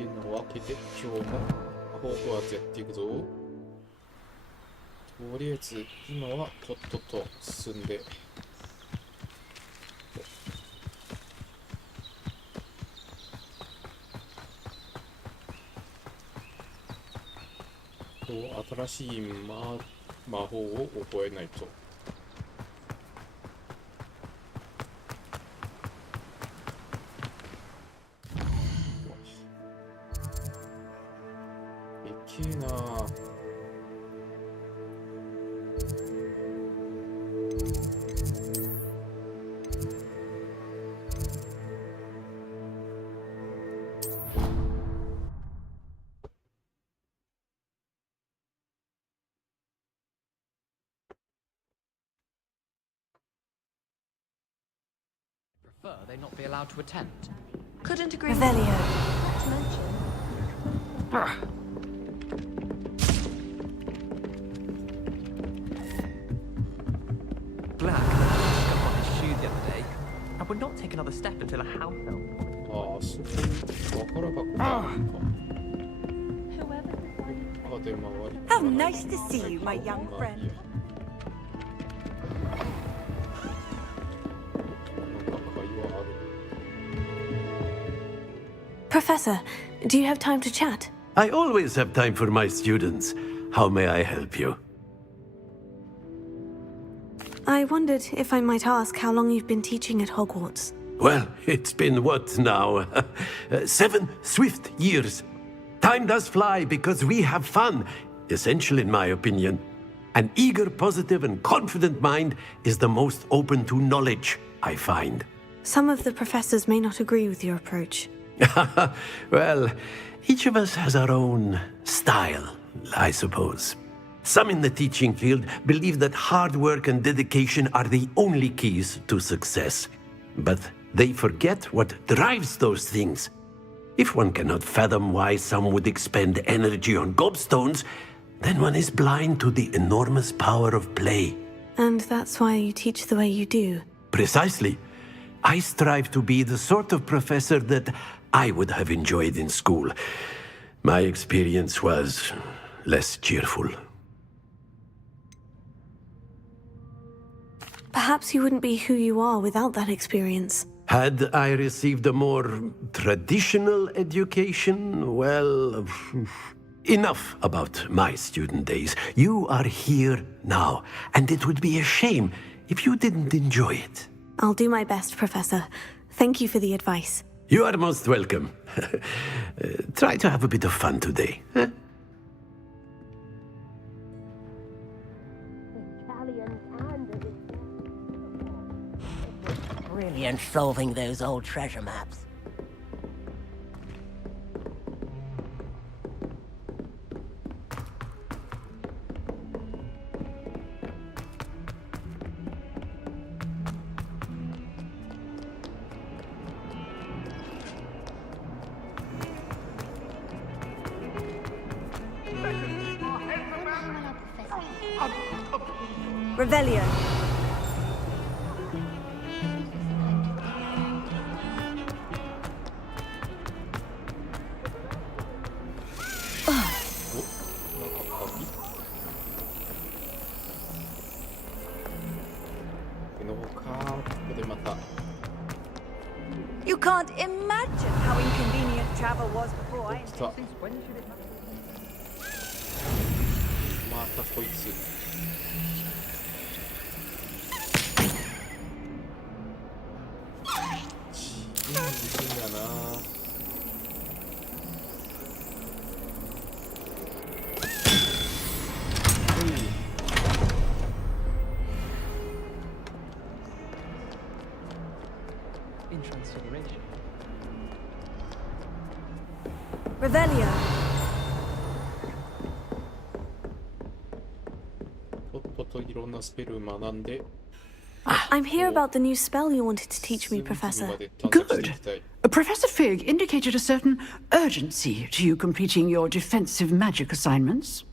いうのを分けて今日もホーグワーツやっていくぞ。とりあえず今はとっとと進んで、新しい魔法を覚えないと。でけえなあ。They not be allowed to attend. Couldn't agree. Revelio. Not to mention. Glad I got on his shoe the other day. I would not take another step until a house elf. ああ、そこに宝箱があるか。 Whoever decided. あ、で回り。 How nice to see you, my young friend. Professor, do you have time to chat? I always have time for my students. How may I help you? I wondered if I might ask how long you've been teaching at Hogwarts. Well, it's been what now? 7 swift years. Time does fly because we have fun. Essential in my opinion. An eager, positive, and confident mind is the most open to knowledge, I find. Some of the professors may not agree with your approach. Well, each of us has our own style, I suppose. Some in the teaching field believe that hard work and dedication are the only keys to success. But they forget what drives those things. If one cannot fathom why some would expend energy on gobstones, then one is blind to the enormous power of play. And that's why you teach the way you do. Precisely. I strive to be the sort of professor that I would have enjoyed in school. My experience was less cheerful. Perhaps you wouldn't be who you are without that experience. Had I received a more traditional education, well, enough about my student days. You are here now, and it would be a shame if you didn't enjoy it. I'll do my best, Professor. Thank you for the advice. You are most welcome. Try to have a bit of fun today. Huh? Brilliant solving those old treasure maps. Revelio. You can't imagine how inconvenient travel was before I... またこいつ。いいんだな。In transfiguration. Revelio. とっとといろんなスペル学んで。 I'm here about the new spell you wanted to teach me, Professor. Good. Professor Fig indicated a certain urgency to you completing your defensive magic assignments.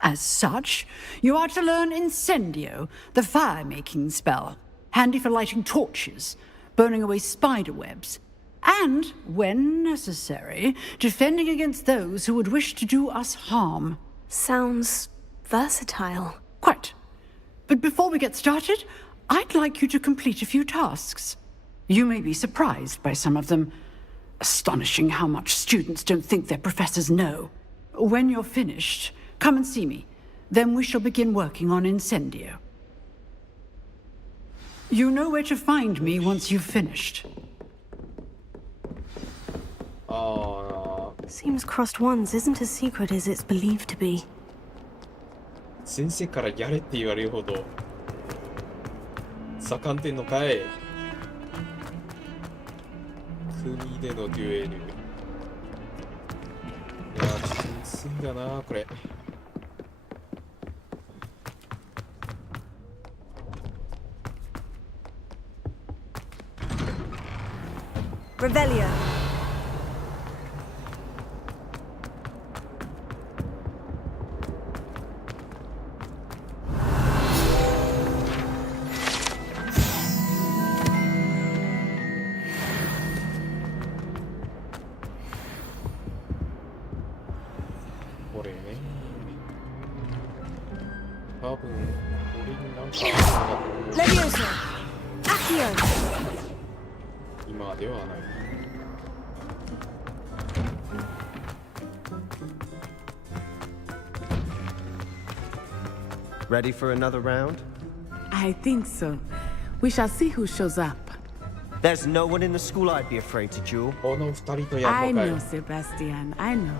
As such, you are to learn Incendio, the fire-making spell, handy for lighting torches, burning away spider webs, and, when necessary, defending against those who would wish to do us harm. Sounds versatile. Quite. But before we get started, I'd like you to complete a few tasks. You may be surprised by some of them. Astonishing how much students don't think their professors know. When you're finished, come and see me. Then we shall begin working on Incendio. You know where to find me once you've finished. Seems Crossed Wands isn't as secret as it's believed to be. 先生からやれって言われるほど盛んってんのかい。国でのデュエル。いやー、きついんだなこれ。Revelio. Levioso. Accio. 今ではない。Ready for another round? I think so. We shall see who shows up. There's no one in the school I'd be afraid to duel. この二人とや I るのか know, い。 Sebastian. I know.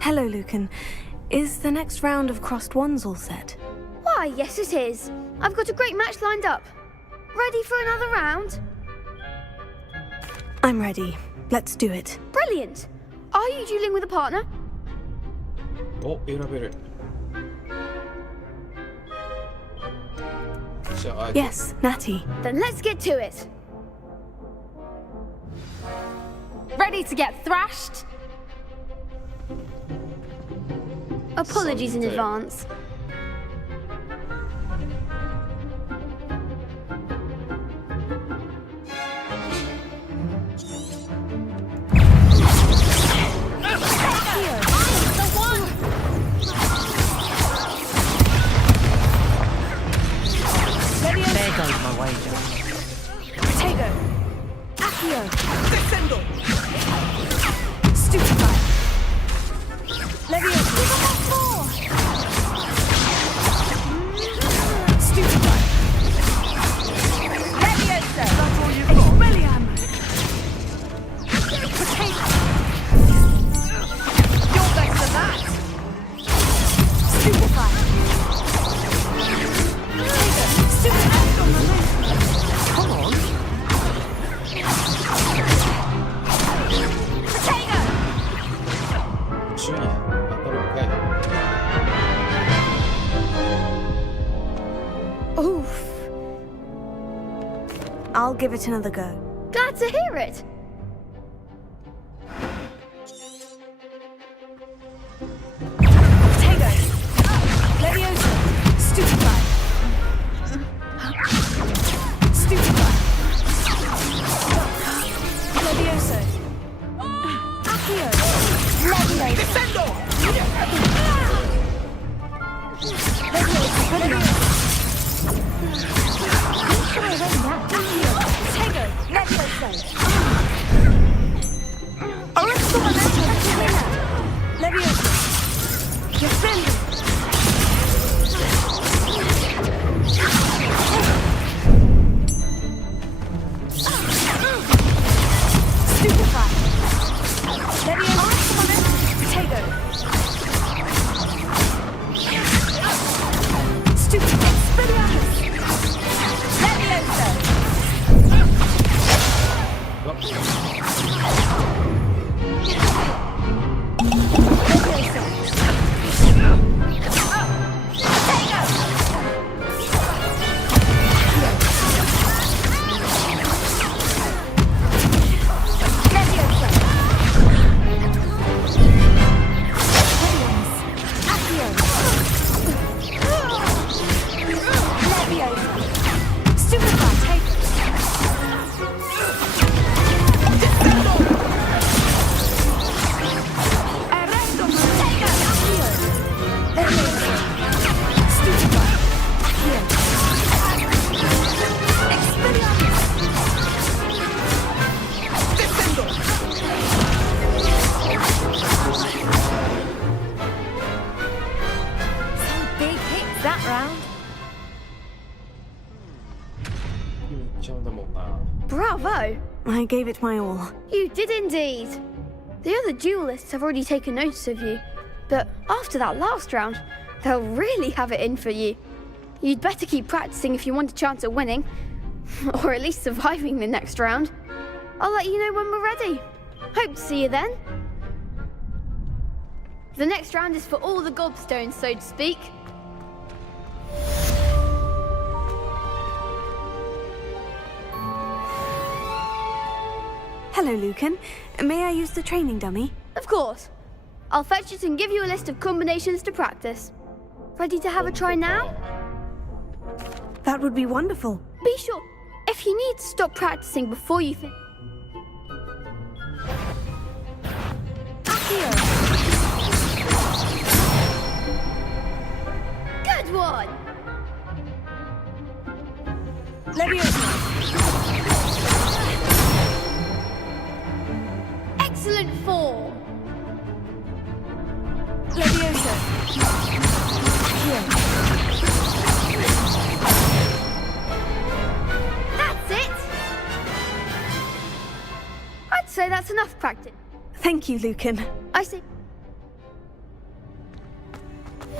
Hello, Lucan. Is the next round of Crossed Wands all set? Why, yes it is. I've got a great match lined up. Ready for another round? I'm ready. Let's do it. Brilliant. Are you dueling with a partner? お、選べる。じゃあ、Yes, Natty. Then let's get to it. Ready to get thrashed? Apologies in advance. There goes my wager. Protego. Accio. Descendo. Stupefy. Levioso. Stupefy. Levioso. Expelliarm. Protego. You're better than that. Stupefy. Come on. Potato! 一緒に当たるんかい。 Oof. I'll give it another go. Glad to hear it. Potato! Levioso! Stupefy! Stupefy! Levioso! Accio! Levioso! Descendo! Levioso! Accio! Potato! Levioso! Orisco Momento! Levioso! Defendo! Stupefy! Levioso! Potato! Stupefy! Expelliarmus! Levioso! ちゃうんだもんな。 Bravo! I gave it my all. You did indeed. The other duelists have already taken notice of you, but after that last round, they'll really have it in for you. You'd better keep practicing if you want a chance at winning, or at least surviving the next round. I'll let you know when we're ready. Hope to see you then. The next round is for all the gobstones, so to speak. Hello, Lucan. May I use the training dummy? Of course. I'll fetch it and give you a list of combinations to practice. Ready to have a try now? That would be wonderful. Be sure, if you need to stop practicing before you finish. Accio! Good one! Leviosa! Excellent form! Leviosa! Accio! That's it! I'd say that's enough practice. Thank you, Lucan. I say, こ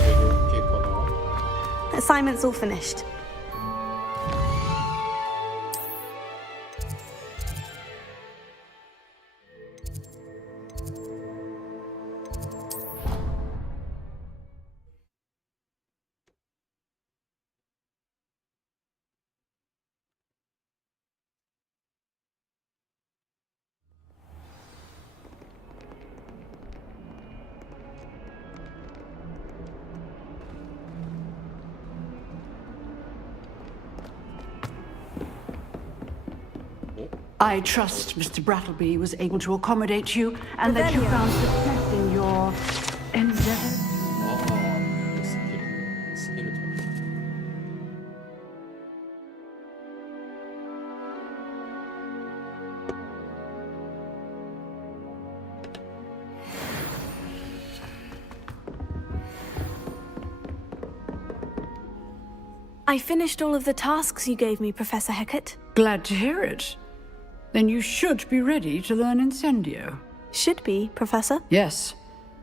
れで OK かな。 Assignment's all finished. I trust Mr. Brattleby was able to accommodate you and that you found success in your endeavors. ああ、スキルと。I finished all of the tasks you gave me, Professor Hecat. Glad to hear it. Then you should be ready to learn Incendio. Should be, Professor. Yes.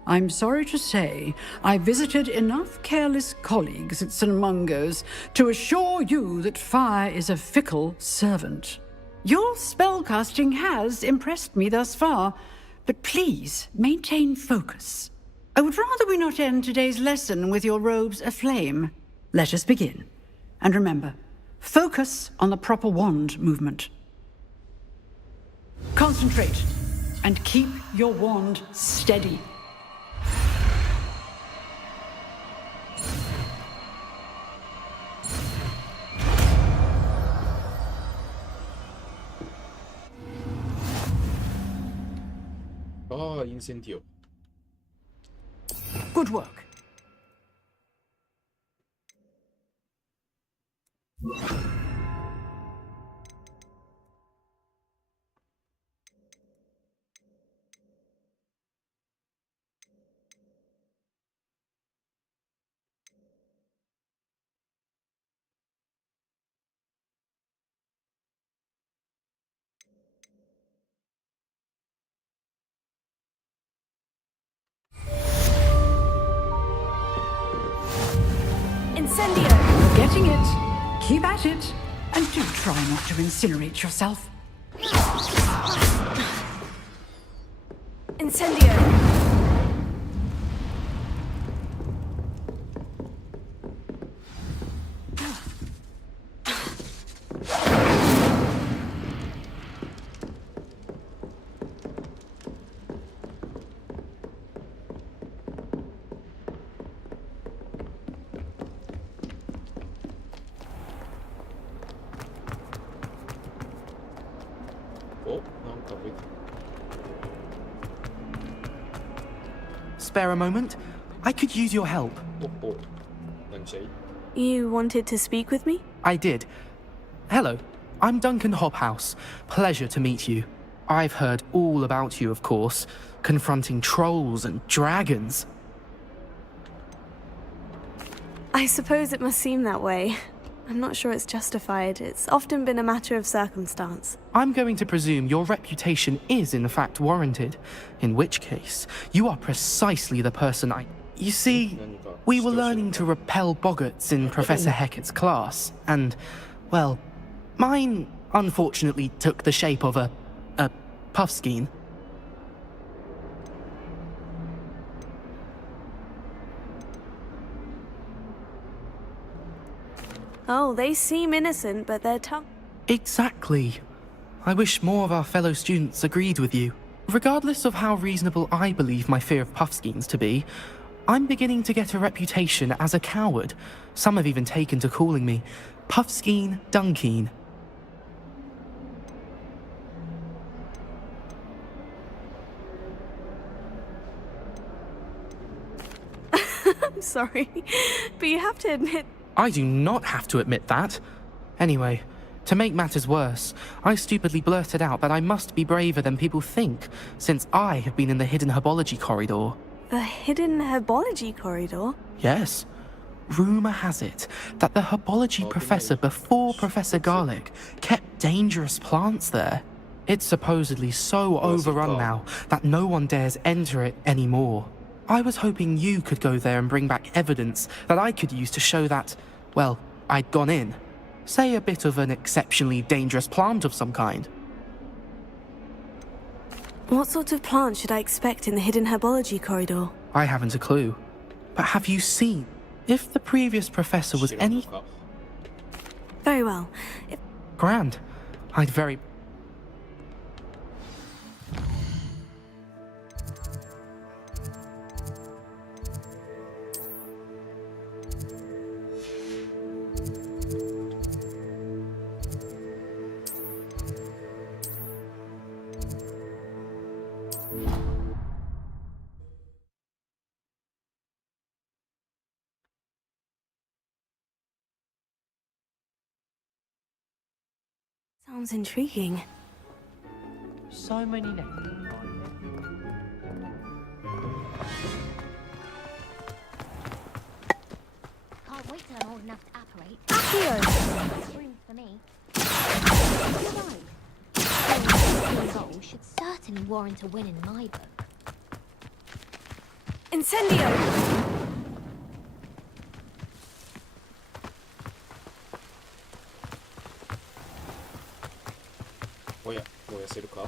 I'm sorry to say, I visited enough careless colleagues at St. Mungo's to assure you that fire is a fickle servant. Your spellcasting has impressed me thus far, but please maintain focus. I would rather we not end today's lesson with your robes aflame. Let us begin. And remember, focus on the proper wand movement. Concentrate and keep your wand steady. Ah, incendio. Good work. Incendio! You're getting it. Keep at it. And do try not to incinerate yourself. Incendio! Spare a moment? I could use your help. You wanted to speak with me? I did. Hello, I'm Duncan Hobhouse. Pleasure to meet you. I've heard all about you, of course, confronting trolls and dragons. I suppose it must seem that way. I'm not sure it's justified. It's often been a matter of circumstance. I'm going to presume your reputation is in fact warranted, in which case, you are precisely the person I... You see, we were learning to repel boggarts in Professor Hecat's class, and, well, mine unfortunately took the shape of a puffskein. Oh, they seem innocent, but they're tough. Exactly. I wish more of our fellow students agreed with you. Regardless of how reasonable I believe my fear of puffskeins to be, I'm beginning to get a reputation as a coward. Some have even taken to calling me Puffskein Dunkeen. I'm sorry, but you have to admit... I do not have to admit that. Anyway, to make matters worse, I stupidly blurted out that I must be braver than people think, since I have been in the hidden herbology corridor. The hidden herbology corridor? Yes. Rumour has it that the herbology professor before Professor Garlic kept dangerous plants there. It's supposedly so overrun now that no one dares enter it anymore. I was hoping you could go there and bring back evidence that I could use to show that, well, I'd gone in. Say a bit of an exceptionally dangerous plant of some kind. What sort of plant should I expect in the hidden herbology corridor? I haven't a clue. But have you seen? If the previous professor was any... Very well. Grand. I'd very... Sounds intriguing. So many left. Can't wait till I'm old enough to operate. Accio! Room for me. You're right. Playing goal should certainly warrant a win in my book. Incendio!おや、燃やせるか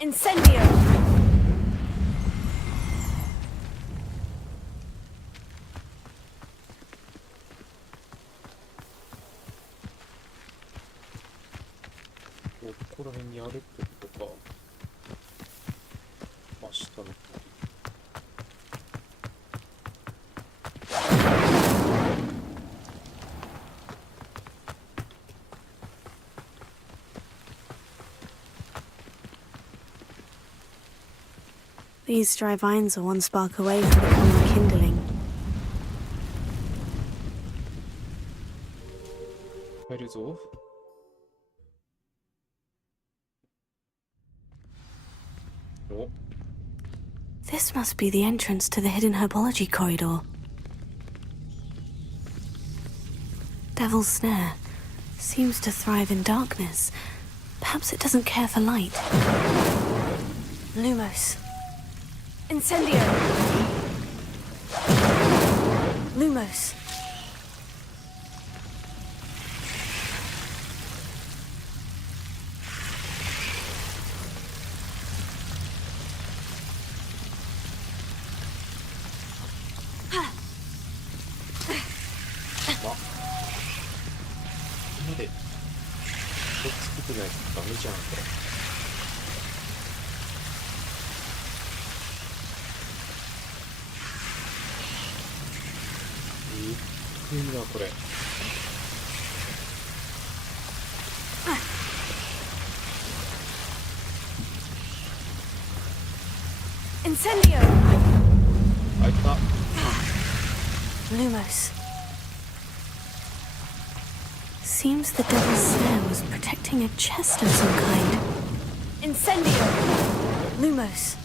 ？Incendio!ここら辺にあるってことか。真下の方。These dry vines are one spark away from becoming kindling. 入るぞ。お。 This must be the entrance to the hidden herbology corridor. Devil's Snare seems to thrive in darkness. Perhaps it doesn't care for light. Lumos. Incendio! Lumos. Incendio! 開いた。 Lumos. Seems the devil's snare was protecting a chest of some kind. Incendio! Lumos.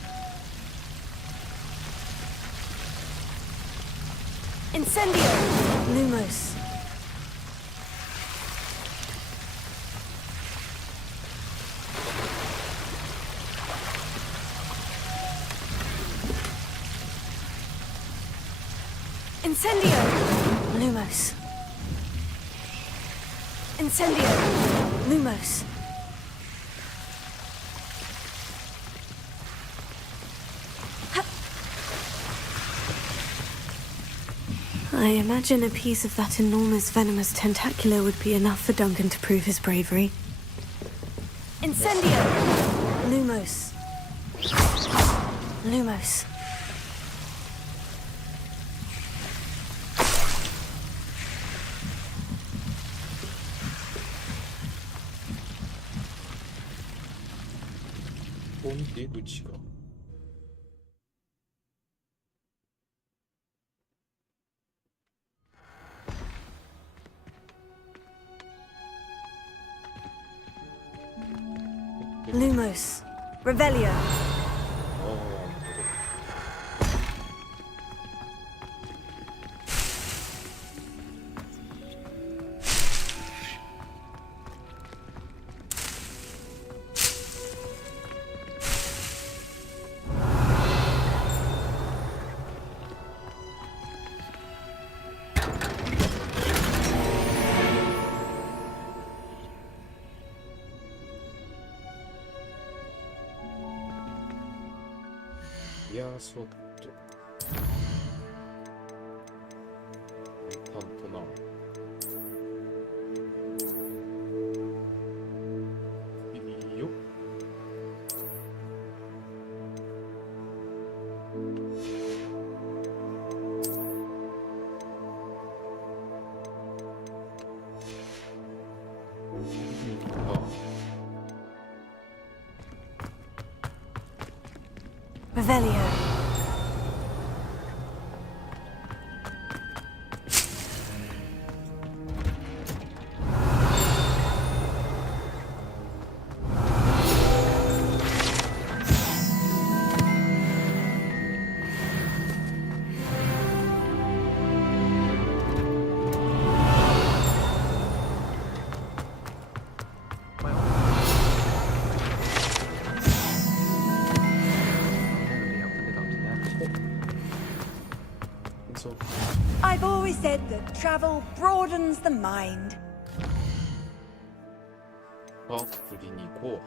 Incendio! Lumos. Incendio! Lumos. Incendio! Lumos. I imagine a piece of that enormous venomous tentacular would be enough for Duncan to prove his bravery. Incendio! Lumos. Lumos. Lumos. Revelio. I ja, så då. Tantorna. Jo. Revelio. I've always said that travel broadens the mind. あ、振りに行こう。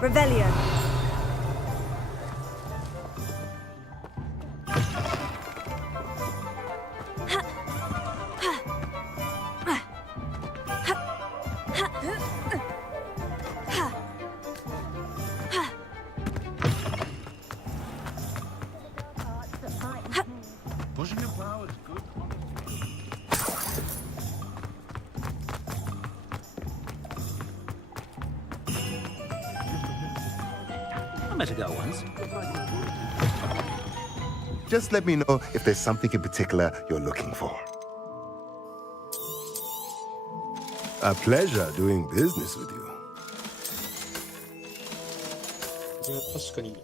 Revelio. Pushing your plow is good. I met a girl once. Just let me know if there's something in particular you're looking for. A pleasure doing business with you. これは確かに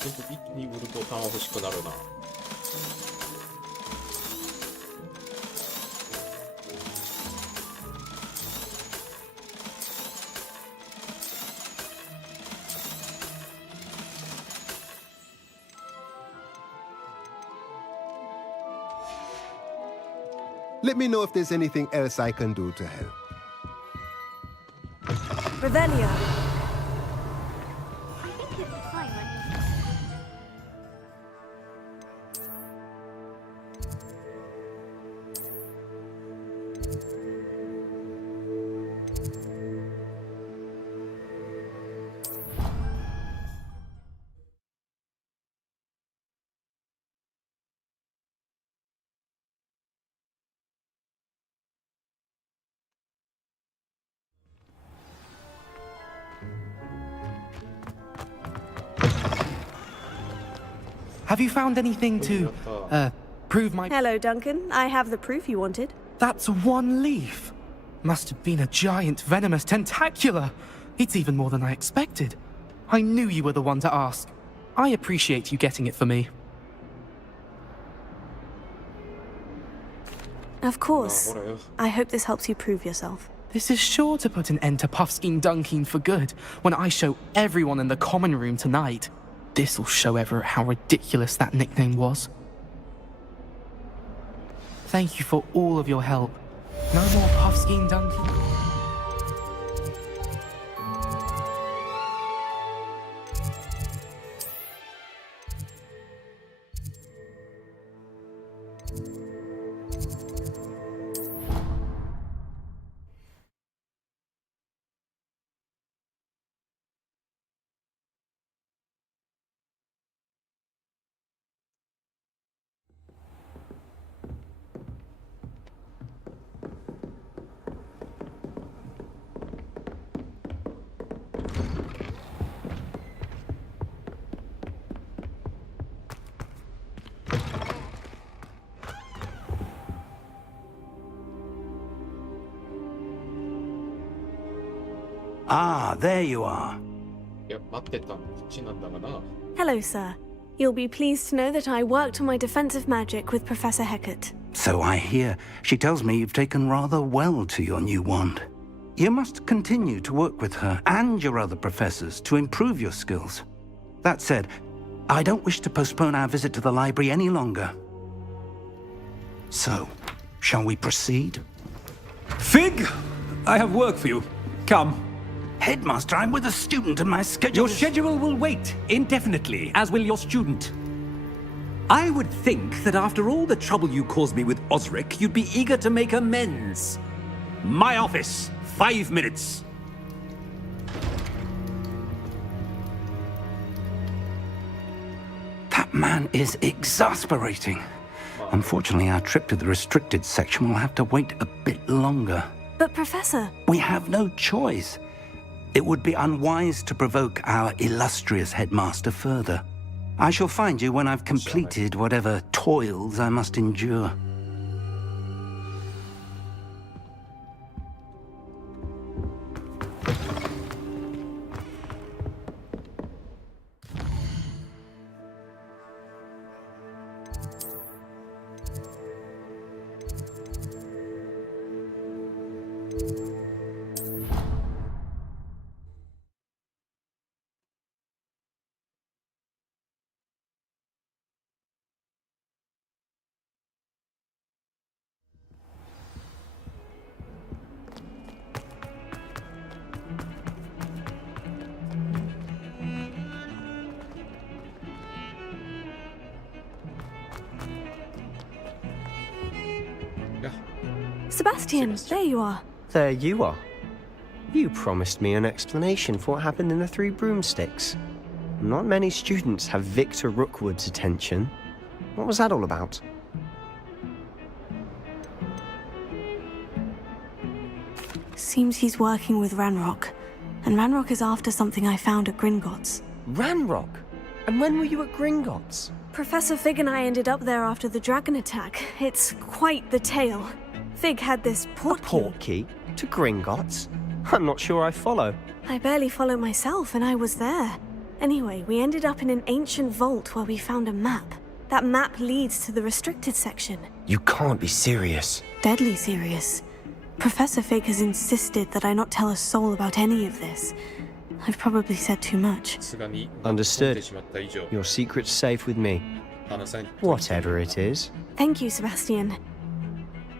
全部一気に売ると玉欲しくなるな。Let me know if there's anything else I can do to help. Revelio. I think it's a sign when you're... Have you found anything to, prove my... Hello, Duncan. I have the proof you wanted. That's one leaf. Must have been a giant venomous tentacula. It's even more than I expected. I knew you were the one to ask. I appreciate you getting it for me. Of course. I hope this helps you prove yourself. This is sure to put an end to Puffskein Dunkeen for good when I show everyone in the common room tonight. This'll show Everett how ridiculous that nickname was. Thank you for all of your help. No more Puffskein Dunkeen. Ah, there you are. Hello, sir. You'll be pleased to know that I worked on my defensive magic with Professor Hecat. So I hear. She tells me you've taken rather well to your new wand. You must continue to work with her and your other professors to improve your skills. That said, I don't wish to postpone our visit to the library any longer. So, shall we proceed? Fig! I have work for you. Come. Headmaster, I'm with a student and my schedule Your schedule will wait indefinitely, as will your student. I would think that after all the trouble you caused me with Osric, you'd be eager to make amends. My office, 5 minutes. That man is exasperating. Unfortunately, our trip to the restricted section will have to wait a bit longer. But, Professor... We have no choice. It would be unwise to provoke our illustrious headmaster further. I shall find you when I've completed whatever toils I must endure. Sebastian, there you are. There you are. You promised me an explanation for what happened in the Three Broomsticks. Not many students have Victor Rookwood's attention. What was that all about? Seems he's working with Ranrock. And Ranrock is after something I found at Gringotts. Ranrock? And when were you at Gringotts? Professor Fig and I ended up there after the dragon attack. It's quite the tale. Fig had this portkey to Gringotts? I'm not sure I follow. I barely follow myself, and I was there. Anyway, we ended up in an ancient vault where we found a map. That map leads to the restricted section. You can't be serious. Deadly serious. Professor Fig has insisted that I not tell a soul about any of this. I've probably said too much. Understood. Your secret's safe with me. Whatever it is. Thank you, Sebastian.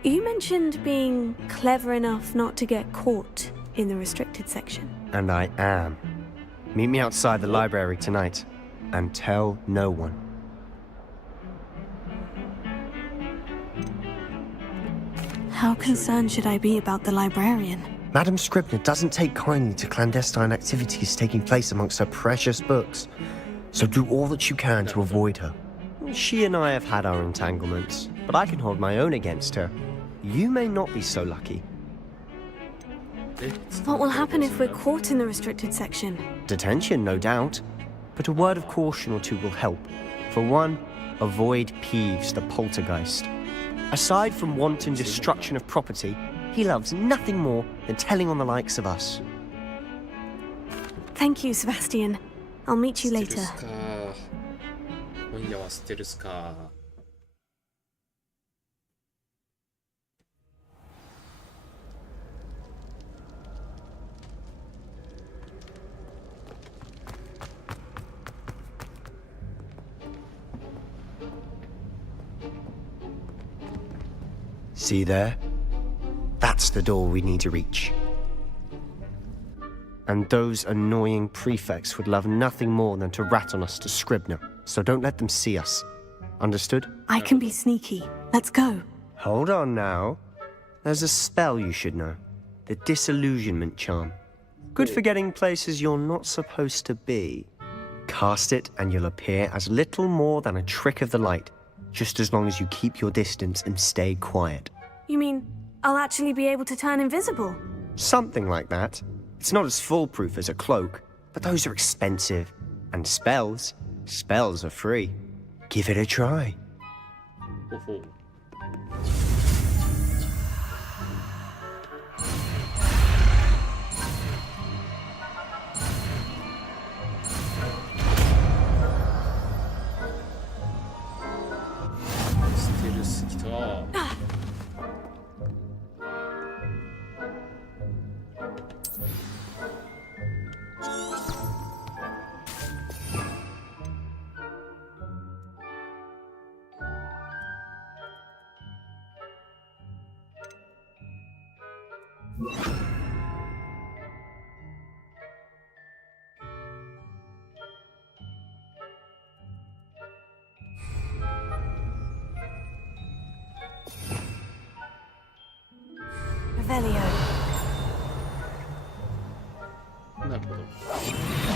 You mentioned being clever enough not to get caught in the restricted section. And I am. Meet me outside the library tonight, and tell no one. How concerned should I be about the librarian? Madam Scribner doesn't take kindly to clandestine activities taking place amongst her precious books, so do all that you can to avoid her. She and I have had our entanglements, but I can hold my own against her. You may not be so lucky. What will happen if we're caught in the restricted section? Detention, no doubt, but a word of caution or two will help. For one, avoid Peeves the poltergeist. Aside from wanton destruction of property, he loves nothing more than telling on the likes of us. Thank you, Sebastian. I'll meet you later. 今夜はステルスか。See there? That's the door we need to reach. And those annoying prefects would love nothing more than to rat on us to Scribner, so don't let them see us. Understood? I can be sneaky. Let's go. Hold on now. There's a spell you should know. The Disillusionment Charm. Good for getting places you're not supposed to be. Cast it and you'll appear as little more than a trick of the light, just as long as you keep your distance and stay quiet. You mean I'll actually be able to turn invisible? Something like that. It's not as foolproof as a cloak, but those are expensive. And spells are free. Give it a try.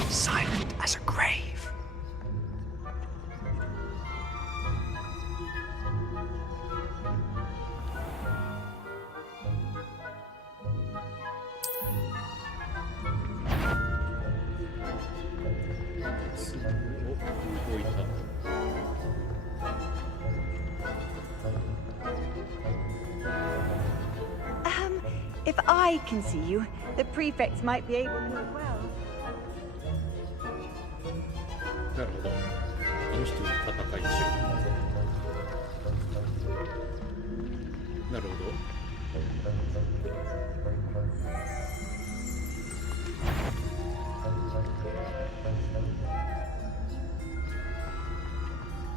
Silent as a grave. If I can see you, the prefects might be able to as well. なるほど。あの人と戦い中。なるほど。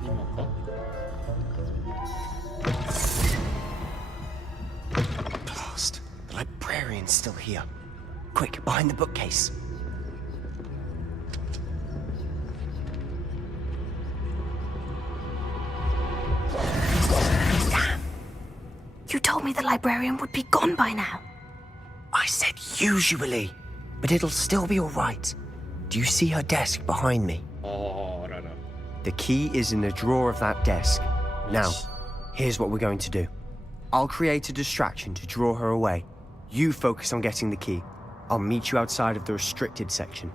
今か？ Blast! The librarian's still here. Quick, behind the bookcase. You told me the librarian would be gone by now. I said usually, but it'll still be all right. Do you see her desk behind me? Oh, no. The key is in the drawer of that desk. Now, here's what we're going to do. I'll create a distraction to draw her away. You focus on getting the key. I'll meet you outside of the restricted section.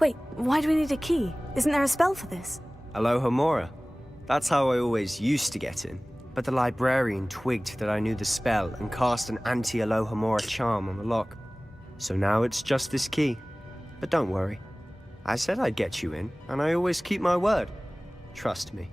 Wait, why do we need a key? Isn't there a spell for this? Alohomora. That's how I always used to get in. But the librarian twigged that I knew the spell and cast an anti-Alohomora charm on the lock. So now it's just this key. But don't worry. I said I'd get you in, and I always keep my word. Trust me.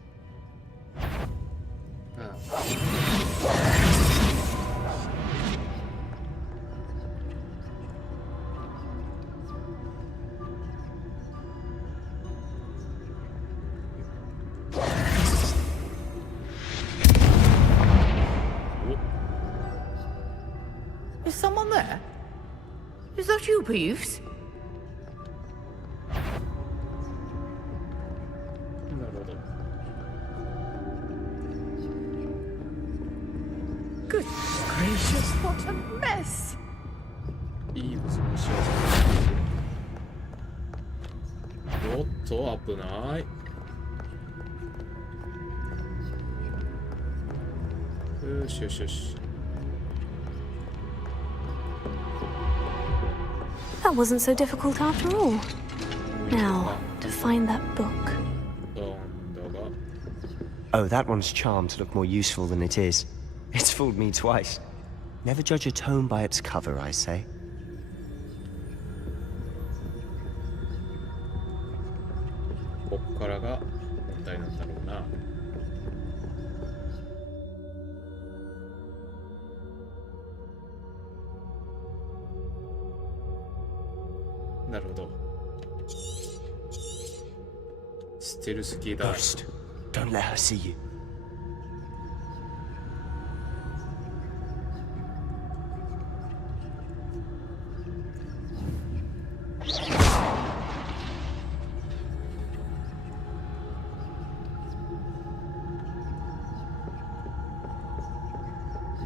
Is someone there? Is that you, Peeves? Good gracious, what a mess! いいですよ、おっと、危ない。よしよしよし。That wasn't so difficult after all. Now, to find that book. Oh, that one's charmed to look more useful than it is. It's fooled me twice. Never judge a tome by its cover, I say. こっからが問題なんだろうな。なるほど。ステルス系だ。Ghost, don't let her see you.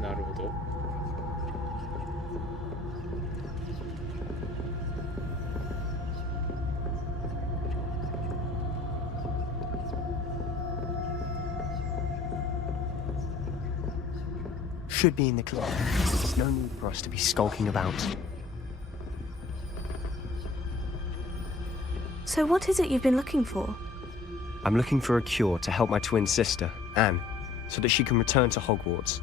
なるほど。Should be in the closet. There's no need for us to be skulking about. So what is it you've been looking for? I'm looking for a cure to help my twin sister, Anne, so that she can return to Hogwarts.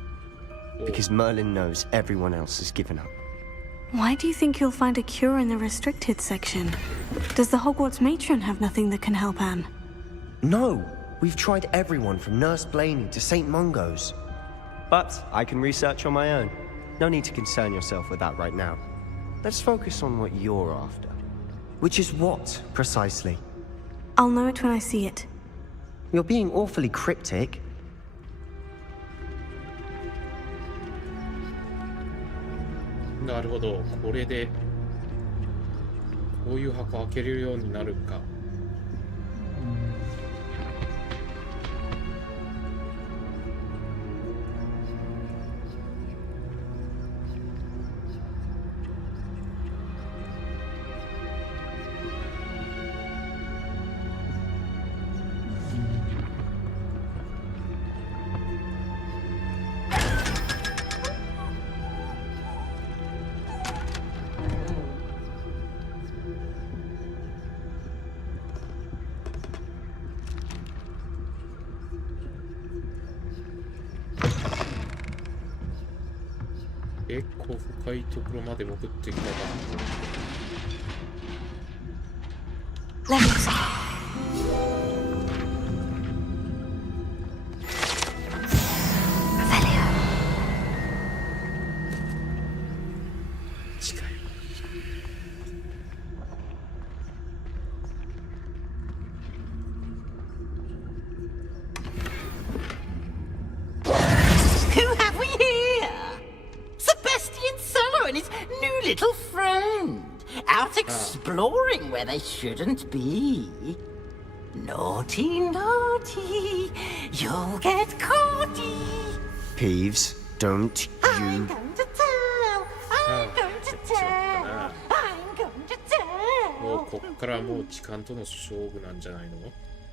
Because Merlin knows everyone else has given up. Why do you think you'll find a cure in the restricted section? Does the Hogwarts matron have nothing that can help Anne? No! We've tried everyone from Nurse Blaney to St. Mungo's. But I can research on my own. No need to concern yourself with that right now. Let's focus on what you're after. Which is what, precisely? I'll know it when I see it. You're being awfully cryptic. なるほど。これでこういう箱開けれるようになるか。結構深いところまで潜ってきたか。近い。Who have we here? Sebastian Cellar and his new little friend. Out exploring where they shouldn't be. Naughty, naughty. You'll get caughty. Peeves, don't I'm you... going to tell. I'm going to tell. I'm going to tell. もうこっからもう時間との勝負なんじゃないの？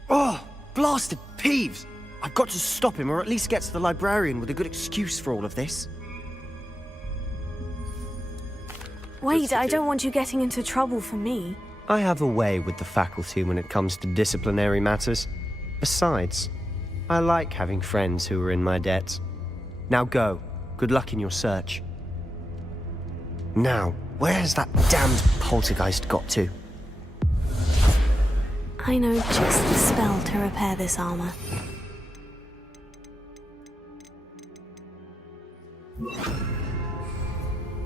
Oh, blasted Peeves! I've got to stop him, or at least get to the librarian with a good excuse for all of this. Wait, I don't want you getting into trouble for me. I have a way with the faculty when it comes to disciplinary matters. Besides, I like having friends who are in my debt. Now go. Good luck in your search. Now, where has that damned poltergeist got to? I know just the spell to repair this armor.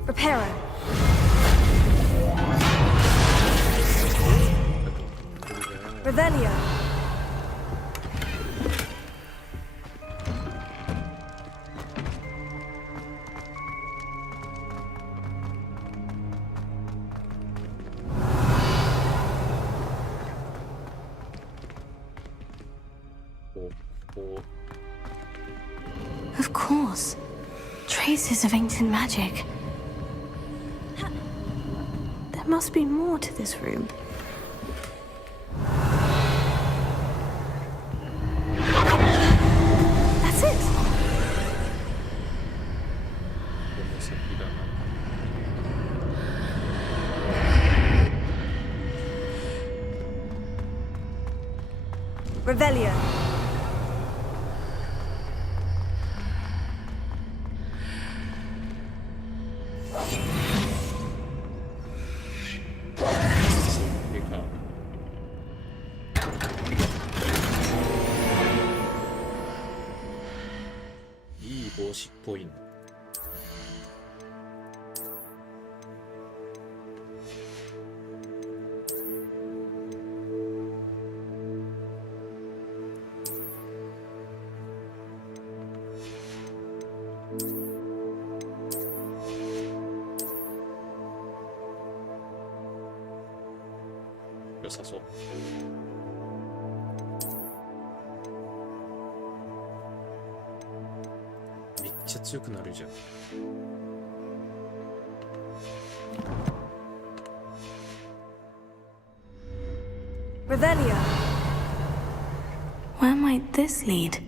Reparo. Revelio. Of course. Traces of ancient magic. There must be more to this room. That's it. Revelio.良さそう。めっちゃ強くなるじゃん。Revelio. Where might this lead?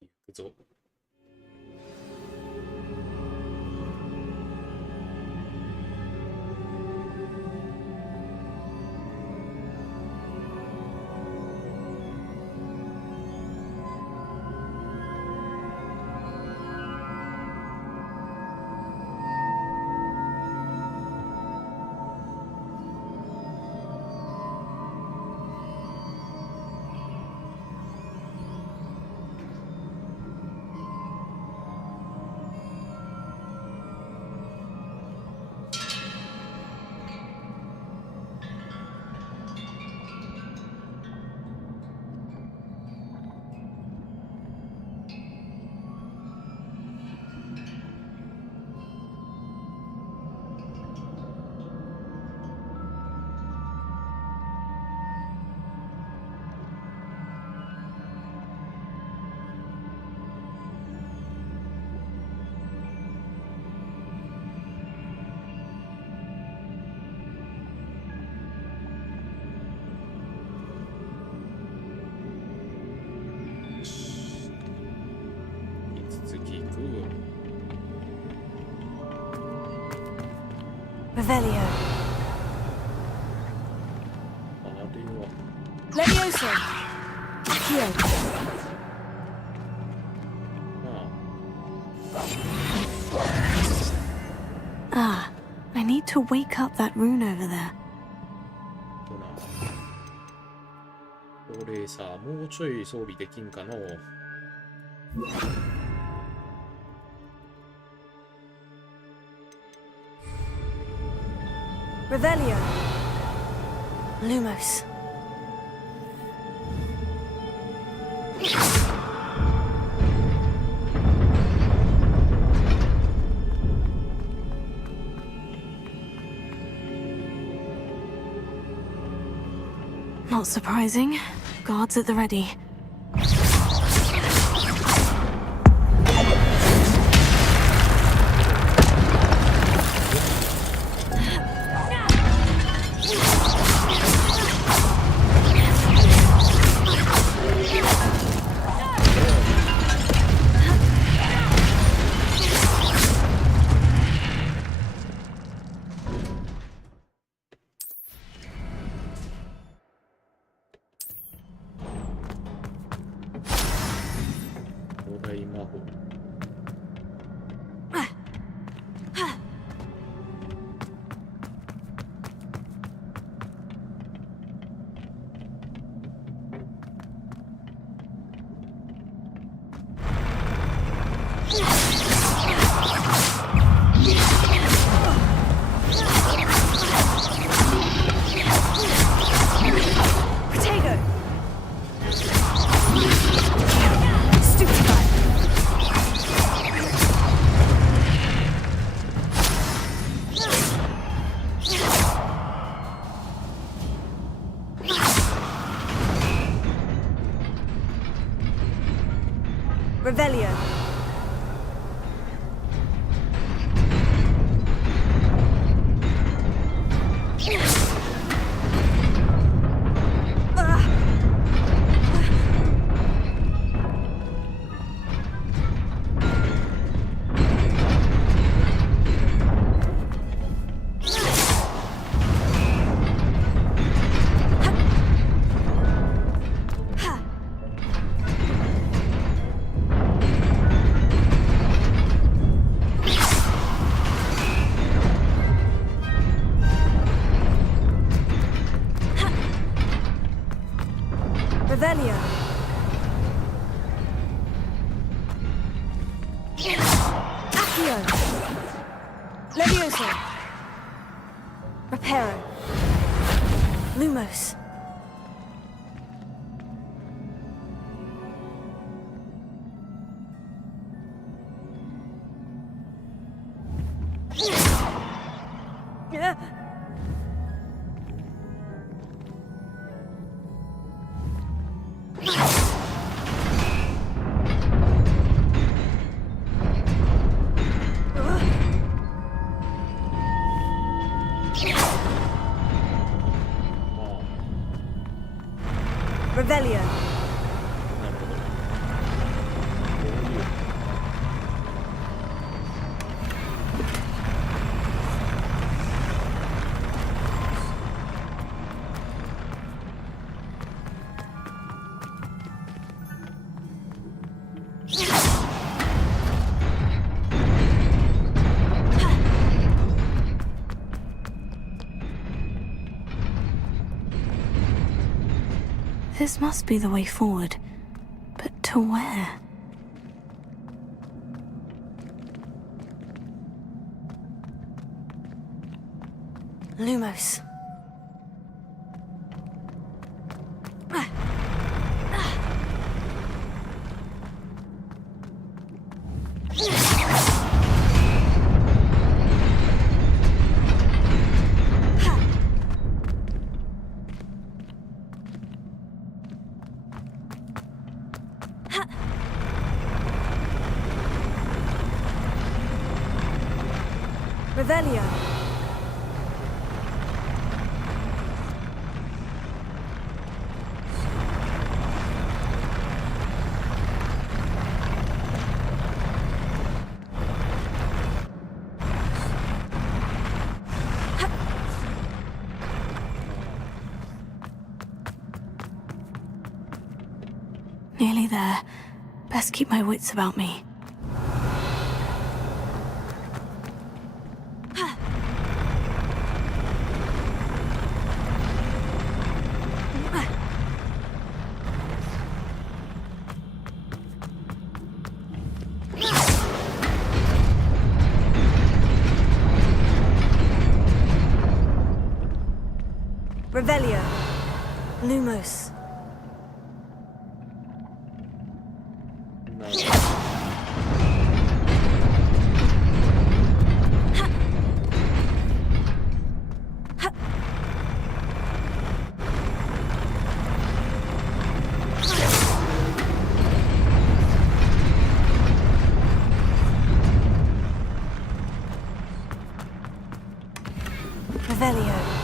行くぞ。Revelio. Levioso. Accio. Ah, I need to wake up that rune over there. これさ、もうちょい装備できんかの。Revelio. Lumos. Not surprising. Guards at the ready. Revelio. Torso. Reparo. Lumos. Revelio. This must be the way forward. But to where? Lumos. Revelio. Nearly there. Best keep my wits about me. Revelio. Lumos. Revelio.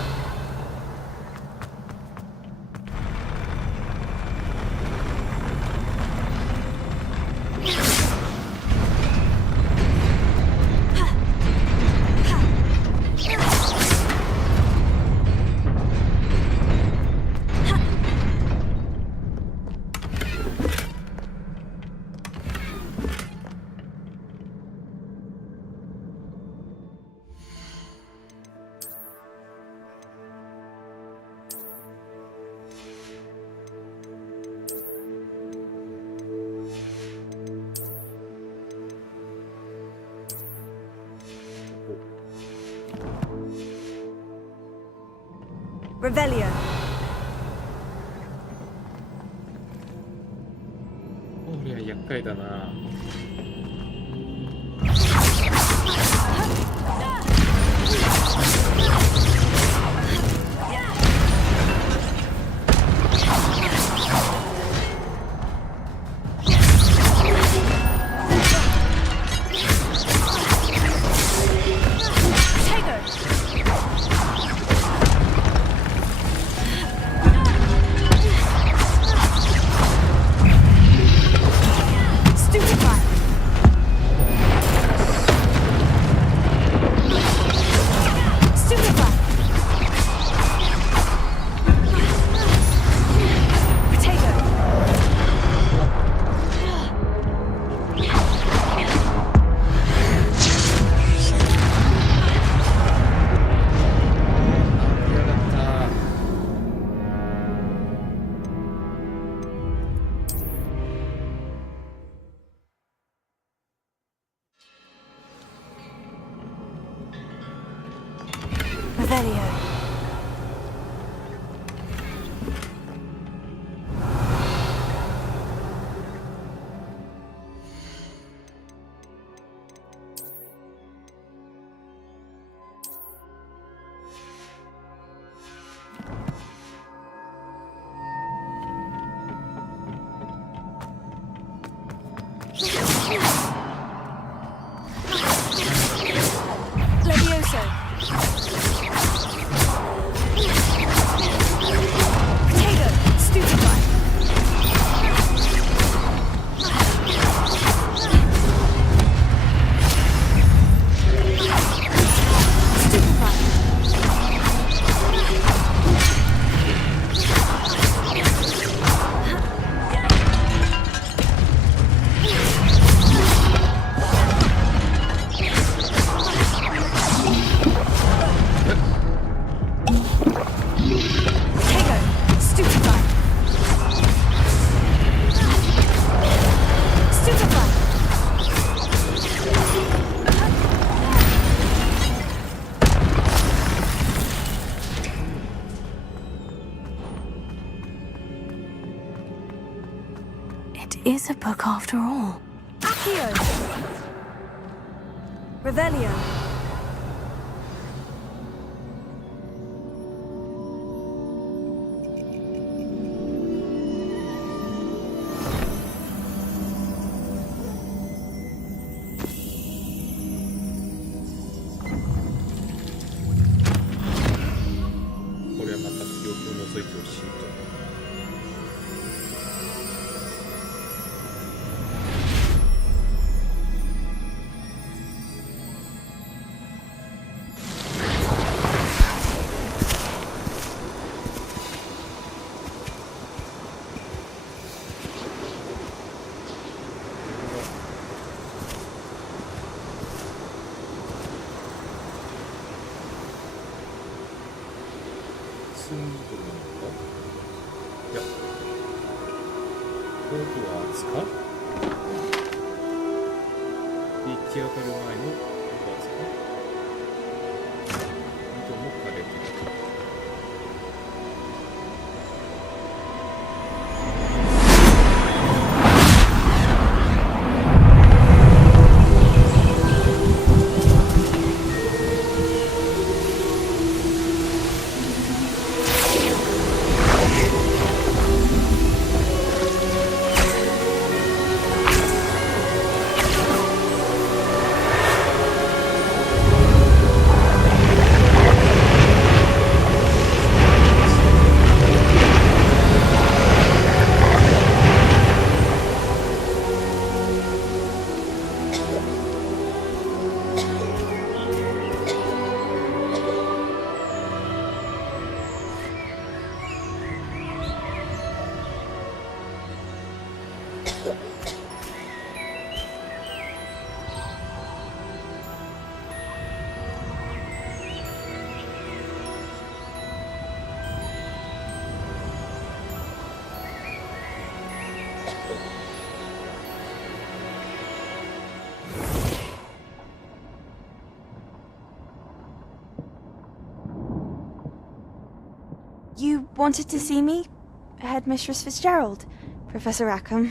Revelio. こりゃ厄介だな。Stupefy. Revelio. Levioso. Potato. Stupefy. It is a book after all. Accio. Revelio.ホグワーツか？出来上がる前のホグワーツか？井戸も枯れてる。You wanted to see me? Headmistress Fitzgerald? Professor Rackham?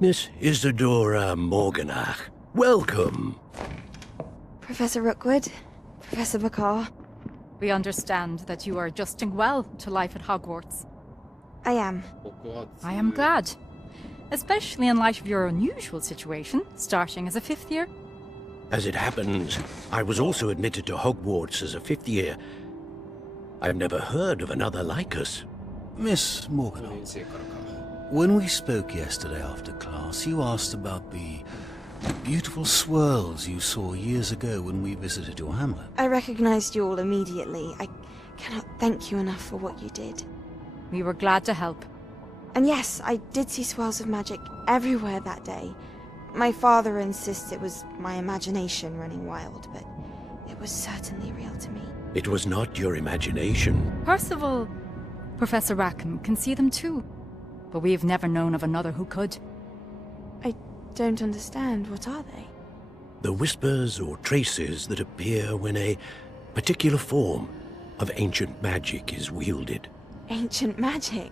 Miss Isadora Morganach, welcome. Professor Rookwood? Professor Bakar? We understand that you are adjusting well to life at Hogwarts. I am. I am glad. Especially in light of your unusual situation, starting as a 5th year. As it happens, I was also admitted to Hogwarts as a 5th year. I've never heard of another like us. Miss Morganach, when we spoke yesterday after class, you asked about the beautiful swirls you saw years ago when we visited your hamlet. I recognized you all immediately. I cannot thank you enough for what you did. We were glad to help. And yes, I did see swirls of magic everywhere that day. My father insists it was my imagination running wild, but it was certainly real to me. It was not your imagination. Percival, Professor Rackham can see them too. But we've never known of another who could. I don't understand. What are they? The whispers or traces that appear when a particular form, of ancient magic is wielded. Ancient magic?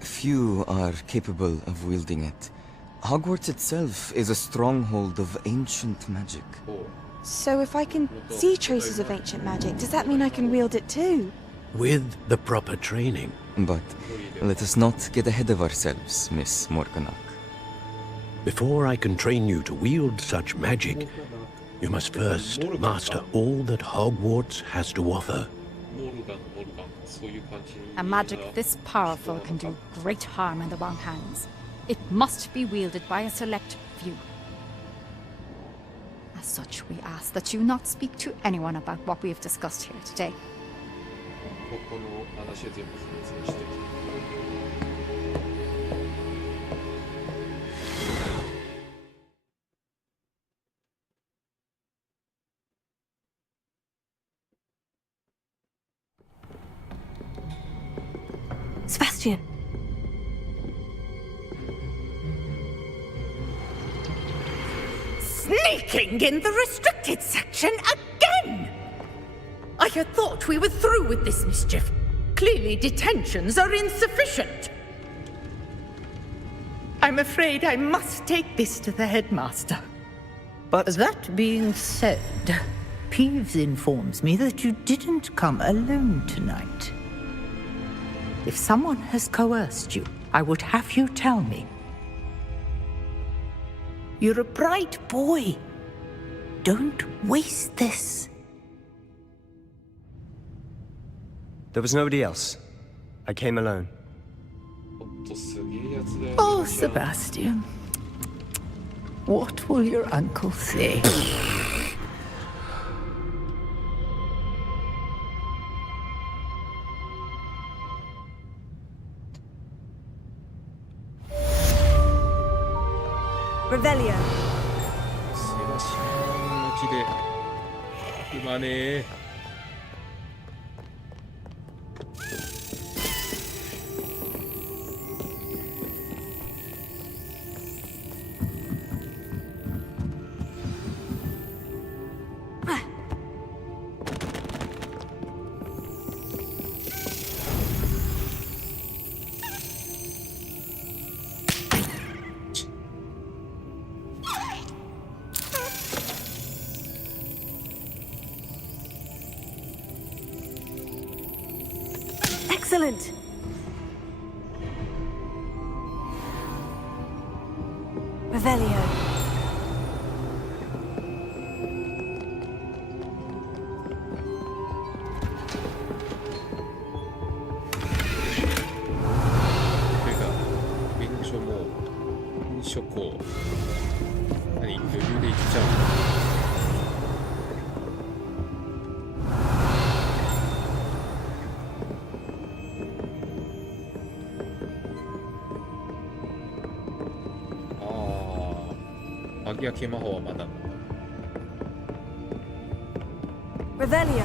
Few are capable of wielding it. Hogwarts itself is a stronghold of ancient magic. So if I can see traces of ancient magic, does that mean I can wield it too? With the proper training. But let us not get ahead of ourselves, Miss Morganach. Before I can train you to wield such magic, you must first master all that Hogwarts has to offer. A magic this powerful can do great harm in the wrong hands. It must be wielded by a select few. As such, we ask that you not speak to anyone about what we have discussed here today. Sebastian. Sneaking in the restricted section again! I had thought we were through with this mischief. Clearly detentions are insufficient. I'm afraid I must take this to the headmaster. But that being said, Peeves informs me that you didn't come alone tonight. If someone has coerced you, I would have you tell me. You're a bright boy. Don't waste this. There was nobody else. I came alone. Oh, Sebastian. What will your uncle say? Revelio. の木で踏まねえ。Excellent. Revelio. Revelio.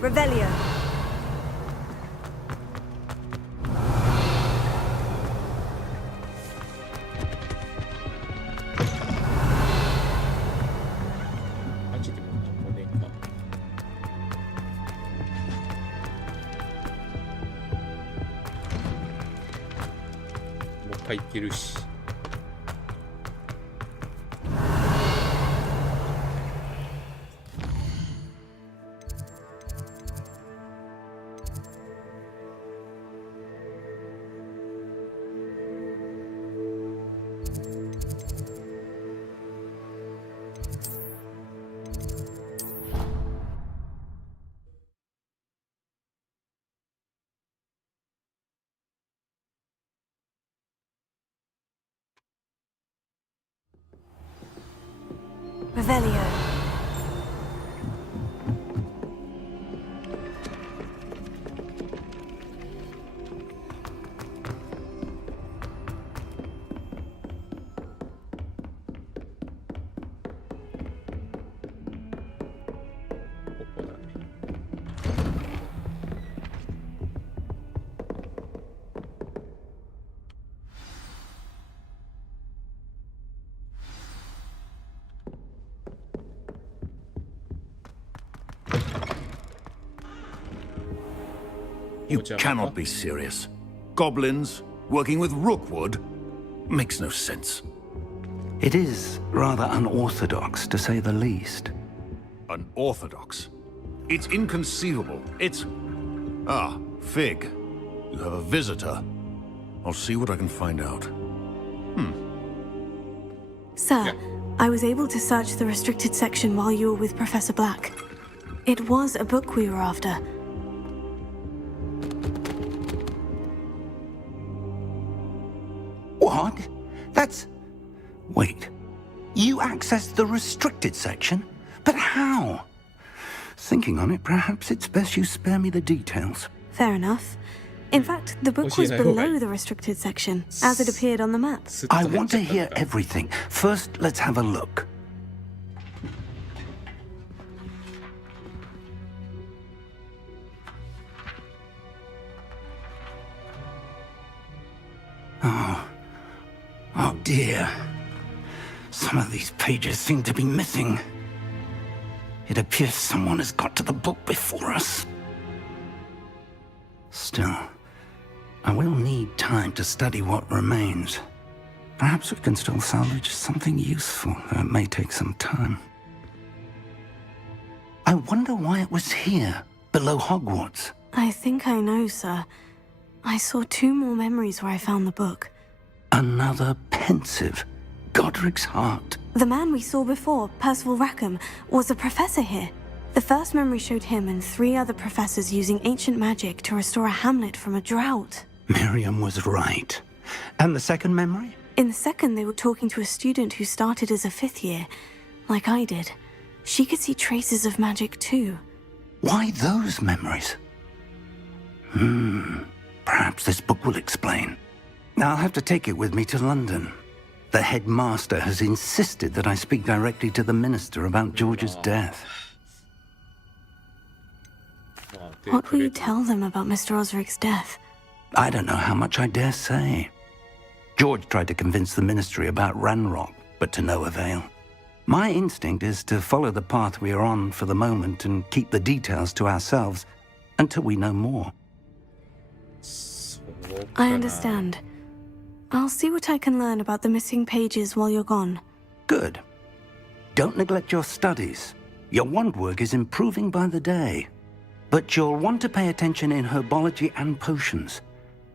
Revelio. Revelio. You cannot be serious. Goblins working with Rookwood makes no sense. It is rather unorthodox, to say the least. Unorthodox? It's inconceivable. It's... Ah, Fig. You have a visitor. I'll see what I can find out. Sir, I was able to search the restricted section while you were with Professor Black. It was a book we were after. What? That's... Wait. You accessed the restricted section? But how? Thinking on it, perhaps it's best you spare me the details. Fair enough. In fact, the book was below the restricted section, as it appeared on the map. I want to hear everything. First, let's have a look. Oh dear. Some of these pages seem to be missing. It appears someone has got to the book before us. Still, I will need time to study what remains. Perhaps we can still salvage something useful, though it may take some time. I wonder why it was here, below Hogwarts. I think I know, sir. I saw 2 more memories where I found the book. Another pensive. Godric's heart. The man we saw before, Percival Rackham, was a professor here. The first memory showed him and 3 other professors using ancient magic to restore a hamlet from a drought. Miriam was right. And the second memory? In the second, they were talking to a student who started as a 5th year, like I did. She could see traces of magic too. Why those memories? Perhaps this book will explain. I'll have to take it with me to London. The headmaster has insisted that I speak directly to the minister about George's death. What will you tell them about Mr. Osric's death? I don't know how much I dare say. George tried to convince the ministry about Ranrock, but to no avail. My instinct is to follow the path we are on for the moment and keep the details to ourselves until we know more. I understand. I'll see what I can learn about the missing pages while you're gone. Good. Don't neglect your studies. Your wand work is improving by the day. But you'll want to pay attention in herbology and potions.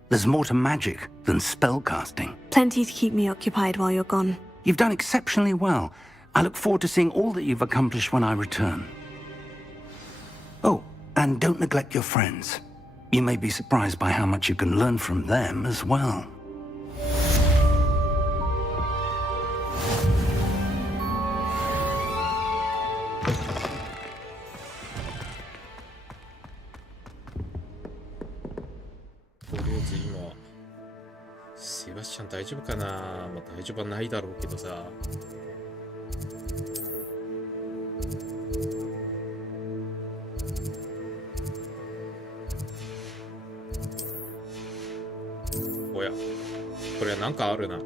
There's more to magic than spellcasting. Plenty to keep me occupied while you're gone. You've done exceptionally well. I look forward to seeing all that you've accomplished when I return. Oh, and don't neglect your friends. You may be surprised by how much you can learn from them as well. Now, セバスチャン大丈夫かな。まあ、大丈夫はないだろうけどさ。おや、これはなんかあるな。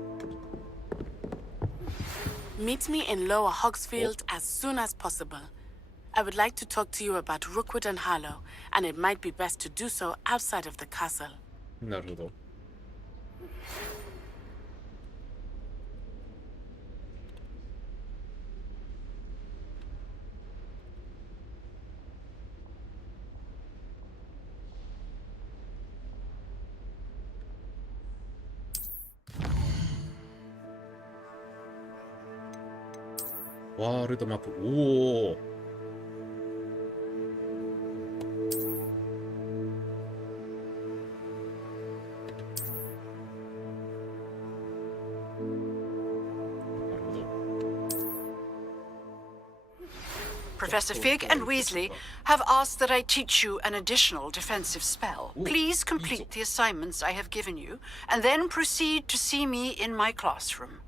Meet me in Lower Hogsfield as soon as possible. I would like to talk to you about Rookwood and Harlow, and it might be best to do so outside of the castle. なるほど。ワールドマップ。おお。Professor Fig and Weasley have asked that I teach you an additional defensive spell. Please complete the assignments I have given you, and then proceed to see me in my classroom.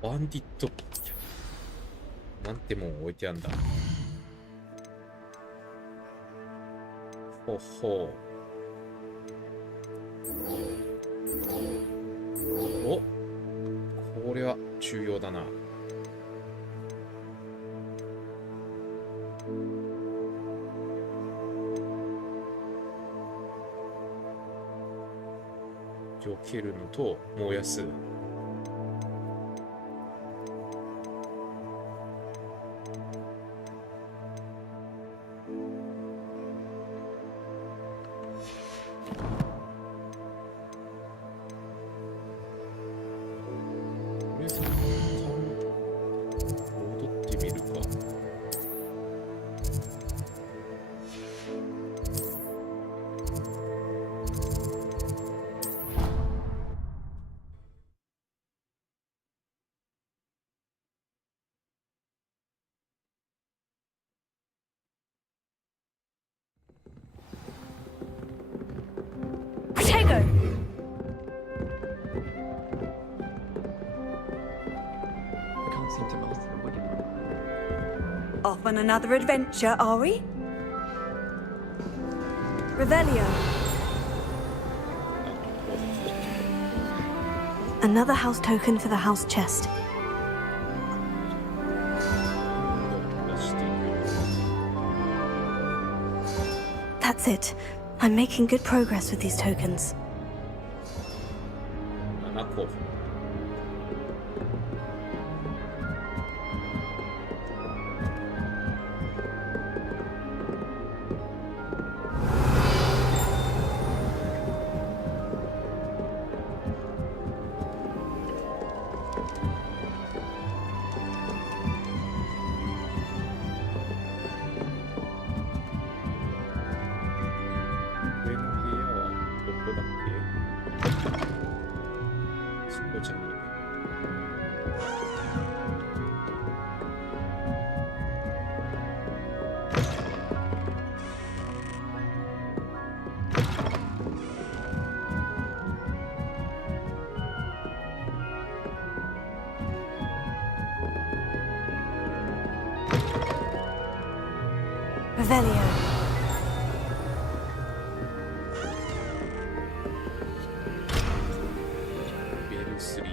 バンディット。なんてもん置いてあんだ。ほほう。お、これは重要だな。避けるのと燃やす。Off on another adventure, are we? Revelio. Another house token for the house chest. That's it. I'm making good progress with these tokens. 7個。Revelio. Level 3。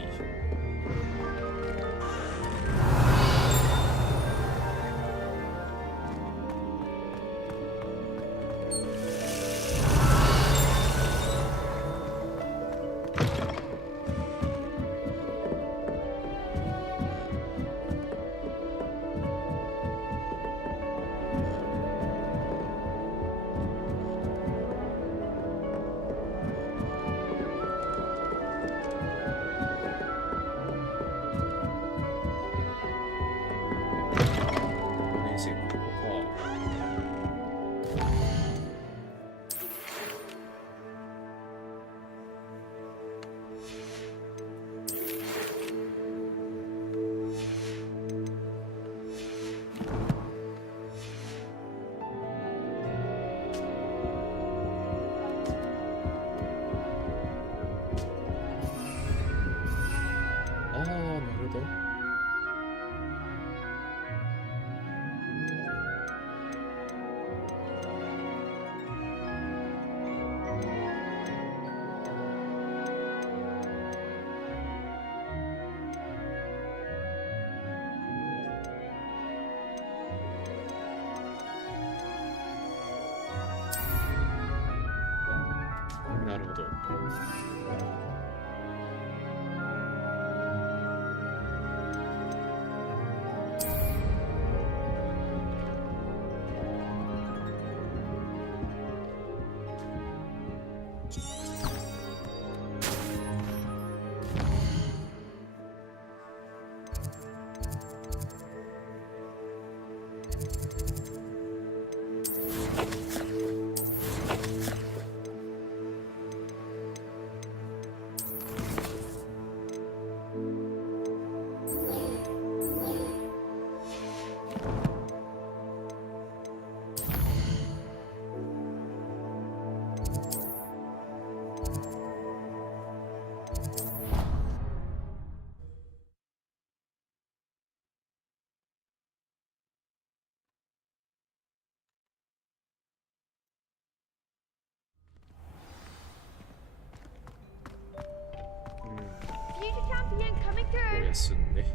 すんね。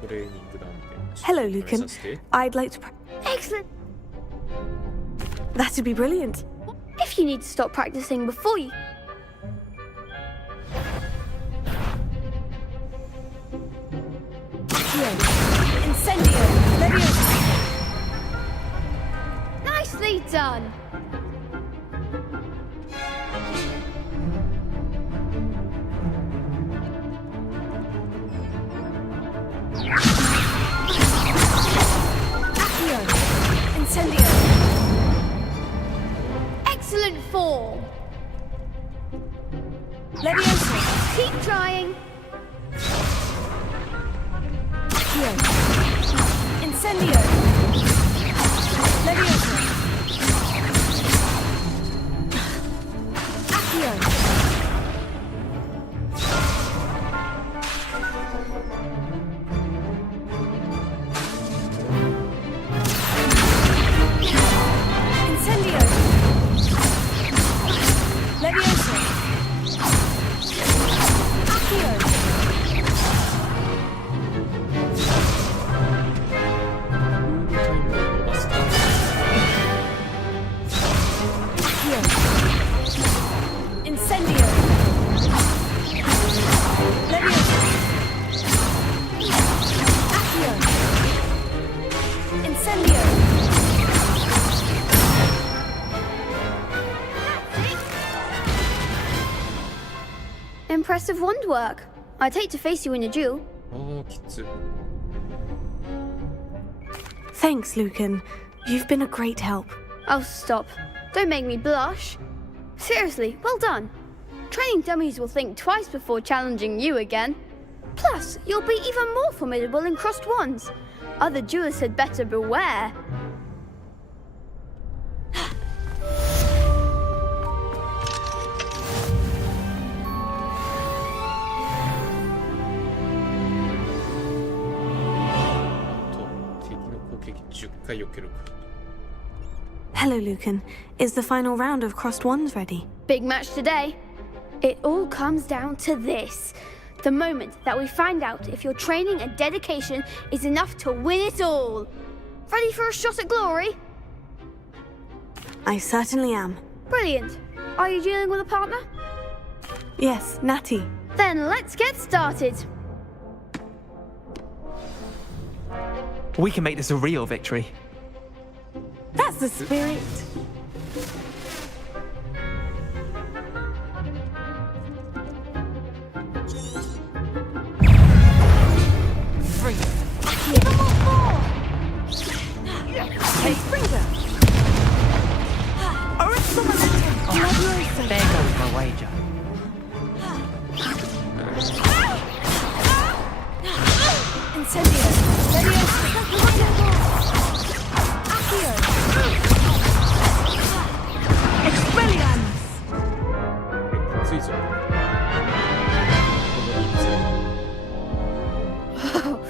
トレーニングダウンで。Hello, Lucan. I'd like to. Excellent. That'd be brilliant. If you need to stop practicing before you. Incendio. Leviosa. Nicely done. Incendio. Excellent form. Leviosa. Keep trying. Incendio. Leviosa. Accio. Incendio. Leviosa. Accio. Incendio. Leviosa. Accio. Incendio. Impressive wand work. I'd hate to face you in a duel. Thanks, Lucan. You've been a great help. Oh, stop. Don't make me blush. Seriously, well done. Training dummies will think twice before challenging you again. Plus, you'll be even more formidable in crossed wands. Other duelists had better beware. Hello, Lucan. Is the final round of crossed wands ready? Big match today. It all comes down to this. The moment that we find out if your training and dedication is enough to win it all. Ready for a shot at glory? I certainly am. Brilliant. Are you dealing with a partner? Yes, Natty. Then let's get started. We can make this a real victory. That's the spirit. There goes my wager. Incendio. Accio. Expelliarmus. Oh,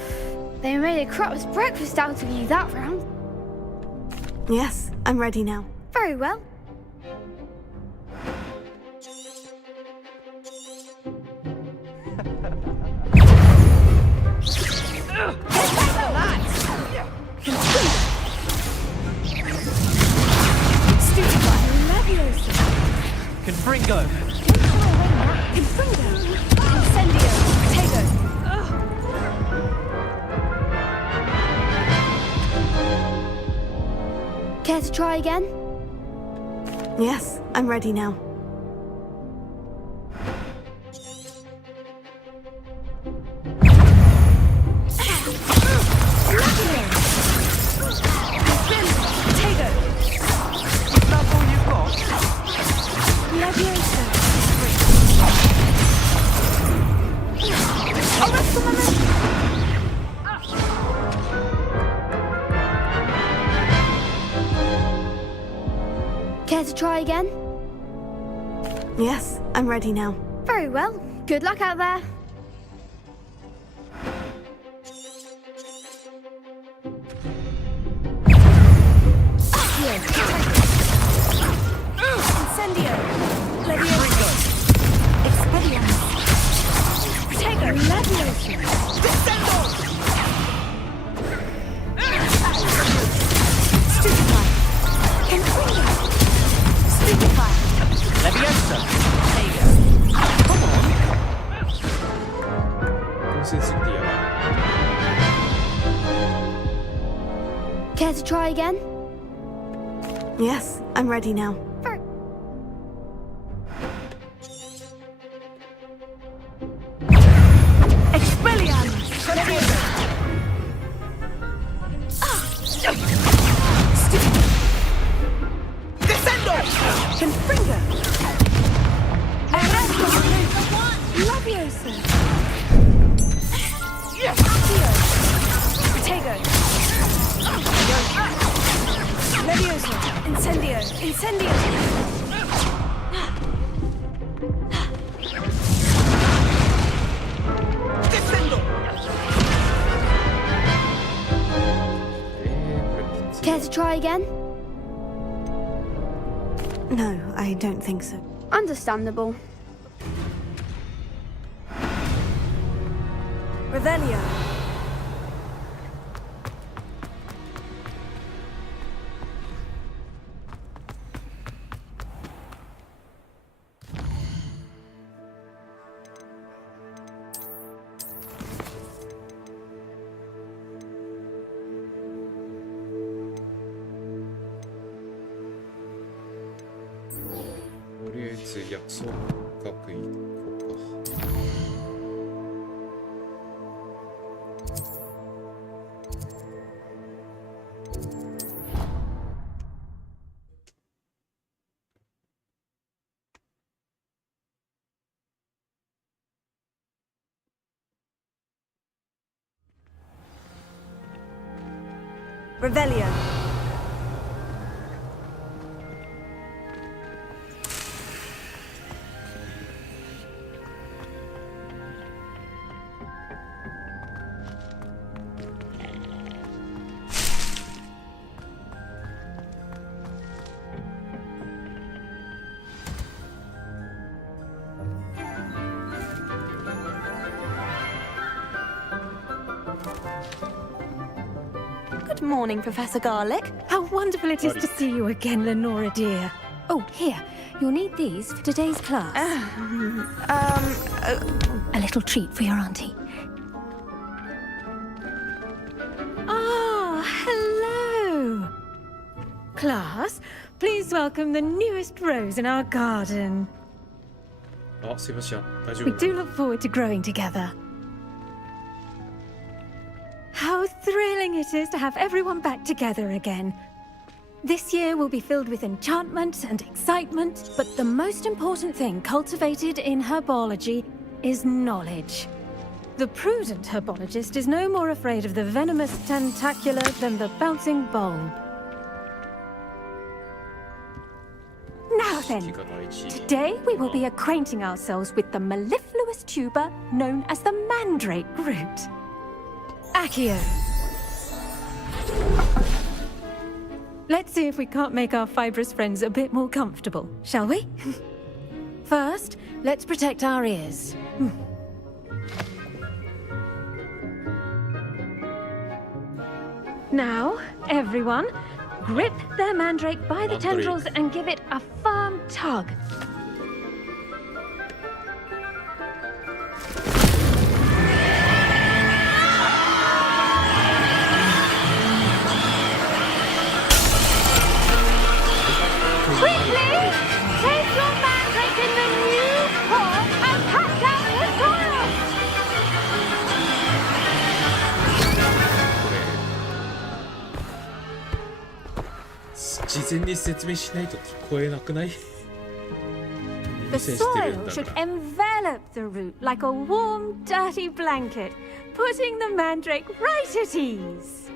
they made a crap's breakfast out of you that round. Yes, I'm ready now. Very well. Confringo! Confringo! Incendio! Tego! Care to try again? Yes, I'm ready now. Care to try again? Yes, I'm ready now. Very well. Good luck out there. Incendio. Leviosa. Expelliarmus. Protego. Leviosa. Descendo. Stupefy. Confringo. Stupefy. Leviosa. Come on. 混戦すぎてやばい。 Care to try again? Yes, I'm ready now. Expelliarmus. Descendo. Confringo. Leviosa. Accio. Protego. Leviosa. Incendio. Incendio. Descendo. Care to try again? No, I don't think so. Understandable. Revelio. Revelio. Good morning, Professor Garlic. How wonderful it is to see you again, Lenora dear. Oh, here. You'll need these for today's class. A little treat for your auntie. Ah, hello. Class, please welcome the newest rose in our garden. あ、すいません。大丈 We 夫。 do look forward to growing together. How thrilling it is to have everyone back together again. This year will be filled with enchantment and excitement, but the most important thing cultivated in herbology is knowledge. The prudent herbologist is no more afraid of the venomous tentacula than the bouncing bulb. Now then, today we will be acquainting ourselves with the mellifluous tuber known as the mandrake root. Accio. Let's see if we can't make our fibrous friends a bit more comfortable, shall we? First, let's protect our ears. Now, everyone, grip their mandrake by the tendrils and give it a firm tug. Quickly! Take your mandrake in the new pot and cut down the soil! 事前に説明しないと聞こえなくない？ The soil should envelop the root like a warm, dirty blanket, putting the mandrake right at ease.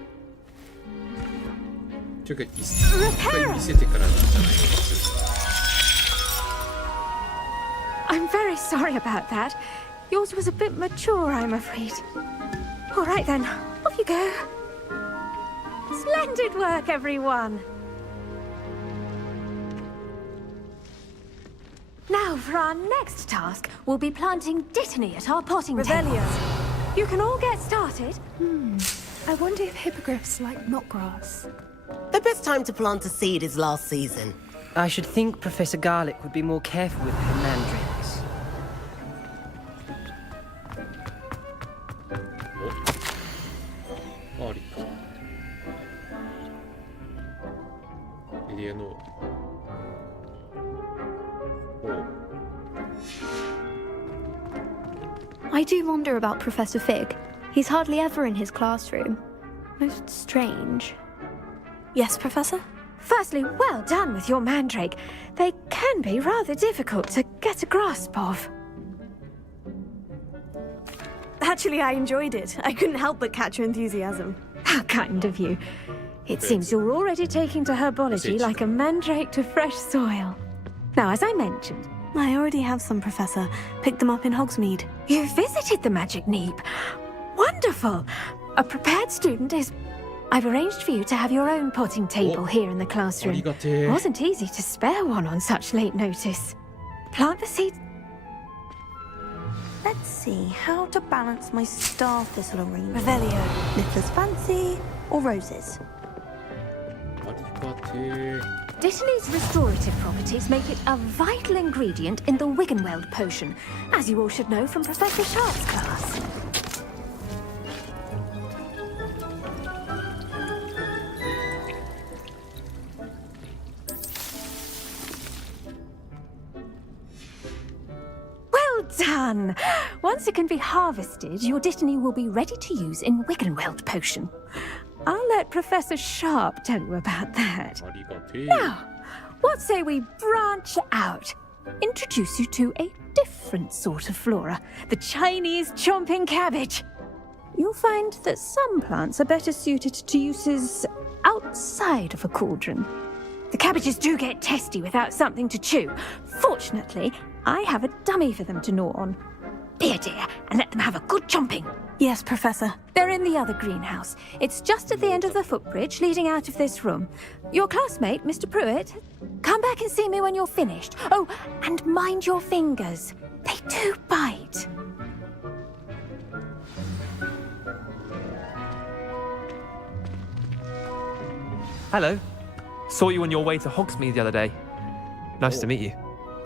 ちょっと一回見せてからなんじゃないか。 I'm very sorry about that. Yours was a bit mature, I'm afraid. All right then, off you go. Splendid work, everyone. Now, for our next task, we'll be planting Dittany at our potting Revelio. tables. You can all get started. I wonder if hippogriffs like knotgrass. The best time to plant a seed is last season. I should think Professor Garlick would be more careful with her mandrakes. I do wonder about Professor Fig. He's hardly ever in his classroom. Most strange. Yes, Professor? Firstly, well done with your mandrake. They can be rather difficult to get a grasp of. Actually, I enjoyed it. I couldn't help but catch your enthusiasm. How kind of you. It seems you're already taking to herbology like a mandrake to fresh soil. Now, as I mentioned... I already have some, Professor. Picked them up in Hogsmeade. You visited the Magic Neep. Wonderful! A prepared student is... I've arranged for you to have your own potting table here in the classroom. It wasn't easy to spare one on such late notice. Plant the seed... Let's see, how to balance my star thistle arrangement. Revelio, Niffler's Fancy, or Roses? Dittany's restorative properties make it a vital ingredient in the Wiggenweld potion, as you all should know from Professor Sharp's class. Well done! Once it can be harvested, your Dittany will be ready to use in Wiggenweld potion. I'll let Professor Sharp tell you about that. Now, what say we branch out? Introduce you to a different sort of flora, the Chinese chomping cabbage. You'll find that some plants are better suited to uses outside of a cauldron. The cabbages do get testy without something to chew. Fortunately, I have a dummy for them to gnaw on. Be a dear and let them have a good chomping. Yes, Professor. They're in the other greenhouse. It's just at the end of the footbridge leading out of this room. Your classmate, Mr. Pruitt, come back and see me when you're finished. Oh, and mind your fingers. They do bite. Hello. Saw you on your way to Hogsmeade the other day. Nice to meet you.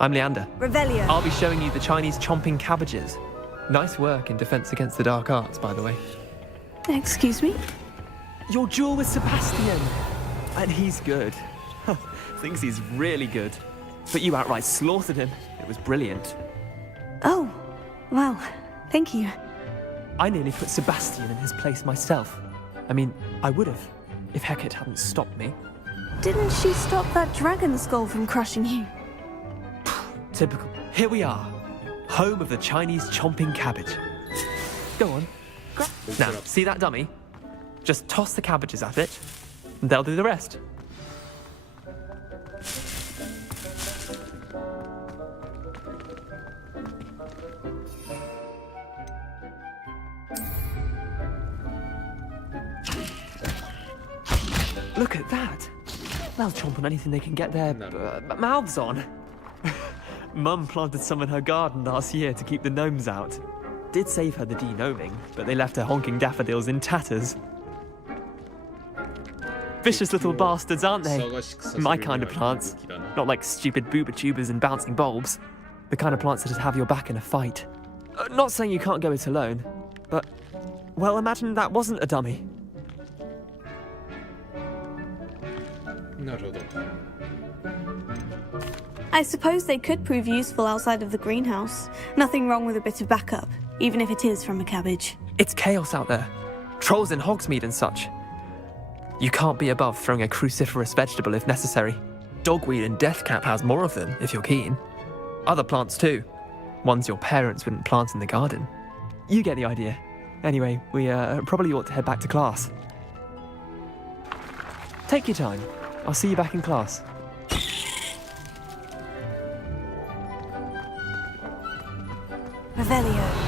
I'm Leander. Revelio. I'll be showing you the Chinese chomping cabbages. Nice work in Defense Against the Dark Arts, by the way. Excuse me? Your duel with Sebastian. And he's good. Thinks he's really good. But you outright slaughtered him. It was brilliant. Oh, well, thank you. I nearly put Sebastian in his place myself. I mean, I would have, if Hecate hadn't stopped me. Didn't she stop that dragon skull from crushing you? Typical. Here we are. Home of the Chinese chomping cabbage. Go on. Now, see that dummy? Just toss the cabbages at it, and they'll do the rest. Look at that. They'll chomp on anything they can get their mouths on. Mum planted some in her garden last year to keep the gnomes out. Did save her the de-gnoming, but they left her honking daffodils in tatters. Vicious little bastards, aren't they? My kind of plants. Not like stupid booba tubers and bouncing bulbs. The kind of plants that'd have your back in a fight. Not saying you can't go it alone, but... well, imagine that wasn't a dummy. I suppose they could prove useful outside of the greenhouse. Nothing wrong with a bit of backup, even if it is from a cabbage. It's chaos out there. Trolls in Hogsmeade and such. You can't be above throwing a cruciferous vegetable if necessary. Dogweed and deathcap has more of them, if you're keen. Other plants too. Ones your parents wouldn't plant in the garden. You get the idea. Anyway, we probably ought to head back to class. Take your time. I'll see you back in class. Revelio.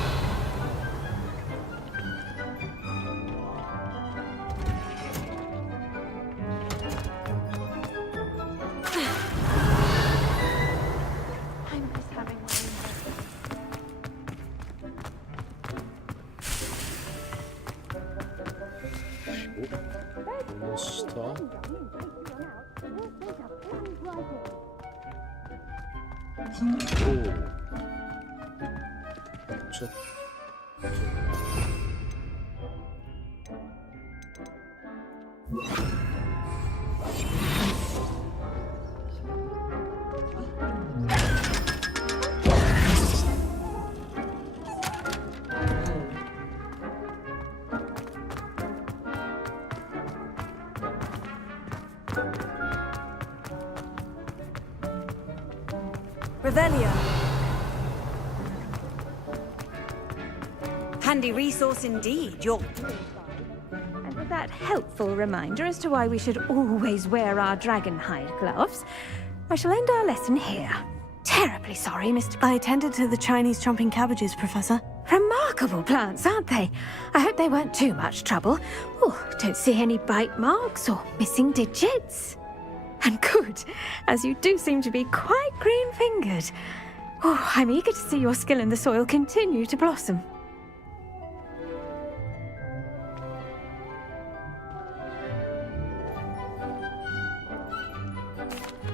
した。おお。ちょっと。Revelio. Handy resource indeed. You're... And with that helpful reminder as to why we should always wear our dragon hide gloves, I shall end our lesson here. Terribly sorry, Mr. I attended to the Chinese chomping cabbages, Professor. Remarkable plants, aren't they? I hope they weren't too much trouble. Oh, don't see any bite marks or missing digits. And good, as you do seem to be quite green-fingered. Oh, I'm eager to see your skill in the soil continue to blossom.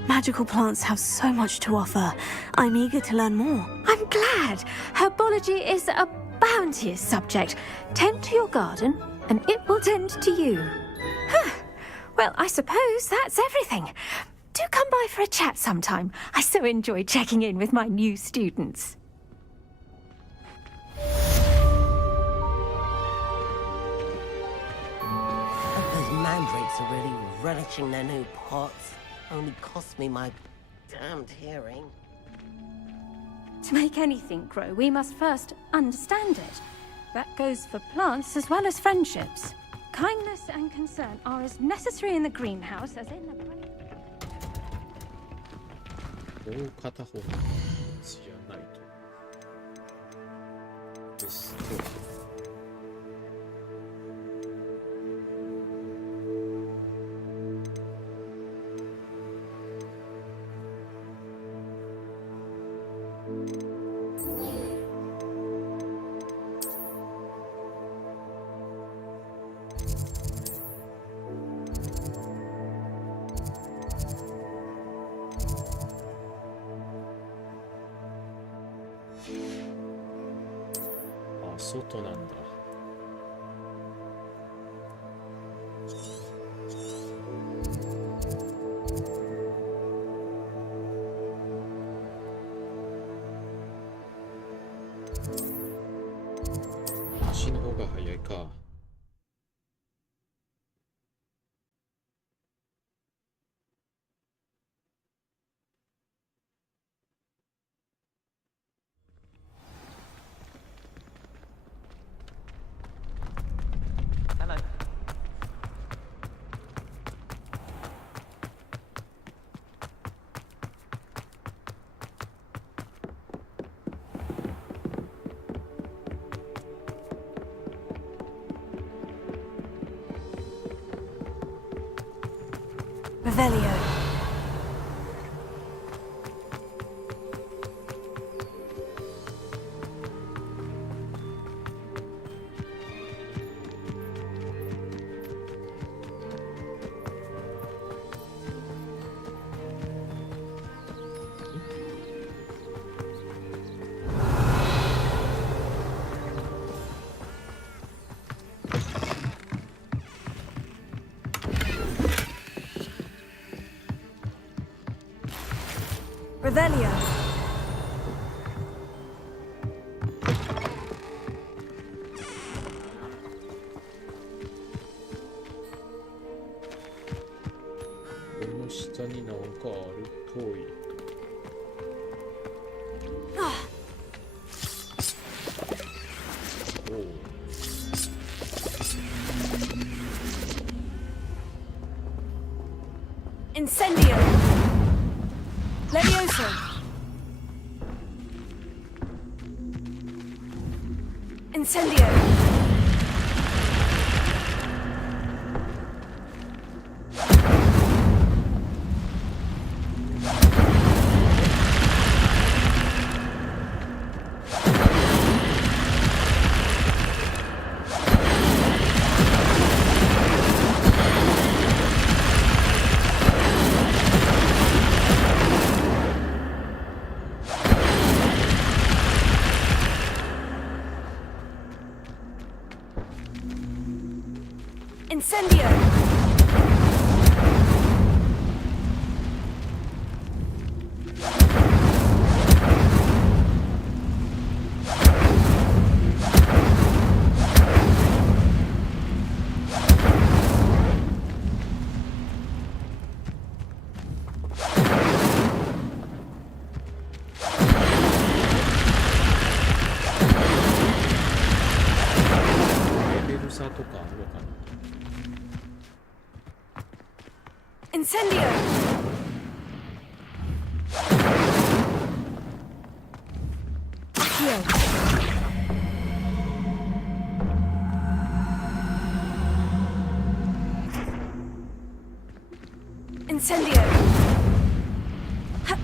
Magical plants have so much to offer. I'm eager to learn more. I'm glad. Herbology is a bounteous subject. Tend to your garden, and it will tend to you. Well, I suppose that's everything. Do come by for a chat sometime. I so enjoy checking in with my new students. Those mandrakes are really relishing their new pots. Only cost me my damned hearing. To make anything grow, we must first understand it. That goes for plants as well as friendships. Kindness and concern are as necessary in the greenhouse as in the... もう片方のやつじゃないと。ですと。外なんだ。足の方が早いか。Revelio. Revelio.この下になんかあるっぽい。おう。Incendio. Levioso. Incendio. Incendio! Accio! Incendio! Ha!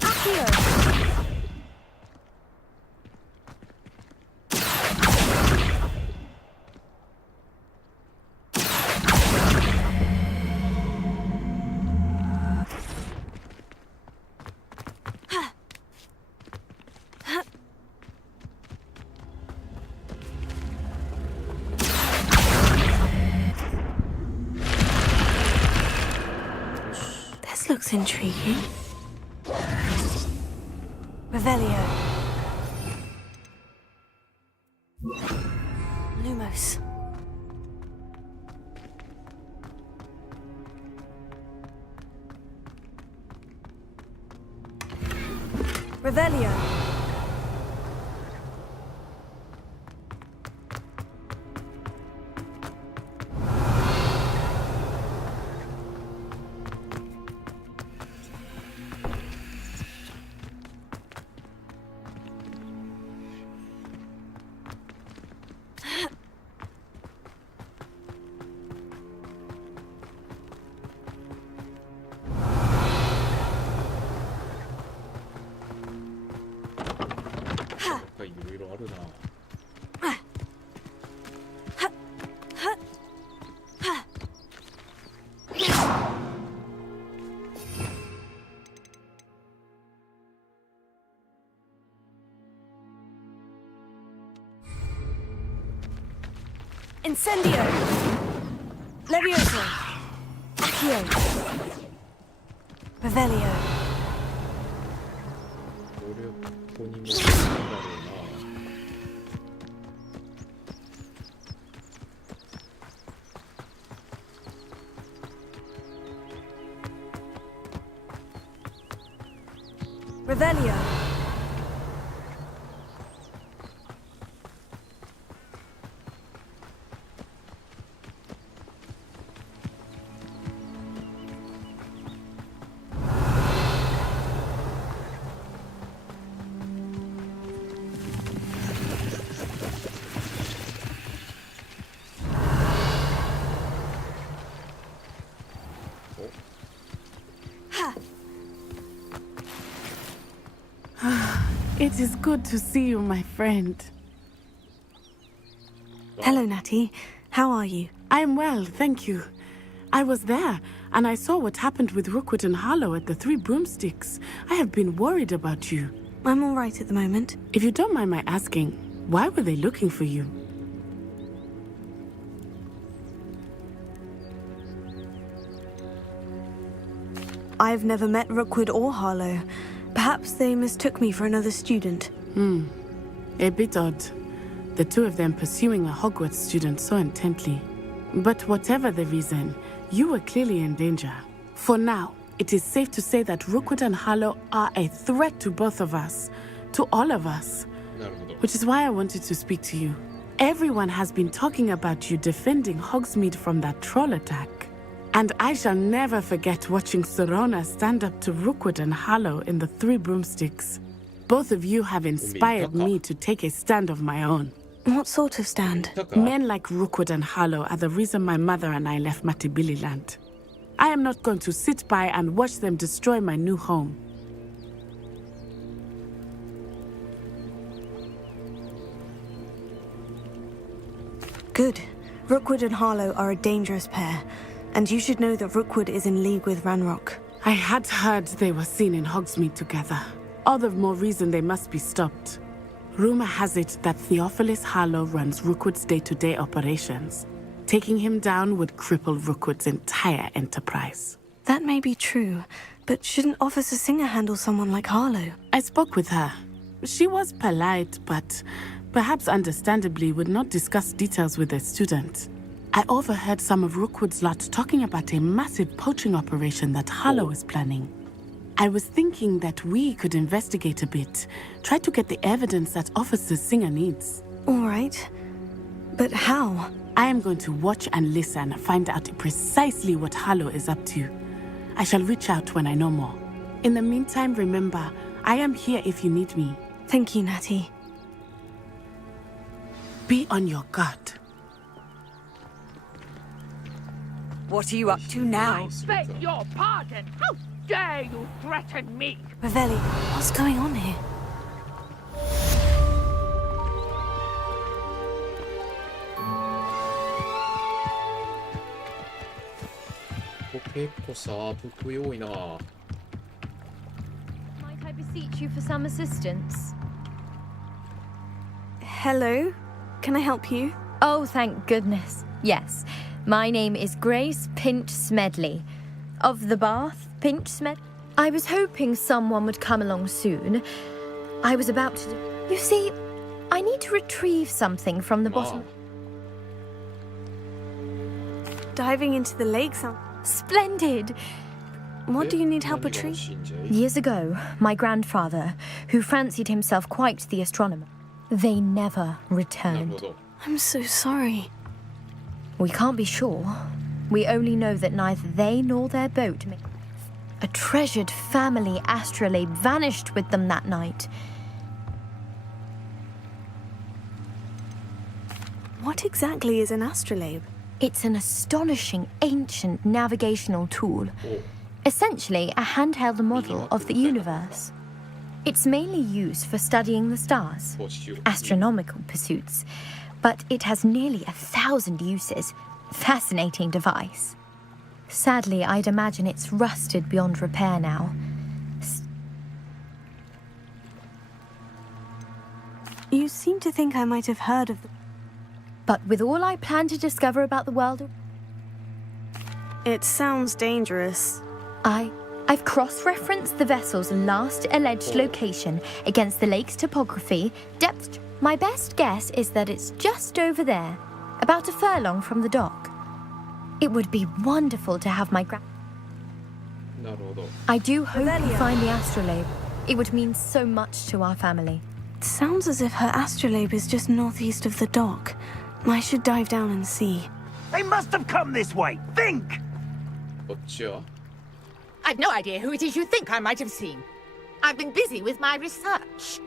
Accio! This looks intriguing. Revelio. Lumos. Revelio. Incendio! Levioso! Accio! Revelio! Revelio! It is good to see you, my friend. Hello, Natty. How are you? I'm well, thank you. I was there, and I saw what happened with Rookwood and Harlow at the Three Broomsticks. I have been worried about you. I'm all right at the moment. If you don't mind my asking, why were they looking for you? I've never met Rookwood or Harlow. Perhaps they mistook me for another student. A bit odd. The two of them pursuing a Hogwarts student so intently. But whatever the reason, you were clearly in danger. For now, it is safe to say that Rookwood and Harlow are a threat to both of us. To all of us. Which is why I wanted to speak to you. Everyone has been talking about you defending Hogsmeade from that troll attack. And I shall never forget watching Serona stand up to Rookwood and Harlow in the Three Broomsticks. Both of you have inspired me to take a stand of my own. What sort of stand? Men like Rookwood and Harlow are the reason my mother and I left Matibili Land. I am not going to sit by and watch them destroy my new home. Good. Rookwood and Harlow are a dangerous pair. And you should know that Rookwood is in league with Ranrock. I had heard they were seen in Hogsmeade together. All the more reason they must be stopped. Rumor has it that Theophilus Harlow runs Rookwood's day-to-day operations. Taking him down would cripple Rookwood's entire enterprise. That may be true, but shouldn't Officer Singer handle someone like Harlow? I spoke with her. She was polite, but perhaps understandably would not discuss details with a student. I overheard some of Rookwood's lot talking about a massive poaching operation that Harlow is planning. I was thinking that we could investigate a bit, try to get the evidence that Officer Singer needs. All right. But how? I am going to watch and listen, find out precisely what Harlow is up to. I shall reach out when I know more. In the meantime, remember, I am here if you need me. Thank you, Natty. Be on your guard. What are you up to now? I beg your pardon. How dare you threaten me? Ravelli, what's going on here? Might I beseech you for some assistance? Hello? Can I help you? Oh, thank goodness. Yes. My name is Grace Pinch Smedley. Of the Bath, Pinch Smedley. I was hoping someone would come along soon. I was about to... You see, I need to retrieve something from the bottom... Diving into the lake sounds... Splendid! What do you need help retrieving? Years ago, my grandfather, who fancied himself quite the astronomer, they never returned. I'm so sorry. We can't be sure. We only know that neither they nor their boat... A treasured family astrolabe vanished with them that night. What exactly is an astrolabe? It's an astonishing ancient navigational tool. Essentially, a handheld model of the universe. It's mainly used for studying the stars, astronomical pursuits, but it has nearly 1,000 uses. Fascinating device. Sadly, I'd imagine it's rusted beyond repair now. You seem to think I might have heard of them. But with all I plan to discover about the world... It sounds dangerous. I've cross-referenced the vessel's last alleged location against the lake's topography, depth... My best guess is that it's just over there, about a furlong from the dock. It would be wonderful to have my I do hope you find the astrolabe. It would mean so much to our family. It sounds as if her astrolabe is just northeast of the dock. I should dive down and see. They must have come this way. Think! I've no idea who it is you think I might have seen. I've been busy with my research.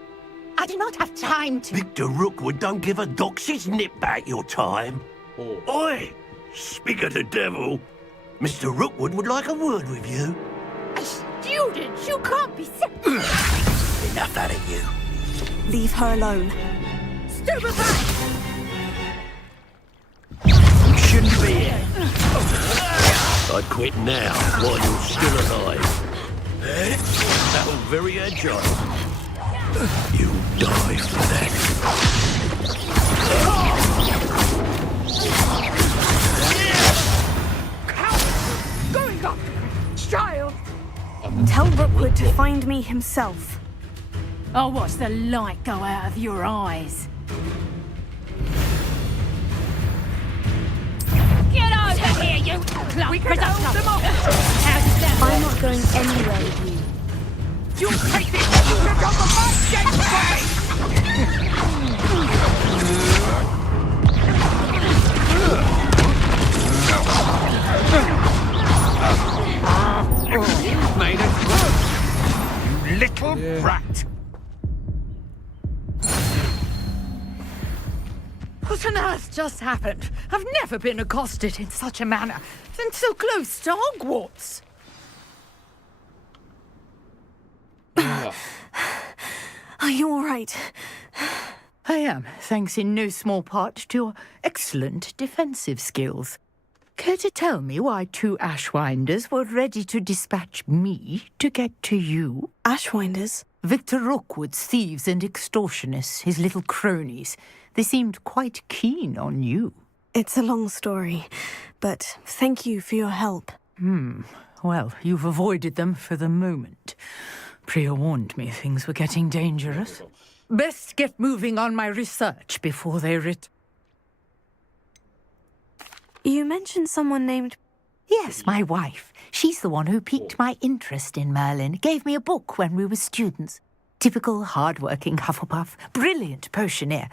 I do not have time to... Victor Rookwood don't give a doxy's nip back your time. Oi! Speak of the devil. Mr. Rookwood would like a word with you. A student? You can't be... Enough out of you. Leave her alone. Stupefy! You shouldn't be here. I'd quit now while you're still alive. That was very agile. You'll die for that. Going up! Child! Tell Rookwood to find me himself. I'll watch the light go out of your eyes. Get over here, you clump! We can hold them off! I'm not going anywhere with you. You take this! You look on the market! You've made it good! You little brat! What on earth just happened? I've never been accosted in such a manner, and so close to Hogwarts. Are you all right? I am, thanks in no small part to your excellent defensive skills. Care to tell me why two Ashwinders were ready to dispatch me to get to you? Ashwinders? Victor Rookwood's thieves and extortionists, his little cronies. They seemed quite keen on you. It's a long story, but thank you for your help. Well, you've avoided them for the moment. Priya warned me things were getting dangerous. Best get moving on my research before they You mentioned someone named... Yes, my wife. She's the one who piqued my interest in Merlin. Gave me a book when we were students. Typical hard-working Hufflepuff. Brilliant potioneer.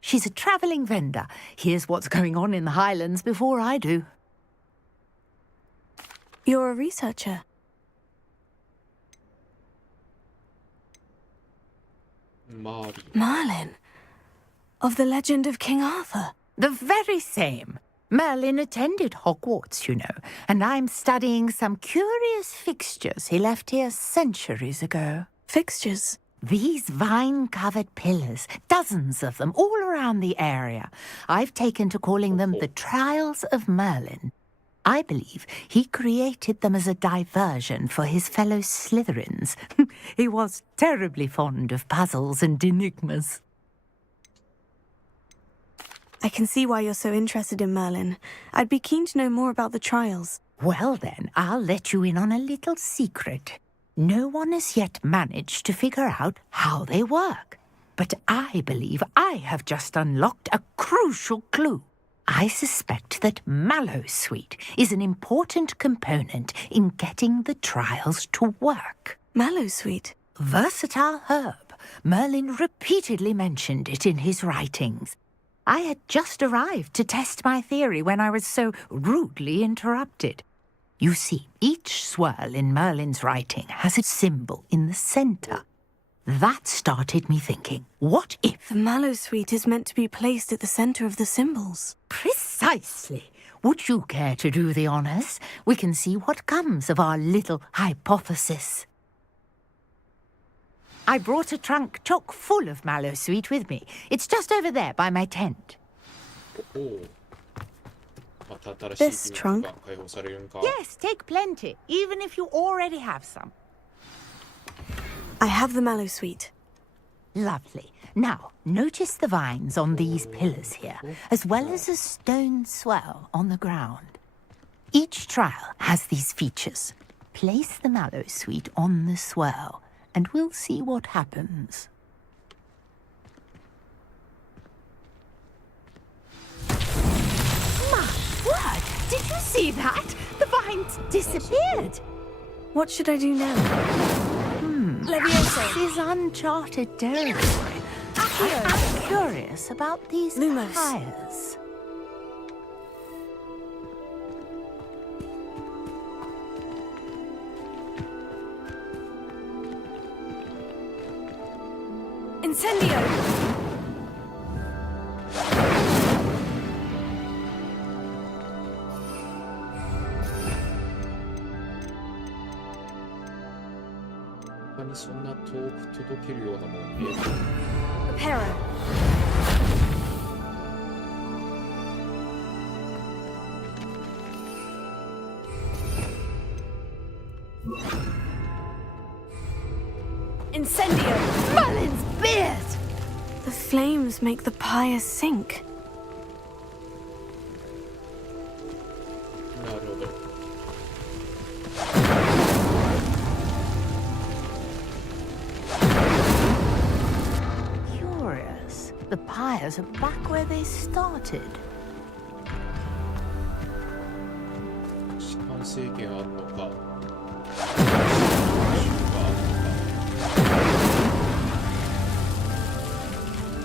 She's a travelling vendor. Hears what's going on in the Highlands before I do. You're a researcher. Merlin? Of the legend of King Arthur? The very same. Merlin attended Hogwarts, you know, and I'm studying some curious fixtures he left here centuries ago. Fixtures? These vine-covered pillars, dozens of them, all around the area. I've taken to calling them the Trials of Merlin. I believe he created them as a diversion for his fellow Slytherins. He was terribly fond of puzzles and enigmas. I can see why you're so interested in Merlin. I'd be keen to know more about the trials. Well then, I'll let you in on a little secret. No one has yet managed to figure out how they work. But I believe I have just unlocked a crucial clue. I suspect that Mallowsweet is an important component in getting the trials to work. Mallowsweet? Versatile herb. Merlin repeatedly mentioned it in his writings. I had just arrived to test my theory when I was so rudely interrupted. You see, each swirl in Merlin's writing has a symbol in the centre. That started me thinking, what if... The Mallowsweet is meant to be placed at the centre of the symbols. Precisely. Would you care to do the honours? We can see what comes of our little hypothesis. I brought a trunk chock full of Mallowsweet with me. It's just over there by my tent. This trunk? Yes, take plenty, even if you already have some. I have the Mallowsweet. Lovely. Now, notice the vines on these pillars here, as well as a stone swell on the ground. Each trial has these features. Place the Mallowsweet on the swell, and we'll see what happens. My word! Did you see that? The vines disappeared. What should I do now? This is uncharted territory. I'm curious about these fires. Incendio! Reparo. Incendio! Merlin's beard! The flames make the pyre sink. Curious. The pyres are back where they started.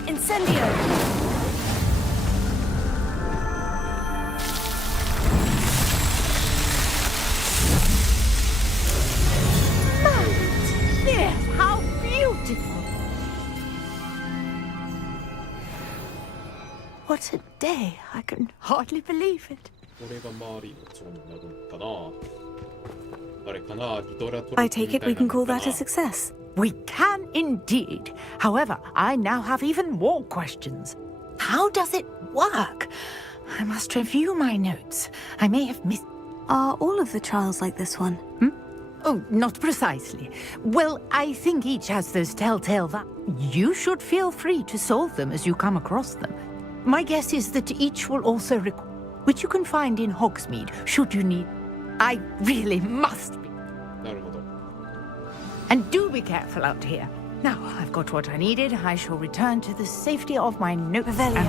Incendio! Yes, how beautiful! What a day! I can hardly believe it. I take it we can call that a success. We can indeed. However, I now have even more questions. How does it work? I must review my notes. I may have missed... Are all of the trials like this one? Oh, not precisely. Well, I think each has those telltale You should feel free to solve them as you come across them. My guess is that each will also require... which you can find in Hogsmeade, should you need... I really must be... And do be careful out here. Now, I've got what I needed. I shall return to the safety of my notes and...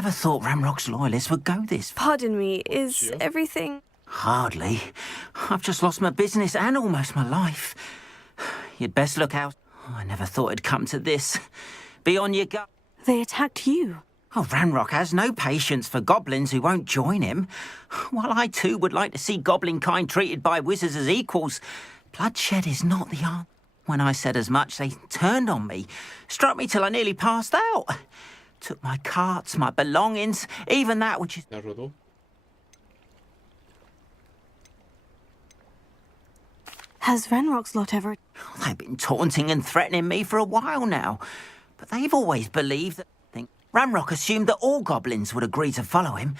never thought Ramrock's loyalists would go this far. Pardon me, is everything... Hardly. I've just lost my business and almost my life. You'd best look out. I never thought it'd come to this. Be on your guard. They attacked you. Oh, Ranrock has no patience for goblins who won't join him. While I too would like to see goblin kind treated by wizards as equals, bloodshed is not the answer. When I said as much, they turned on me, struck me till I nearly passed out. Took my carts, my belongings, even that which is... Has Ranrock's lot ever... They've been taunting and threatening me for a while now, but they've always believed that... Ramrock assumed that all goblins would agree to follow him,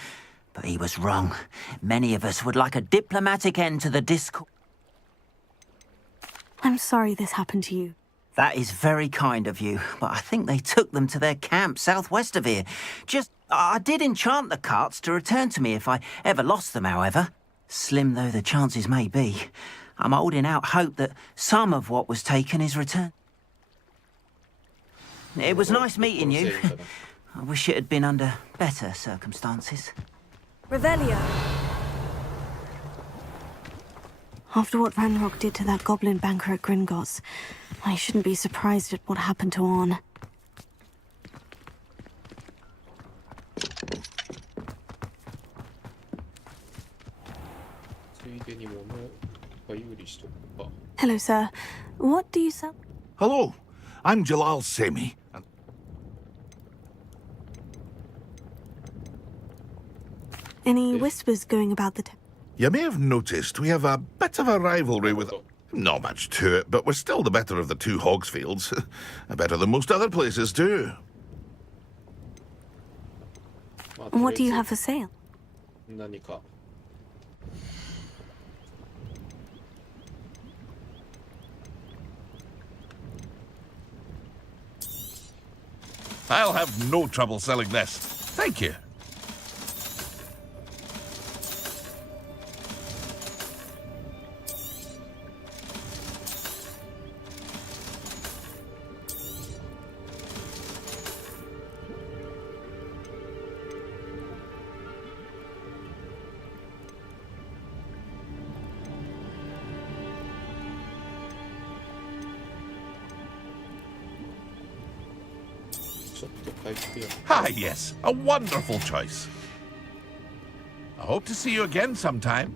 but he was wrong. Many of us would like a diplomatic end to the discord. I'm sorry this happened to you. That is very kind of you, but I think they took them to their camp southwest of here. I did enchant the carts to return to me if I ever lost them, however. Slim though the chances may be, I'm holding out hope that some of what was taken is returned. It was nice meeting you. I wish it had been under better circumstances. Revelio! After what Ranrock did to that goblin banker at Gringotts, I shouldn't be surprised at what happened to Orn. Hello, sir. What do you sell? Hello, I'm Jalal Semi. Any whispers going about the... You may have noticed we have a bit of a rivalry with... Not much to it, but we're still the better of the two Hogsfields. Better than most other places, too. What do you have for sale? I'll have no trouble selling this. Thank you. Ah, yes, a wonderful choice. I hope to see you again sometime.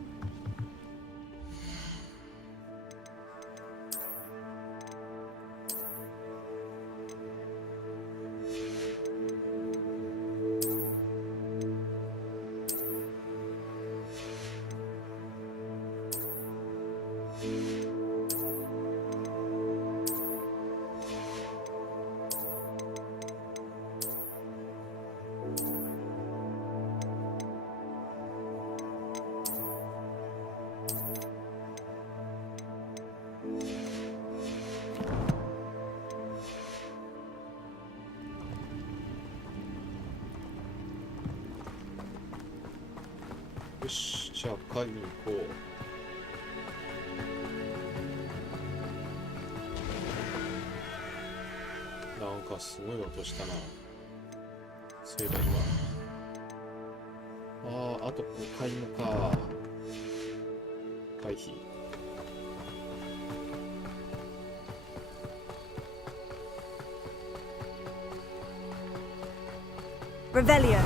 Revelio.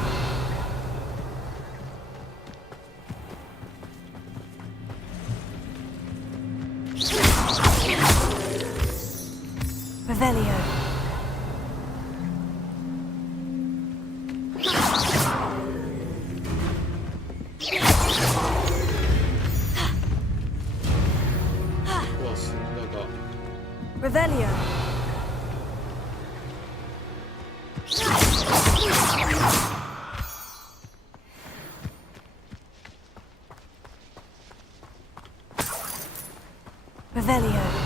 Revelio. Revelio. Revelio.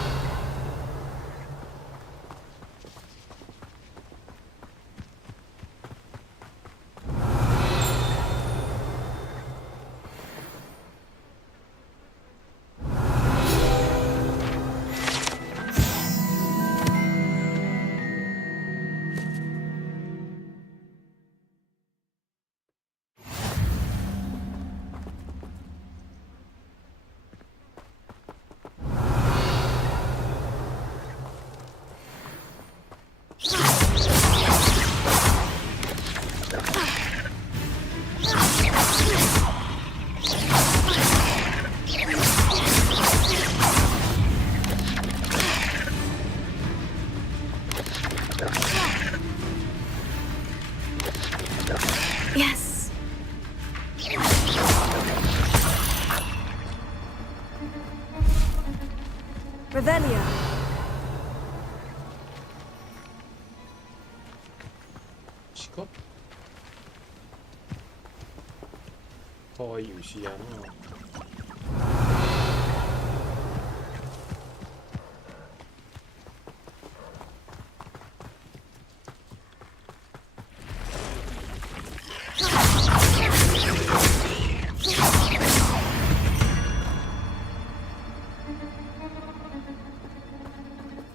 Revelio. 鹿？かわいい牛やな。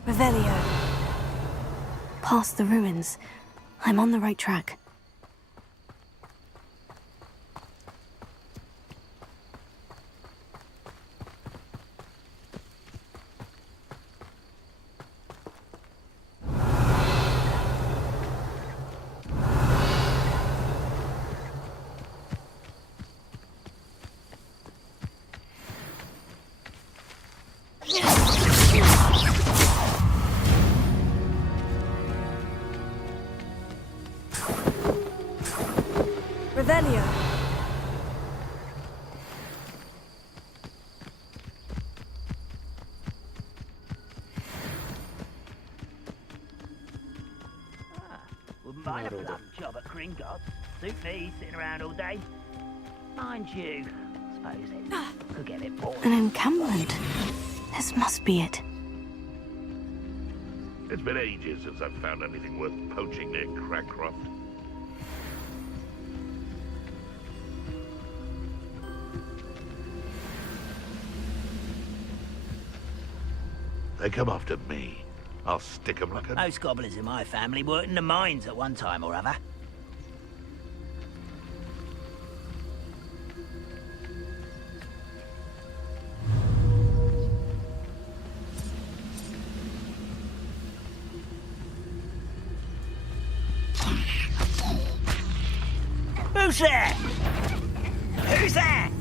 Revelio. Past the ruins. I'm on the right track. Revelio. Wouldn't mind a plum job at Gringotts. Suit me, sitting around all day. Mind you, suppose it could get a bit boring. An encampment. This must be it. It's been ages since I've found anything worth poaching near Crackcroft. They come after me. I'll stick 'em like a... Most goblins in my family worked in the mines at one time or other. Who's there? Who's there?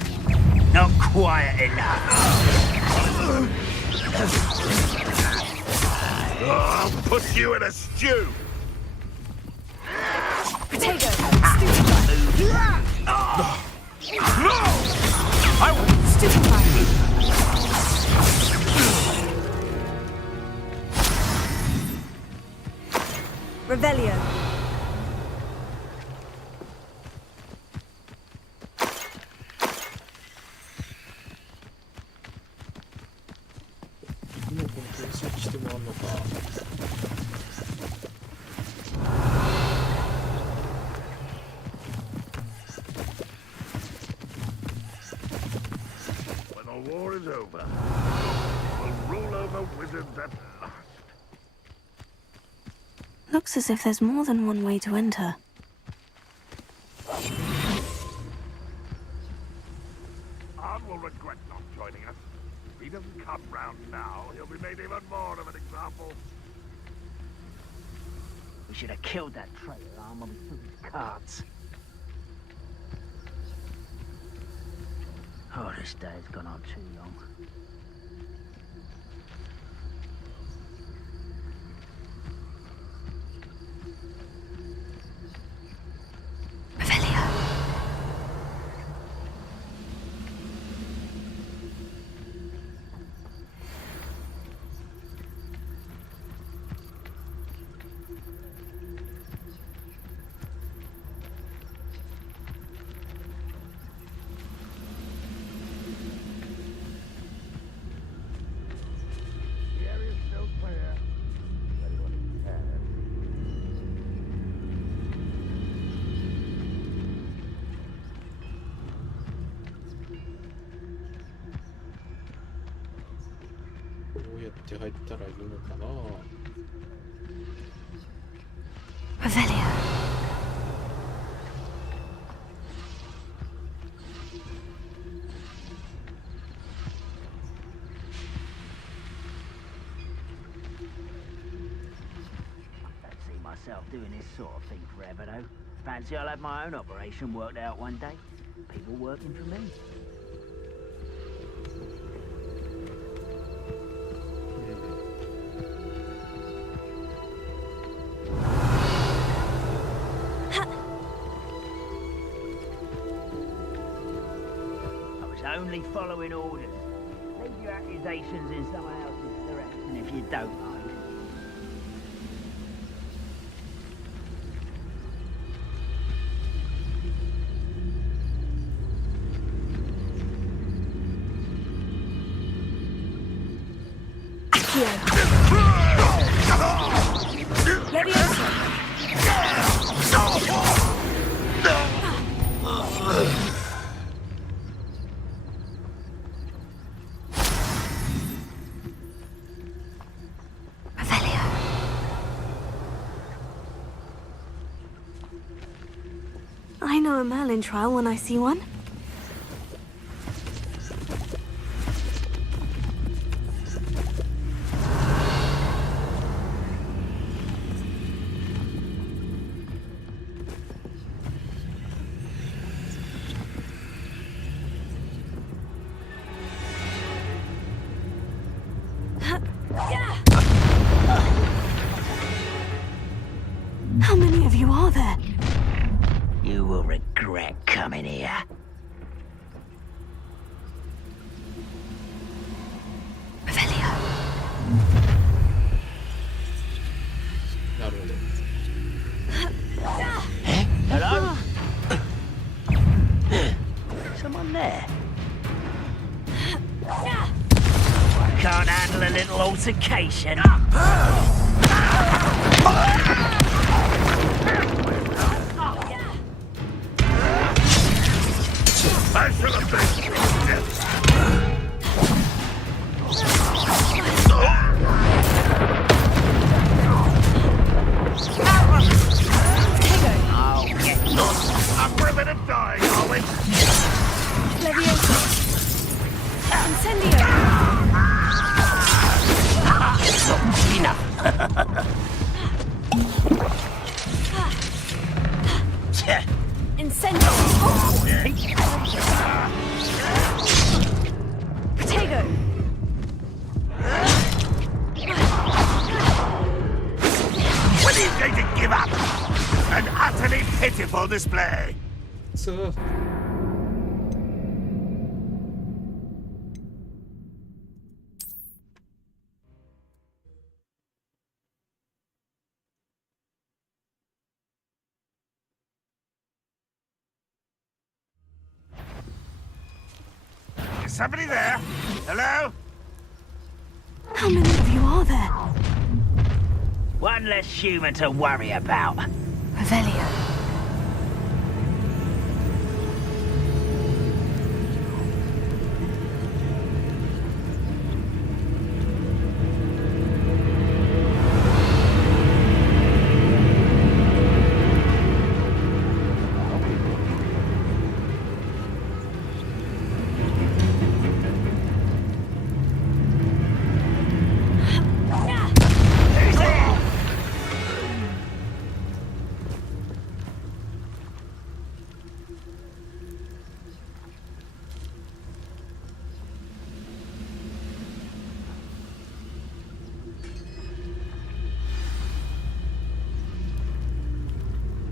Not quiet enough. I'll put you in a stew! Potato! I will Stupefy! Revelio. When the war is over, we'll rule over wizards at last. Looks as if there's more than one way to enter. Arn will regret not joining us. If he doesn't come round now, he'll be made even more of an example. We should have killed that traitor Arn when we threw his cards. Oh, this day has gone on too long. Revelio. The area's still clear. Anyone who cares. Revelio. Don't see myself doing this sort of thing forever, though. Fancy I'll have my own operation worked out one day. People working for me. I was only following orders. Leave your accusations in someone else's if you don't mind. I know a Merlin trial when I see one. How many of you are there? You will regret coming here. Hello? Someone there? Can't handle a little altercation. I should have been. I'm for a bit of dying, are we? When are you going to give up? An utterly pitiful display. So. Is somebody there? Hello? How many of you are there? One less human to worry about. Revelio.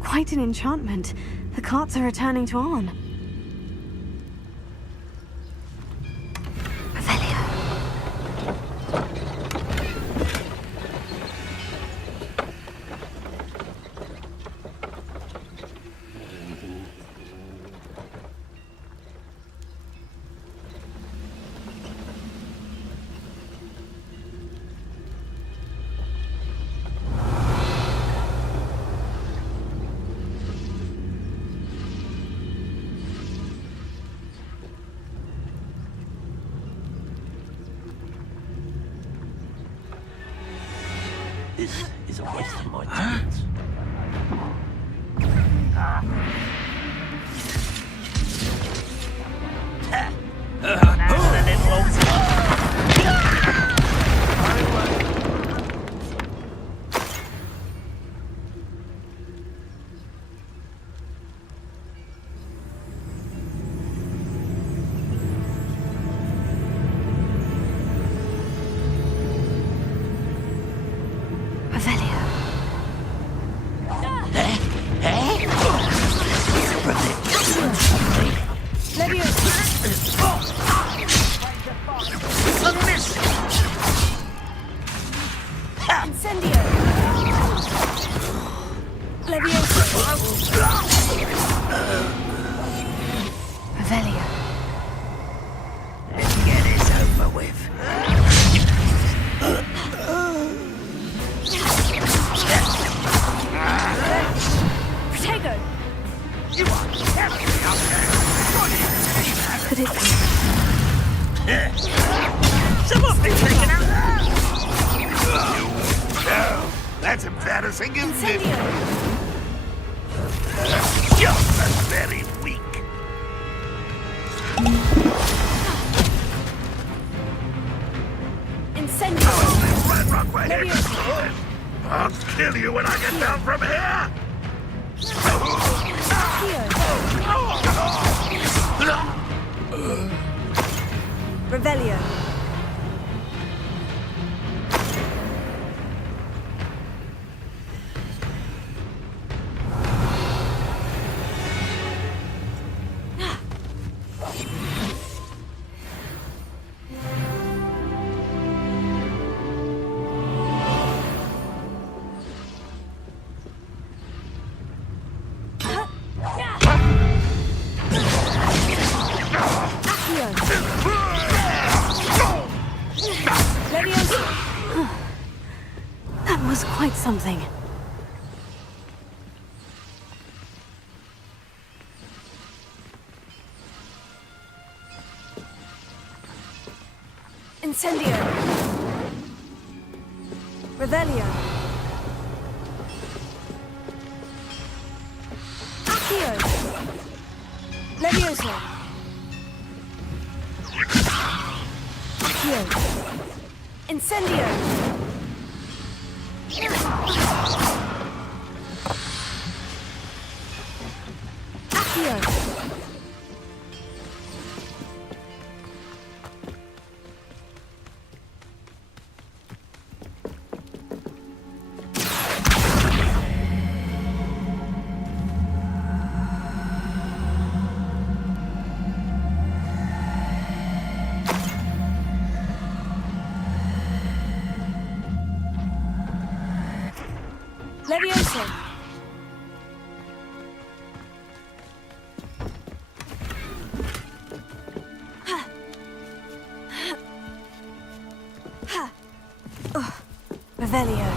Quite an enchantment. The carts are returning to Arn. This is a waste of my time. with. Protego! You are carefully up there. Could it be? Someone's been taken out. Oh, that's embarrassing, isn't it? Just very weak. Incendio! Run, Rockway! I'll kill you when I get down from here! Revelio. That was quite something. Incendio. Revelio. Accio. Levioso. Accio. Incendio. Accio. Levioso. Revelio.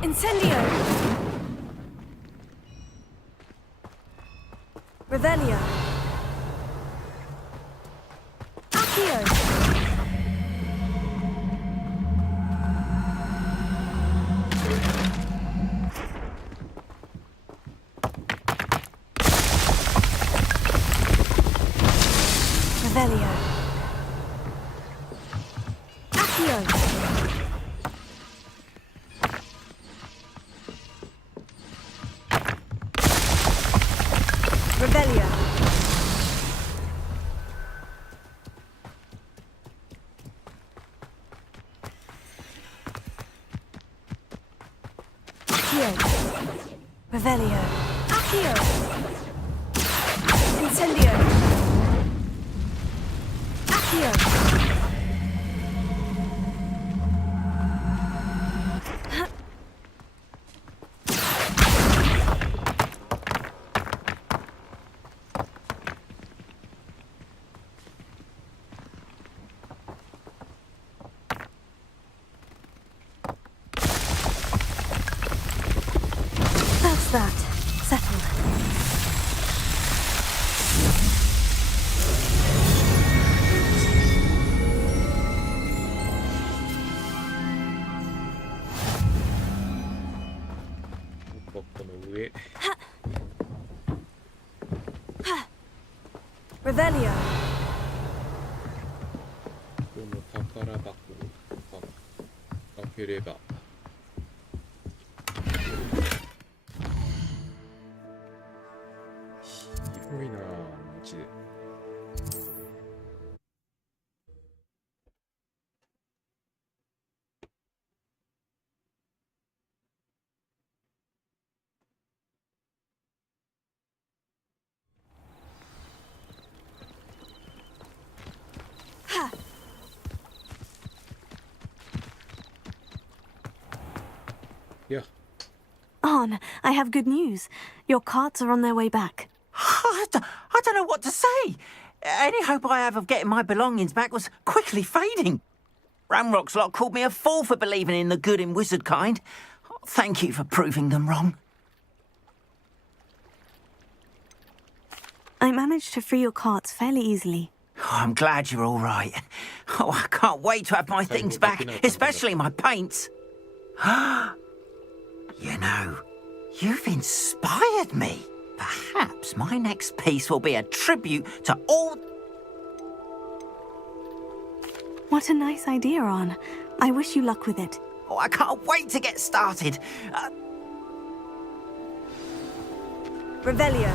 Incendio! Revelio! Accio! Revelio! Accio! Revelio. Accio. Revelio. Accio. Incendio. Accio. That's that. Settled. Revelio. この宝箱を開ければ。広いなぁ、マジで。Ron, I have good news. Your carts are on their way back. I don't know what to say. Any hope I have of getting my belongings back was quickly fading. Ramrock's lot called me a fool for believing in the good in wizard kind. Thank you for proving them wrong. I managed to free your carts fairly easily. Oh, I'm glad you're all right. Oh, I can't wait to have my things back, especially my paints. You know, you've inspired me. Perhaps my next piece will be a tribute to all... What a nice idea, Ron. I wish you luck with it. Oh, I can't wait to get started. Revelio.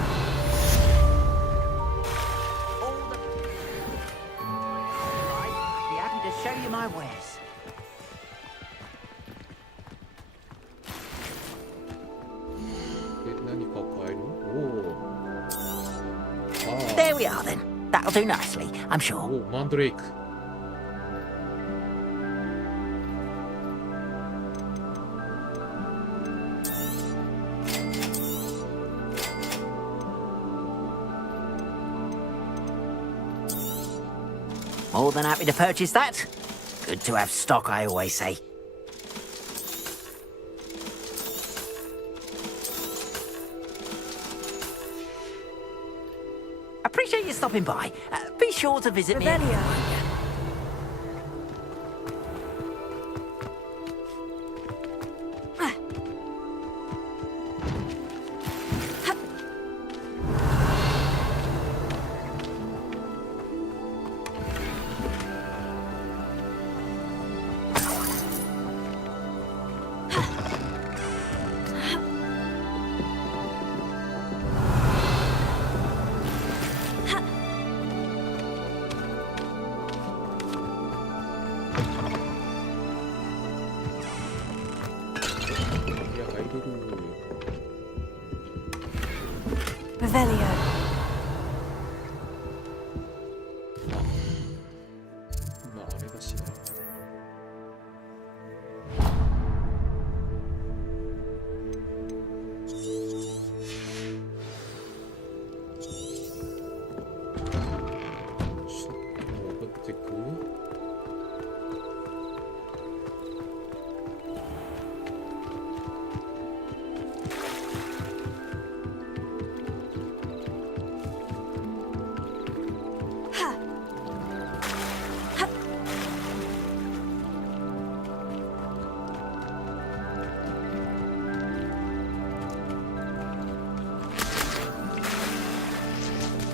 I'd be happy to show you my wares. There we are then. That'll do nicely, I'm sure. Oh, Mandrake. More than happy to purchase that. Good to have stock, I always say. Appreciate you stopping by. Be sure to visit me. Revelio.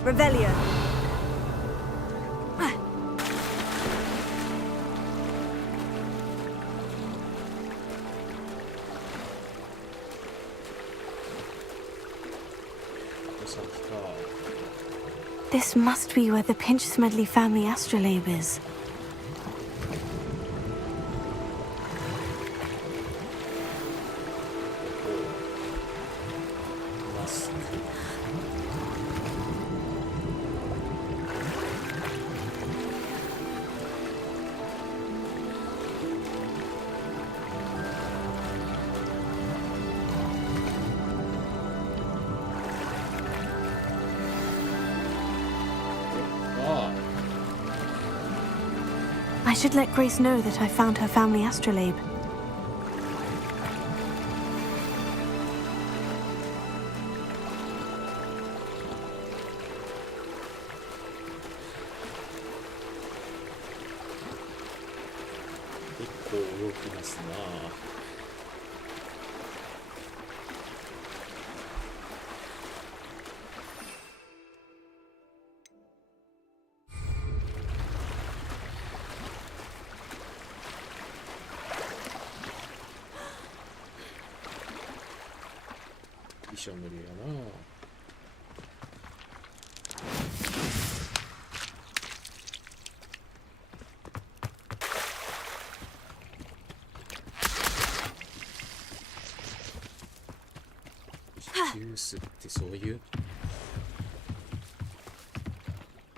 Revelio. This must be where the Pinch Smedley family astrolabe is. I should let Grace know that I found her family astrolabe.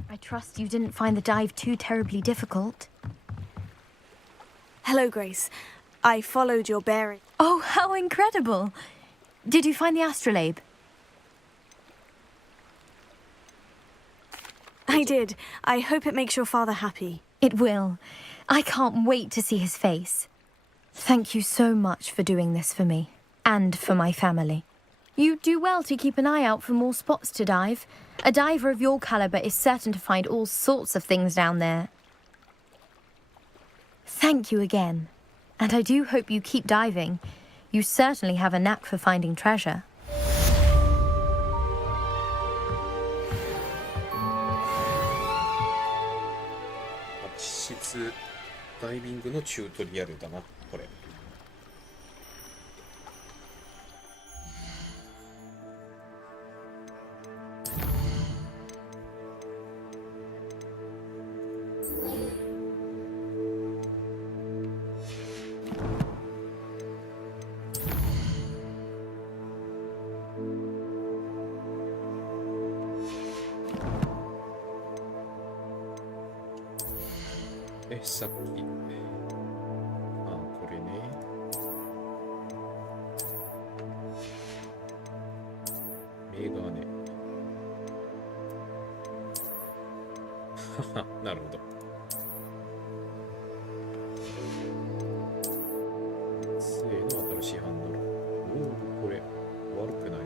I trust you didn't find the dive too terribly difficult. Hello, Grace. I followed your bearing. Oh, how incredible! Did you find the astrolabe? I did. I hope it makes your father happy. It will. I can't wait to see his face. Thank you so much for doing this for me, and for my family. You do well to keep an eye out for more spots to dive. A diver of your caliber is certain to find all sorts of things down there. Thank you again. And I do hope you keep diving. You certainly have a knack for finding treasure. 実質ダイビングのチュートリアルだな、これ。さっきこれね。メガネ。なるほど。杖の新しいハンドル。おお、これ悪くない？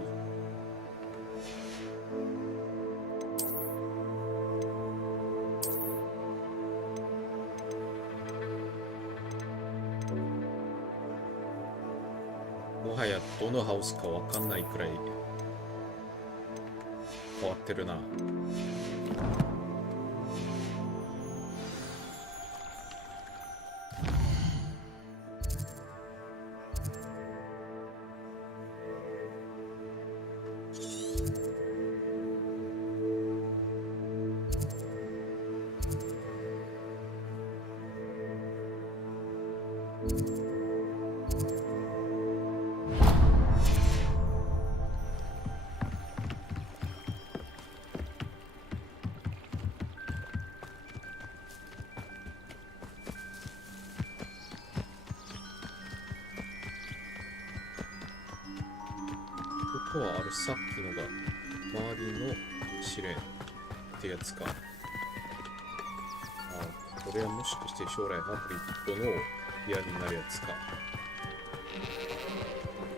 もはやどのハウスかわかんないくらい変わってるな。ここはあれさっきのが周りの試練ってやつか。あ、これはもしかして将来ハグリッドの嫌になるやつか。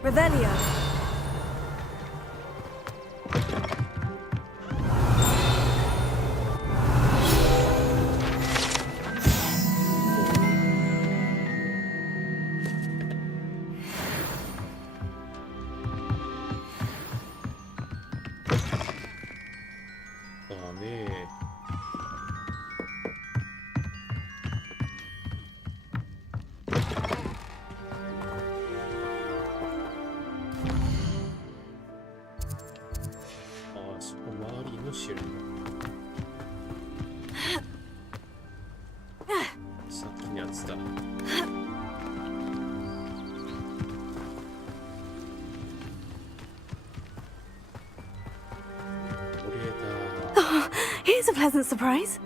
Revelio. Oh, here's a pleasant surprise.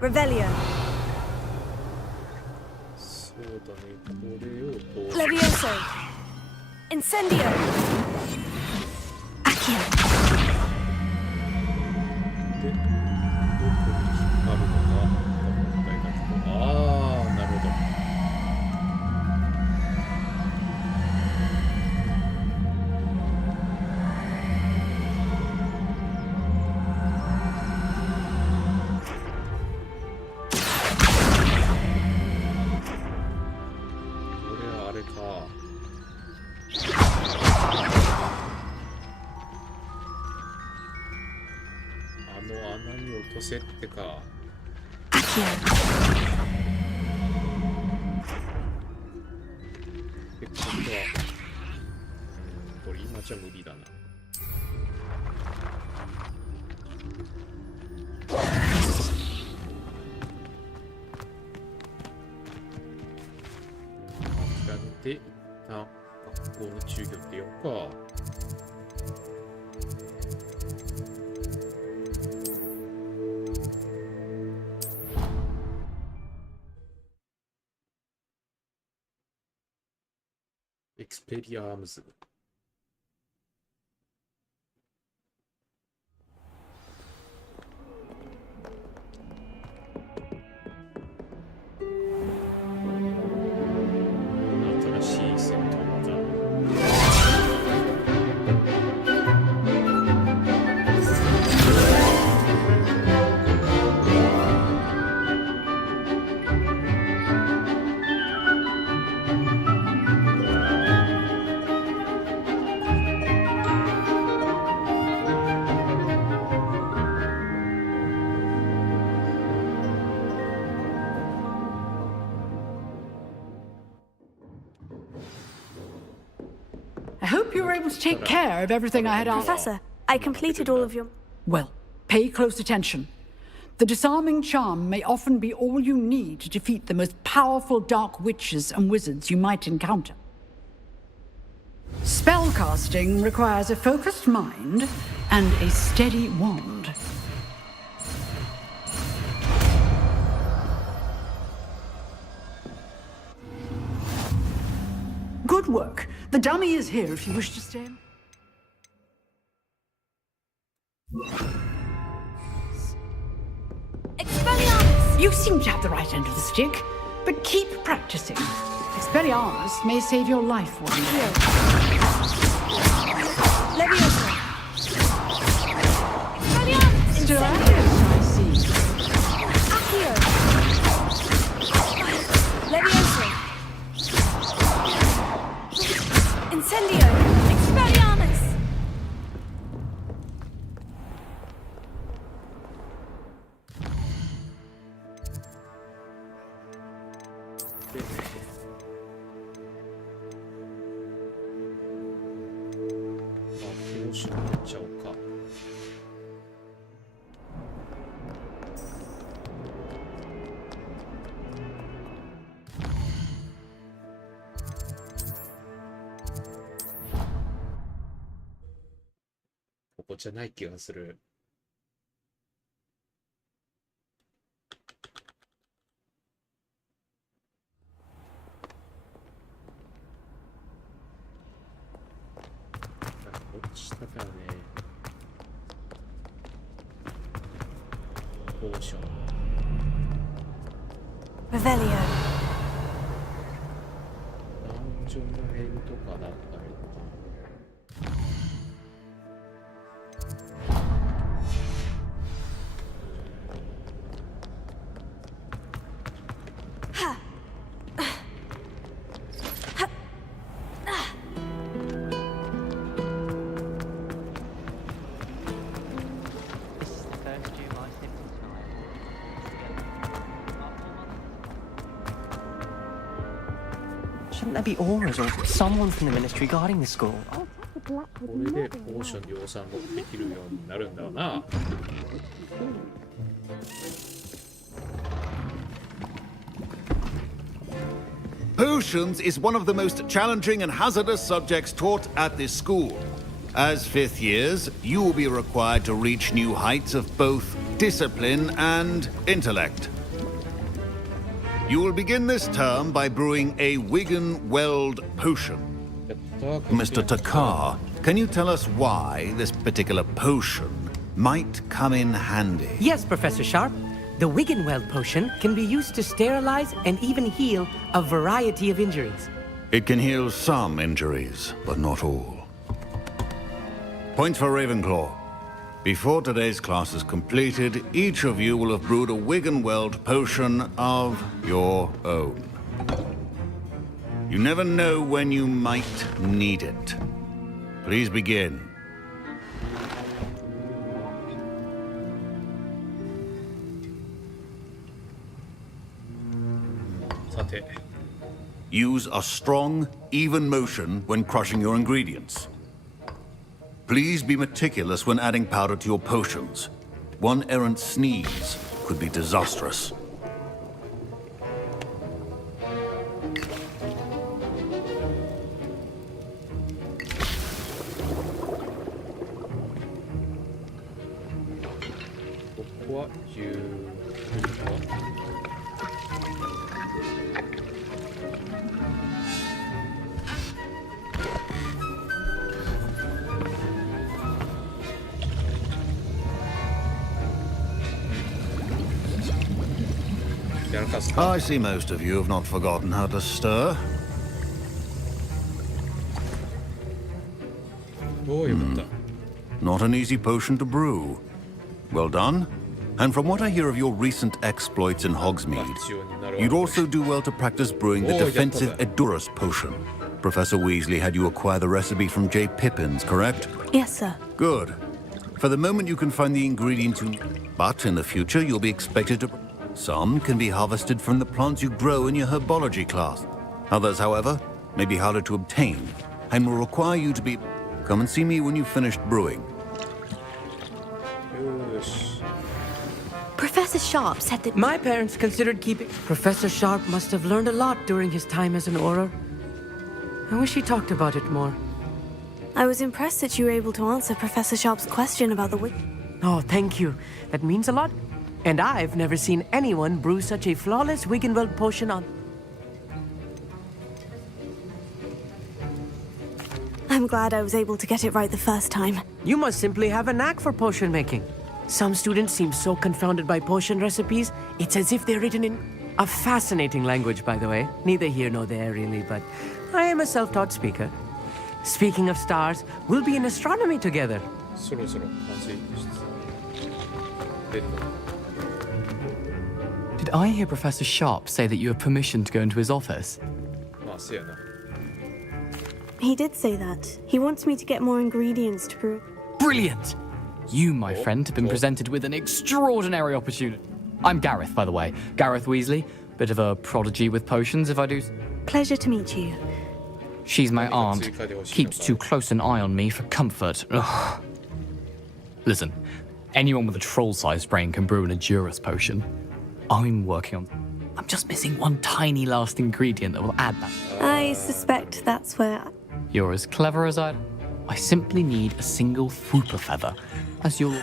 Revelio. Levioso. Incendio. Accio. ああ、なるほど。これはあれか。あの穴に落とせってか。ってことは、これ今じゃ無理だな。諦めて一旦学校の授業ってよっか。クスペリアームズ。新しい戦闘技。I hope you were able to take care of everything I had asked. Professor, I completed all of your... Well, pay close attention. The disarming charm may often be all you need to defeat the most powerful dark witches and wizards you might encounter. Spellcasting requires a focused mind and a steady wand. Good work. The dummy is here if you wish to stay. Expelliarmus! You seem to have the right end of the stick, but keep practicing. Expelliarmus may save your life one day. Leviosa! Expelliarmus! Still active, I see. Accio! Leviosa! Incendio! Expelliarmus!ここじゃない気がする。こっち下だよね。ポーション。Revelio. ダンジョンの辺とかだったりとか。Shouldn't there be auras or someone from the ministry guarding the school? これでポーション量産もできるようになるんだろうな。Potions is one of the most challenging and hazardous subjects taught at this school. As fifth years, you will be required to reach new heights of both discipline and intellect. You will begin this term by brewing a Wigan-Weld potion. Mr. Takar, can you tell us why this particular potion might come in handy? Yes, Professor Sharp. The Wigan-Weld potion can be used to sterilize and even heal a variety of injuries. It can heal some injuries, but not all. Points for Ravenclaw. Before today's class is completed, each of you will have brewed a Wigan-Weld potion of your own. You never know when you might need it. Please begin. Use a strong, even motion when crushing your ingredients. Please be meticulous when adding powder to your potions. One errant sneeze could be disastrous. I see most of you have not forgotten how to stir. Not an easy potion to brew. Well done. And from what I hear of your recent exploits in Hogsmeade, you'd also do well to practice brewing the defensive Edurus potion. Professor Weasley had you acquire the recipe from J. Pippins, correct? Yes, sir. Good. For the moment you can find the ingredients you need, but in the future you'll be expected to... Some can be harvested from the plants you grow in your herbology class. Others, however, may be harder to obtain and will require you to be... Come and see me when you've finished brewing. Professor Sharp said that... My parents considered keeping... Professor Sharp must have learned a lot during his time as an Auror. I wish he talked about it more. I was impressed that you were able to answer Professor Sharp's question about the witch. Oh, thank you. That means a lot. And I've never seen anyone brew such a flawless Wiggenweld potion on... I'm glad I was able to get it right the first time. You must simply have a knack for potion making. Some students seem so confounded by potion recipes, it's as if they're written in a fascinating language, by the way. Neither here nor there, really, but I am a self-taught speaker. Speaking of stars, we'll be in astronomy together. Did I hear Professor Sharp say that you have permission to go into his office? He did say that. He wants me to get more ingredients to brew. Brilliant! You, my friend, have been presented with an extraordinary opportunity. I'm Gareth, by the way. Gareth Weasley. Bit of a prodigy with potions, if I do... Pleasure to meet you. She's my aunt. Keeps too close an eye on me for comfort. Ugh. Listen, anyone with a troll-sized brain can brew an Edurus potion. I'm working on... I'm just missing one tiny last ingredient that will add that. I suspect that's where... You're as clever as I simply need a single Fwooper feather. As you'll...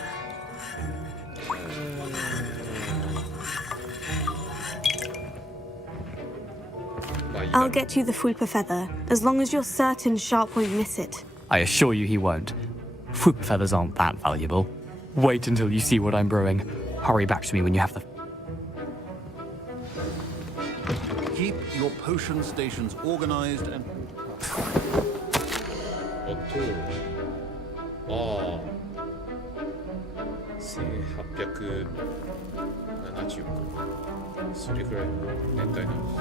I'll get you the Fwooper feather, as long as you're certain Sharp won't miss it. I assure you he won't. Fwooper feathers aren't that valuable. Wait until you see what I'm brewing. Hurry back to me when you have the... Keep your potion stations organized and... 아, 1870か。それぐらいの年代なんです。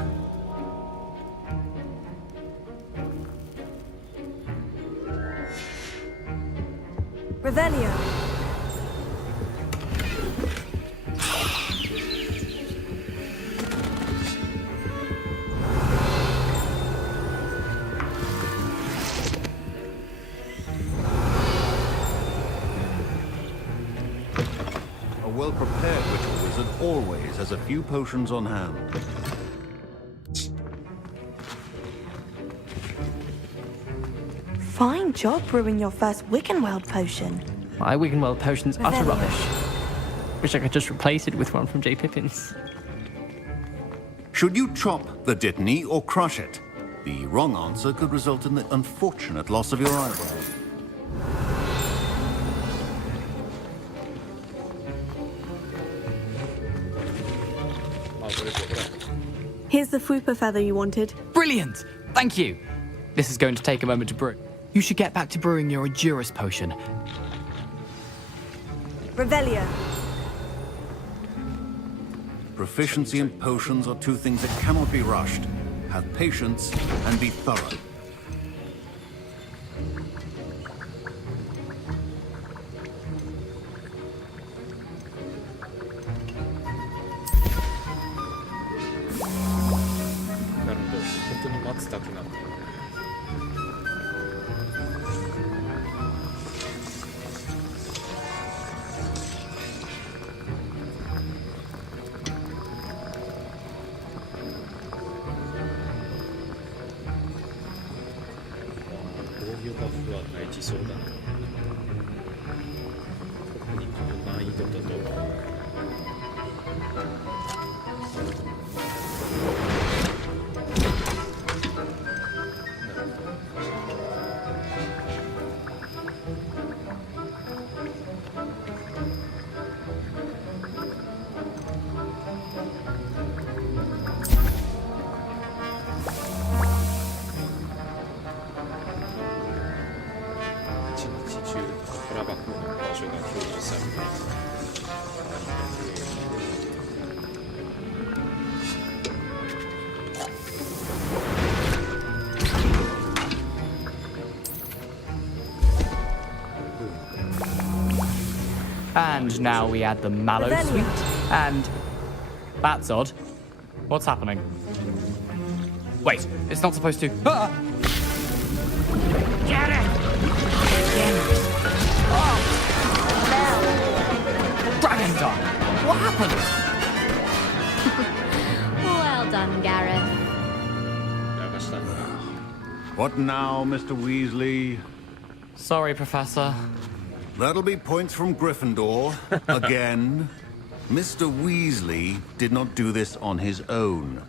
Revelio. A well-prepared witcher wizard always has a few potions on hand. Fine job brewing your first Wiggenweld potion. My Wiggenweld potion's utter rubbish. Wish I could just replace it with one from J. Pippins. Should you chop the Dittany or crush it? The wrong answer could result in the unfortunate loss of your eyeball. Here's the Fwooper feather you wanted. Brilliant! Thank you! This is going to take a moment to brew. You should get back to brewing your Edurus potion. Revelio. Proficiency in potions are two things that cannot be rushed. Have patience and be thorough. And now we add the mallow sweet, and that's odd. What's happening? Wait, it's not supposed to. Ah! Get it! Dragon Dog! What happened? Well done, Gareth. What now, Mr. Weasley? Sorry, Professor. That'll be points from Gryffindor. Again. Mr. Weasley did not do this on his own.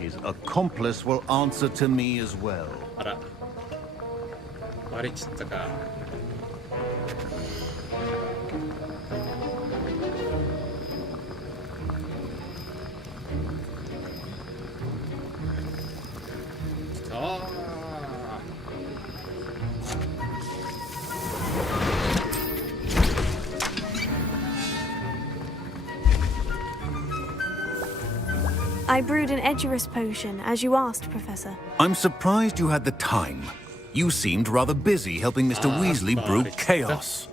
His accomplice will answer to me as well. あら。バレちったか。ああ。I brewed an Edurus potion, as you asked, Professor. I'm surprised you had the time. You seemed rather busy helping Mr. Weasley brew chaos.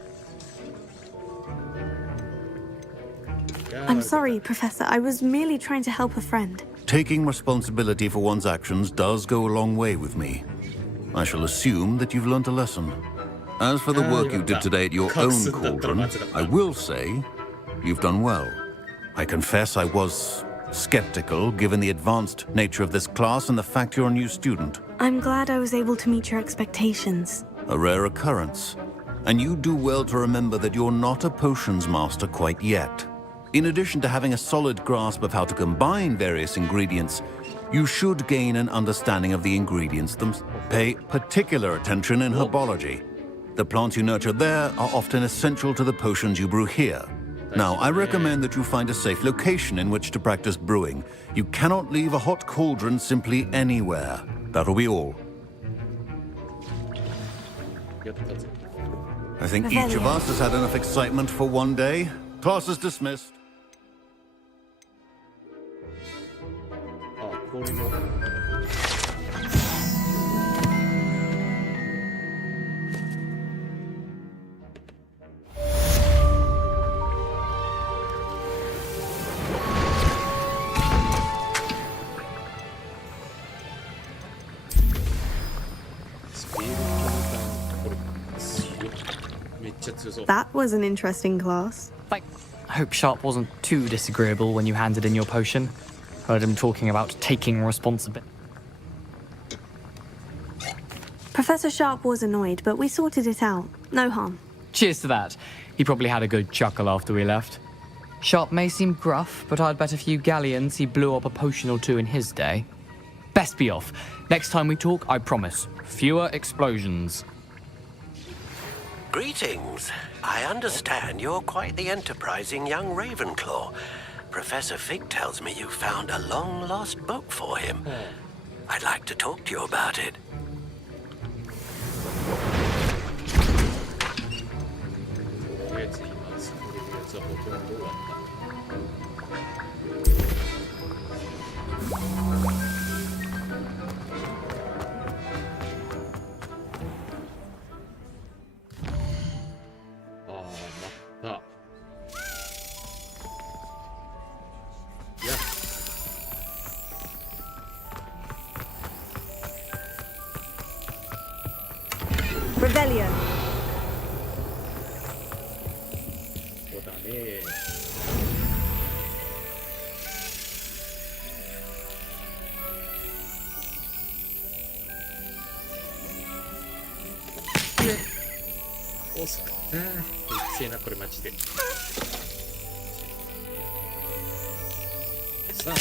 I'm sorry, Professor. I was merely trying to help a friend. Taking responsibility for one's actions does go a long way with me. I shall assume that you've learnt a lesson. As for the work you did today at your own cauldron, I will say you've done well. I confess I was skeptical, given the advanced nature of this class and the fact you're a new student. I'm glad I was able to meet your expectations. A rare occurrence. And you do well to remember that you're not a potions master quite yet. In addition to having a solid grasp of how to combine various ingredients, you should gain an understanding of the ingredients themselves. Pay particular attention in herbology. The plants you nurture there are often essential to the potions you brew here. Now, I recommend that you find a safe location in which to practice brewing. You cannot leave a hot cauldron simply anywhere. That'll be all. I think each of us has had enough excitement for one day. Class is dismissed. That was an interesting class. I hope Sharp wasn't too disagreeable when you handed in your potion. Heard him talking about taking responsibility. Professor Sharp was annoyed, but we sorted it out. No harm. Cheers to that. He probably had a good chuckle after we left. Sharp may seem gruff, but I'd bet a few galleons he blew up a potion or two in his day. Best be off. Next time we talk, I promise, fewer explosions. Greetings. I understand you're quite the enterprising young Ravenclaw. Professor Fig tells me you found a long-lost book for him. I'd like to talk to you about it. Rebellion. そうだね。遅くった。うっせえなこれマジで。さあ。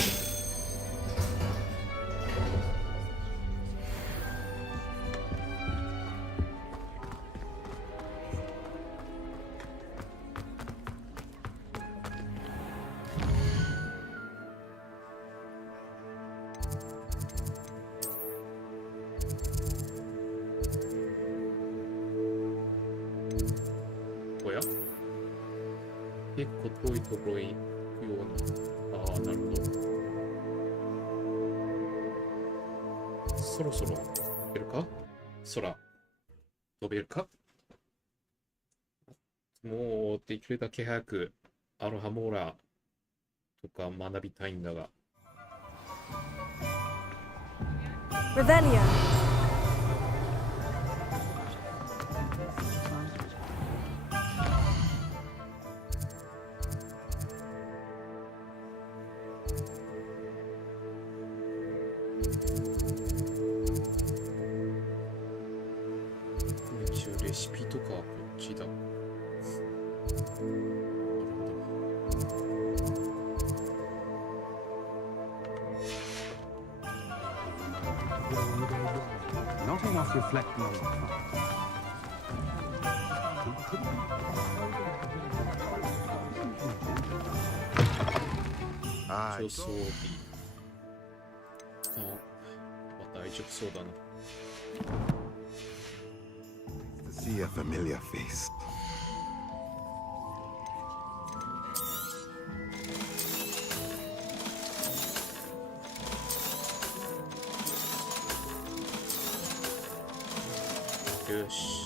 結構遠いところに行くように。ああ、なるほど。そろそろ飛べるか？空飛べるか？もうできるだけ早くアロハモーラとか学びたいんだが。Revelio. Not enough reflecting on the past. To see a familiar face. Gosh.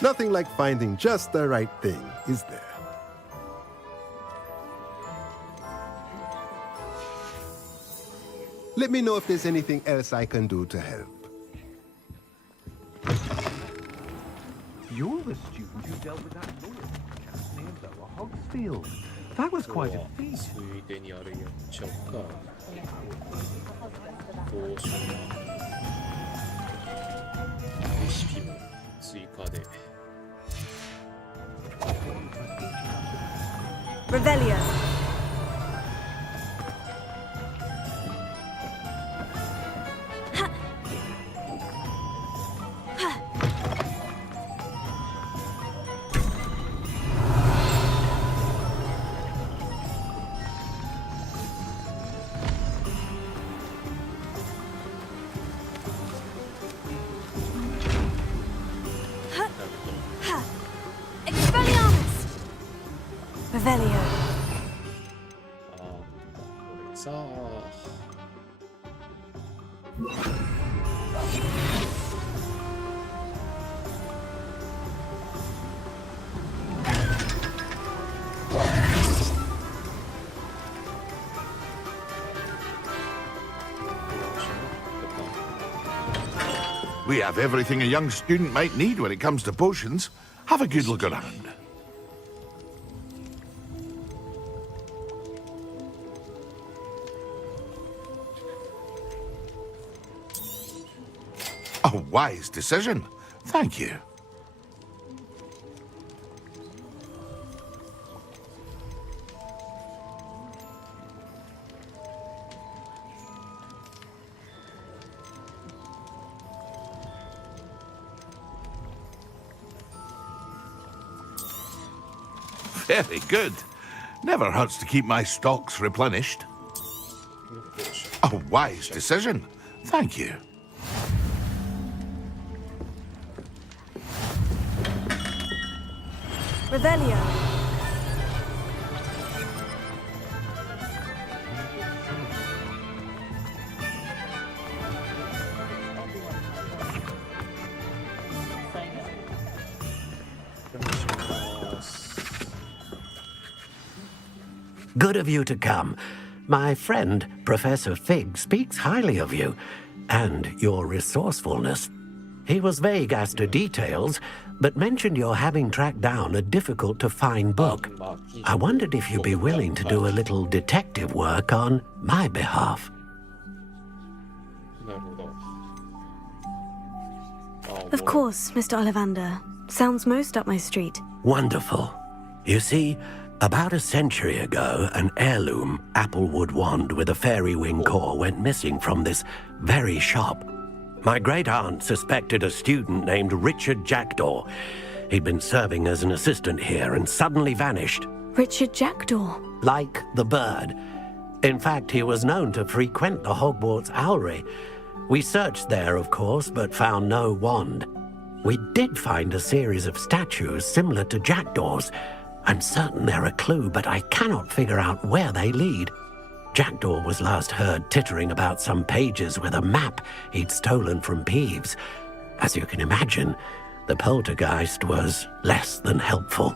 Nothing like finding just the right thing, is there? Let me know if there's anything else I can do to help. You're the student who dealt with that lawyer podcast near Lower Hogsfield. That was quite a feat. ついでにあれやっちゃうか。ポーションレシピも追加で。Revelio. Revelio. We have everything a young student might need when it comes to potions. Have a good look around. A wise decision. Thank you. Very good. Never hurts to keep my stocks replenished. A wise decision. Thank you. Revelio. Good of you to come. My friend, Professor Fig, speaks highly of you and your resourcefulness. He was vague as to details, but mentioned you're having tracked down a difficult-to-find book. I wondered if you'd be willing to do a little detective work on my behalf. Of course, Mr. Ollivander. Sounds most up my street. Wonderful. You see, about a century ago, an heirloom applewood wand with a fairy wing core went missing from this very shop. My great-aunt suspected a student named Richard Jackdaw. He'd been serving as an assistant here and suddenly vanished. Richard Jackdaw? Like the bird. In fact, he was known to frequent the Hogwarts Owlery. We searched there, of course, but found no wand. We did find a series of statues similar to Jackdaw's. I'm certain they're a clue, but I cannot figure out where they lead. Jackdaw was last heard tittering about some pages with a map he'd stolen from Peeves. As you can imagine, the poltergeist was less than helpful.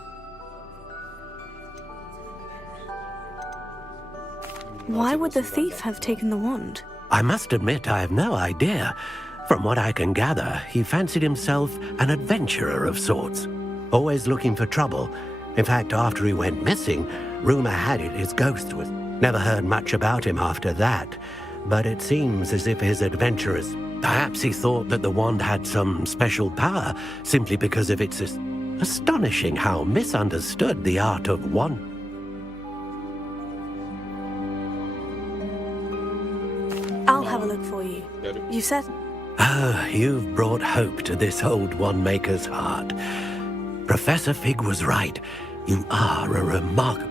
Why would the thief have taken the wand? I must admit I have no idea. From what I can gather, he fancied himself an adventurer of sorts, always looking for trouble. In fact, after he went missing, rumor had it his ghost was. Never heard much about him after that, but it seems as if his adventurers... Perhaps he thought that the wand had some special power, simply because of its astonishing how misunderstood the art of wand. I'll have a look for you. You said... Ah, you've brought hope to this old wand-maker's heart. Professor Fig was right. You are a remarkable...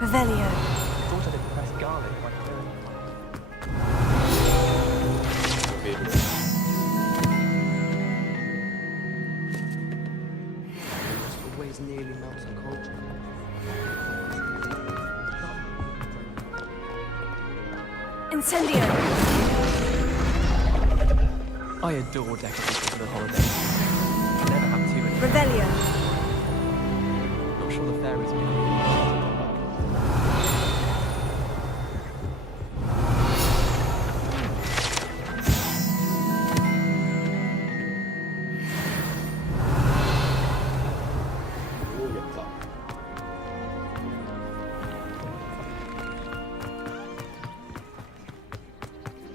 Revelio. Thought I didn't press garlic like Always nearly melts a culture. Incendio. I adore decorating for the holidays. Never have too many. Revelio. Not sure the fairies mean.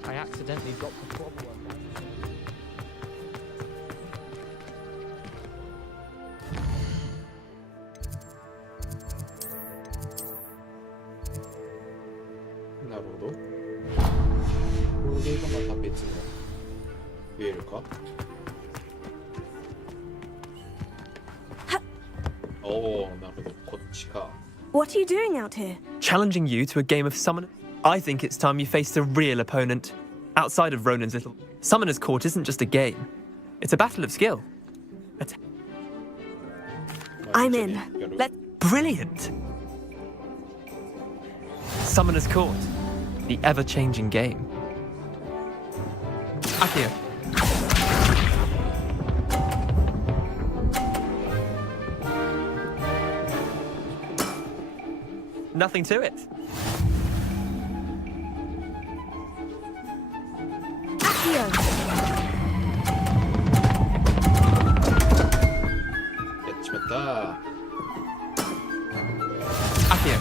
I accidentally dropped the problem.なるほど。これがまた別のウェールか。おお、なるほど。こっちか。What are you doing out here? Challenging you to a game of summon. I think it's time you faced a real opponent. Outside of Ronan's little... Summoner's Court isn't just a game. It's a battle of skill. I'm in. Brilliant! Summoner's Court. The ever-changing game. Accio. Nothing to it. Accio. Accio.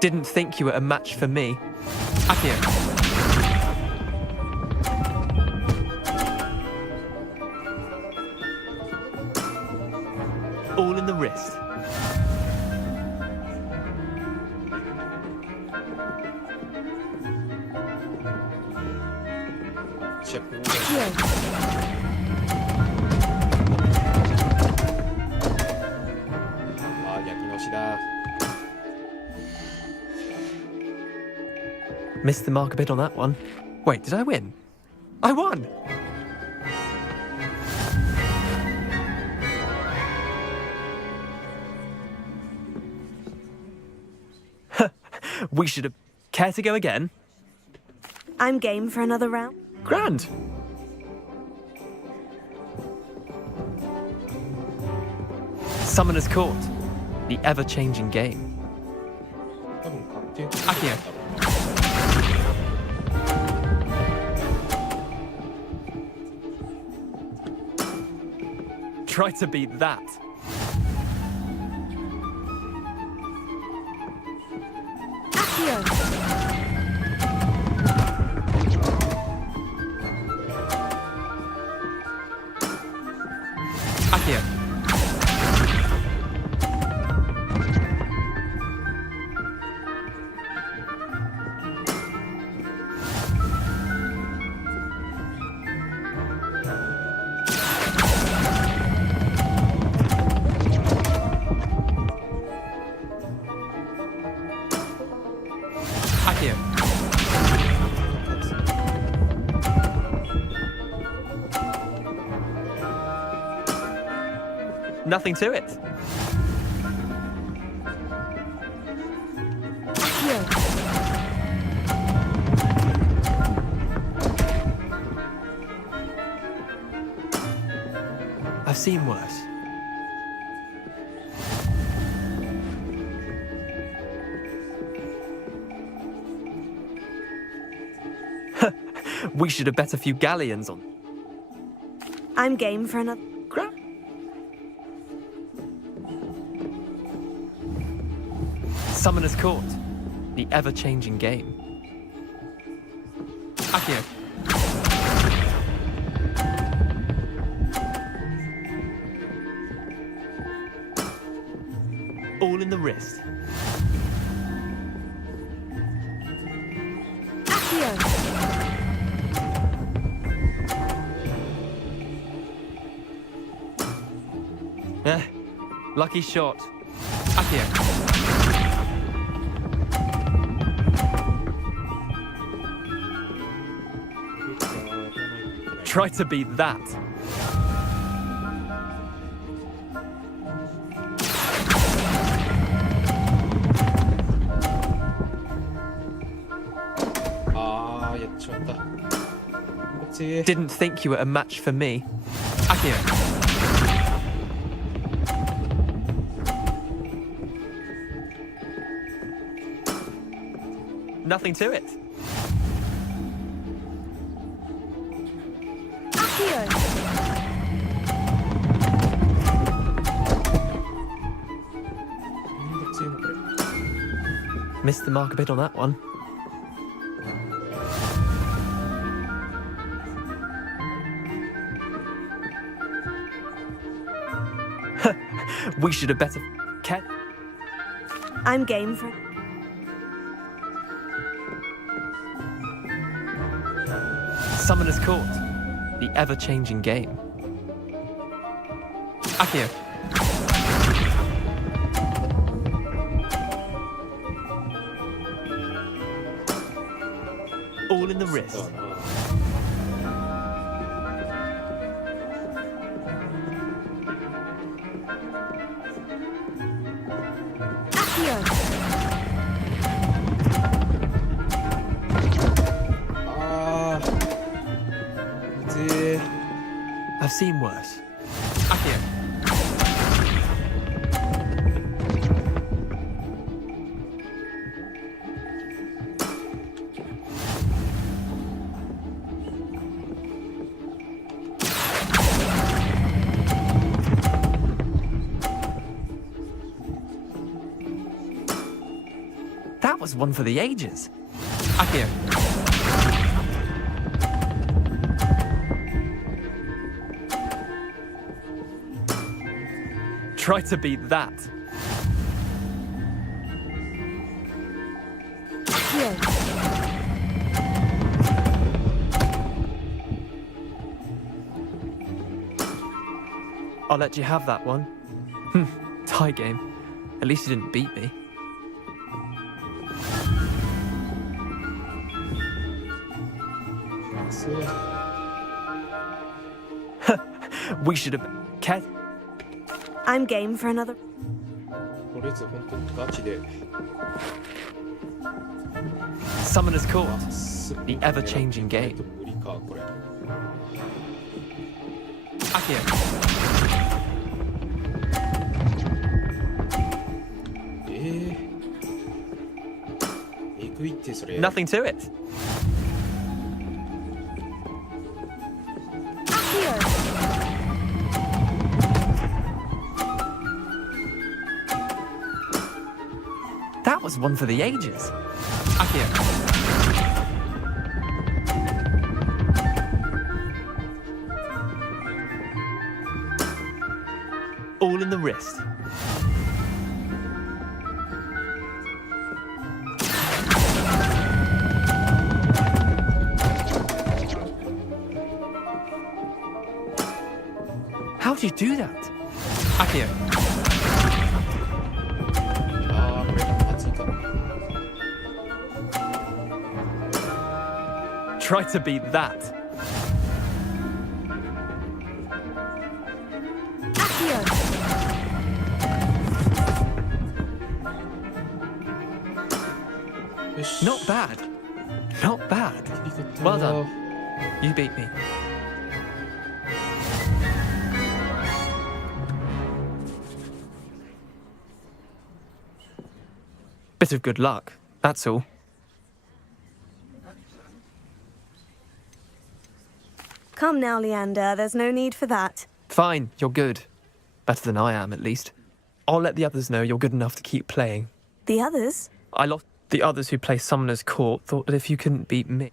Didn't think you were a match for me. Akio. All in the wrist. Missed the mark a bit on that one. Wait, did I win? I won! We should have... Care to go again? I'm game for another round. Grand! Summoner's Court. The ever-changing game. Akio. Try to beat that. Akio. Akio. Akio. Nothing to it. I've seen worse. We should have bet a few galleons on. I'm game for another. Summoner's Court. The ever-changing game. Akio. All in the wrist. Lucky shot. Akio. Try to beat that. Didn't think you were a match for me. Akio. Nothing to it. Missed the mark a bit on that one. We should have better... Cat? I'm game for... Summoner's Court. The ever-changing game. Akio. All in the wrist. I've seen worse. Akio. That That was one for the ages. Akio. Try to beat that. I'll let you have that one. Tie game. At least you didn't beat me. We should have... Cat? I'm game for another. とりあえず本当にガチで Summoner's Court. The ever-changing game. 無理かこれ Akio. Nothing to it. That was one for the ages. Akio. All in the wrist. How do you do that? Akio. Try to beat that. Not bad. Not bad. Well done. You beat me. Bit of good luck, that's all. Come now, Leander, there's no need for that. Fine, you're good. Better than I am, at least. I'll let the others know you're good enough to keep playing. The others? I lost. The others who play Summoner's Court thought that if you couldn't beat me...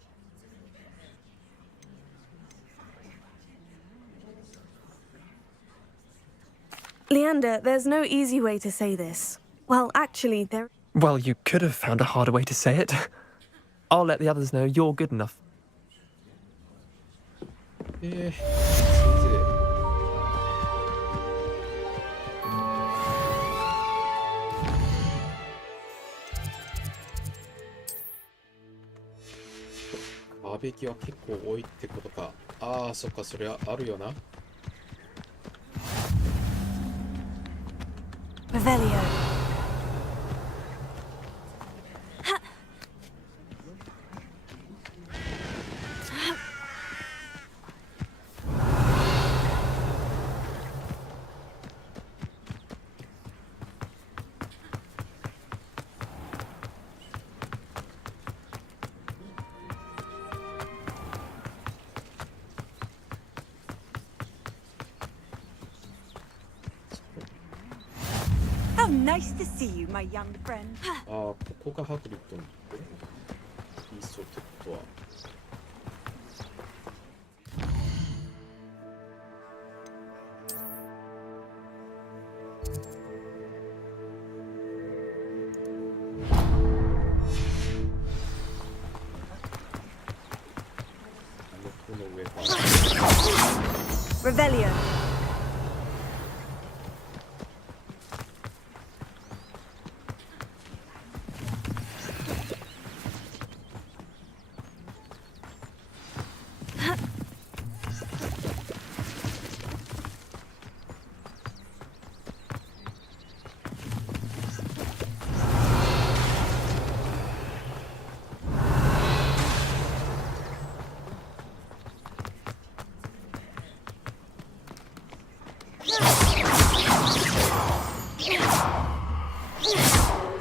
Leander, there's no easy way to say this. Well, actually, there... Well, you could have found a harder way to say it. I'll let the others know you're good enough. Revelio. How nice to see you, my young friend. ここがハグリッドのいいそうってことは Revelio.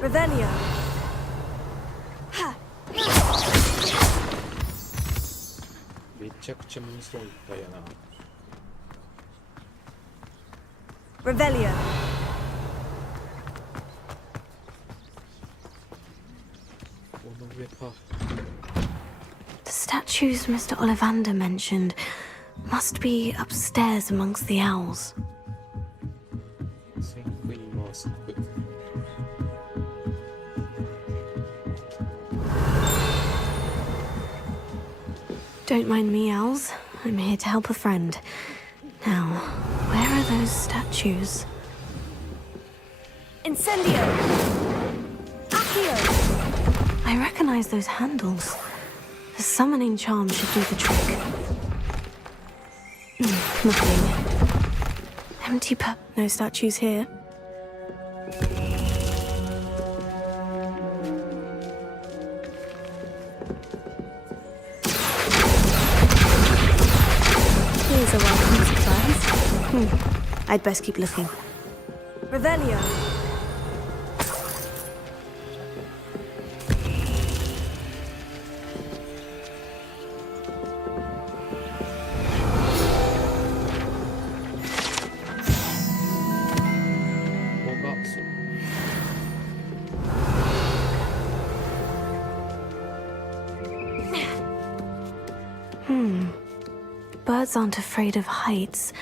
Revelio. Ha. めちゃくちゃモンストいっぱいやな Revelio. The statues Mr. Ollivander mentioned must be upstairs amongst the owls. Don't mind me, owls. I'm here to help a friend. Now, where are those statues? Incendio! Accio! I recognize those handles. The summoning charm should do the trick. Nothing. Empty no statues here. Here's a welcome surprise. I'd best keep looking. Revelio! Birds aren't afraid of heights.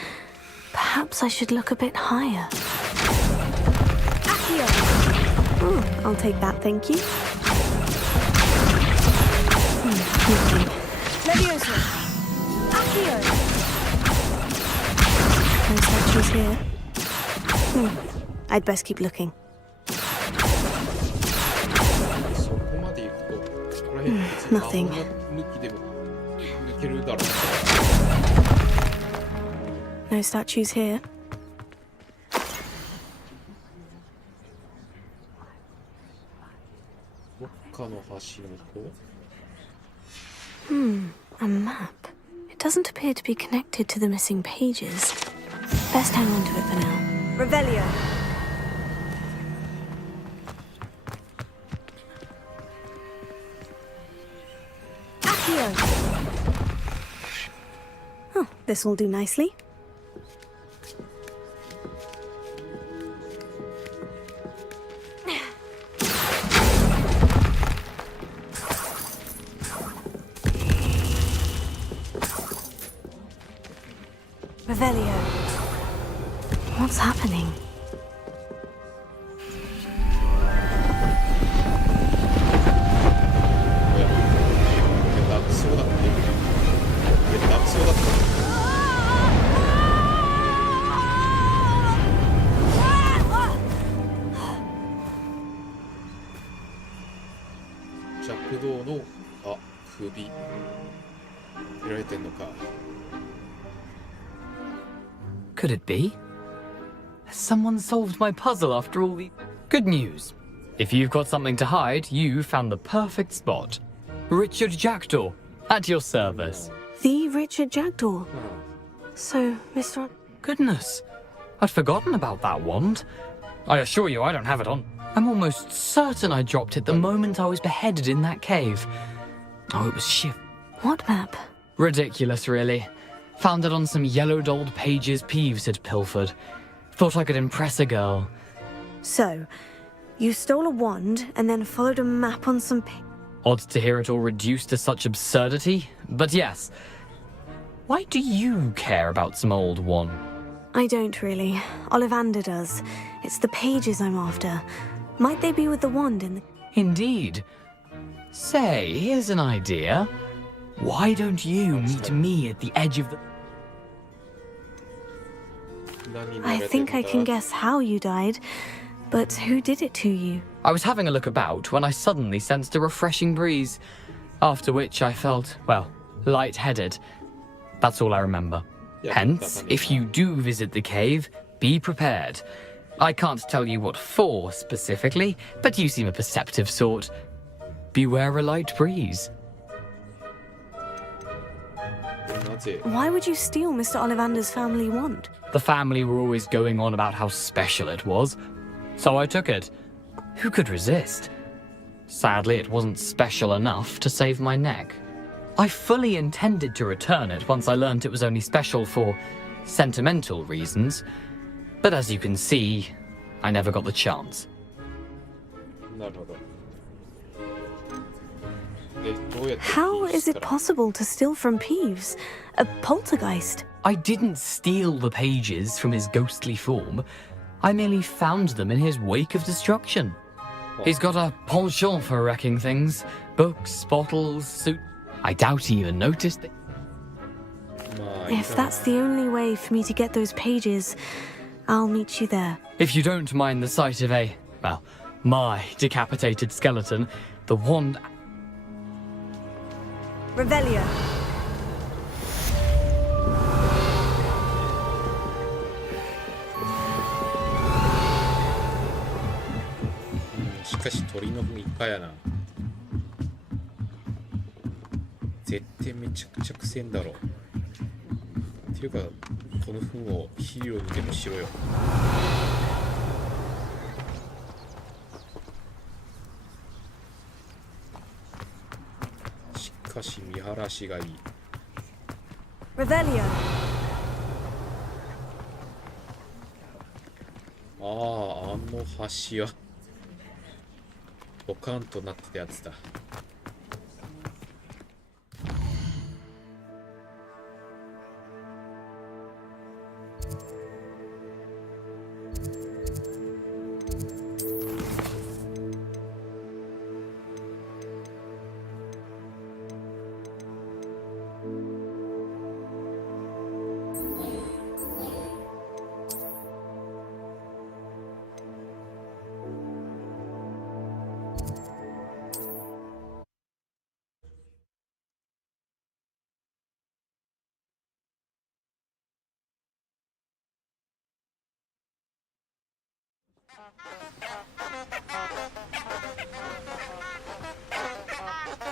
Perhaps I should look a bit higher. Accio! I'll take that, thank you. Levioso! Accio! No statues here. I'd best keep looking. Nothing. No statues here. A map. It doesn't appear to be connected to the missing pages. Best hang on to it for now. Revelio! Accio! Oh, this will do nicely. Revelio. What's happening? Could it be? Has someone solved my puzzle after all the... Good news. If you've got something to hide, you found the perfect spot. Richard Jackdaw, at your service. The Richard Jackdaw? So, Mr. Goodness, I'd forgotten about that wand. I assure you I don't have it on. I'm almost certain I dropped it the moment I was beheaded in that cave. Oh, it was shift. What map? Ridiculous, really. Found it on some yellowed old pages Peeves had pilfered. Thought I could impress a girl. So, you stole a wand and then followed a map on some Odd to hear it all reduced to such absurdity, but yes. Why do you care about some old wand? I don't really. Ollivander does. It's the pages I'm after. Might they be with the wand in the... Indeed. Say, here's an idea. Why don't you meet me at the edge of the... I think I can guess how you died, but who did it to you? I was having a look about when I suddenly sensed a refreshing breeze, after which I felt, well, lightheaded. That's all I remember. Hence, if you do visit the cave, be prepared. I can't tell you what for specifically, but you seem a perceptive sort. Beware a light breeze. Why would you steal Mr. Ollivander's family wand? The family were always going on about how special it was, so I took it. Who could resist? Sadly, it wasn't special enough to save my neck. I fully intended to return it once I learned it was only special for sentimental reasons, but as you can see, I never got the chance. How is it possible to steal from Peeves? A poltergeist? I didn't steal the pages from his ghostly form. I merely found them in his wake of destruction. He's got a penchant for wrecking things. Books, bottles, suit. I doubt he even noticed it. If that's the only way for me to get those pages, I'll meet you there. If you don't mind the sight of my decapitated skeleton, the wand... Revelio. しかし鳥の糞いっぱいやな。絶対めちゃくちゃくせえんだろ。っていうかこの糞を肥料にでもしろよ。しかし見晴らしがいい。Revelio. あの橋はボカンとなってたやつだ。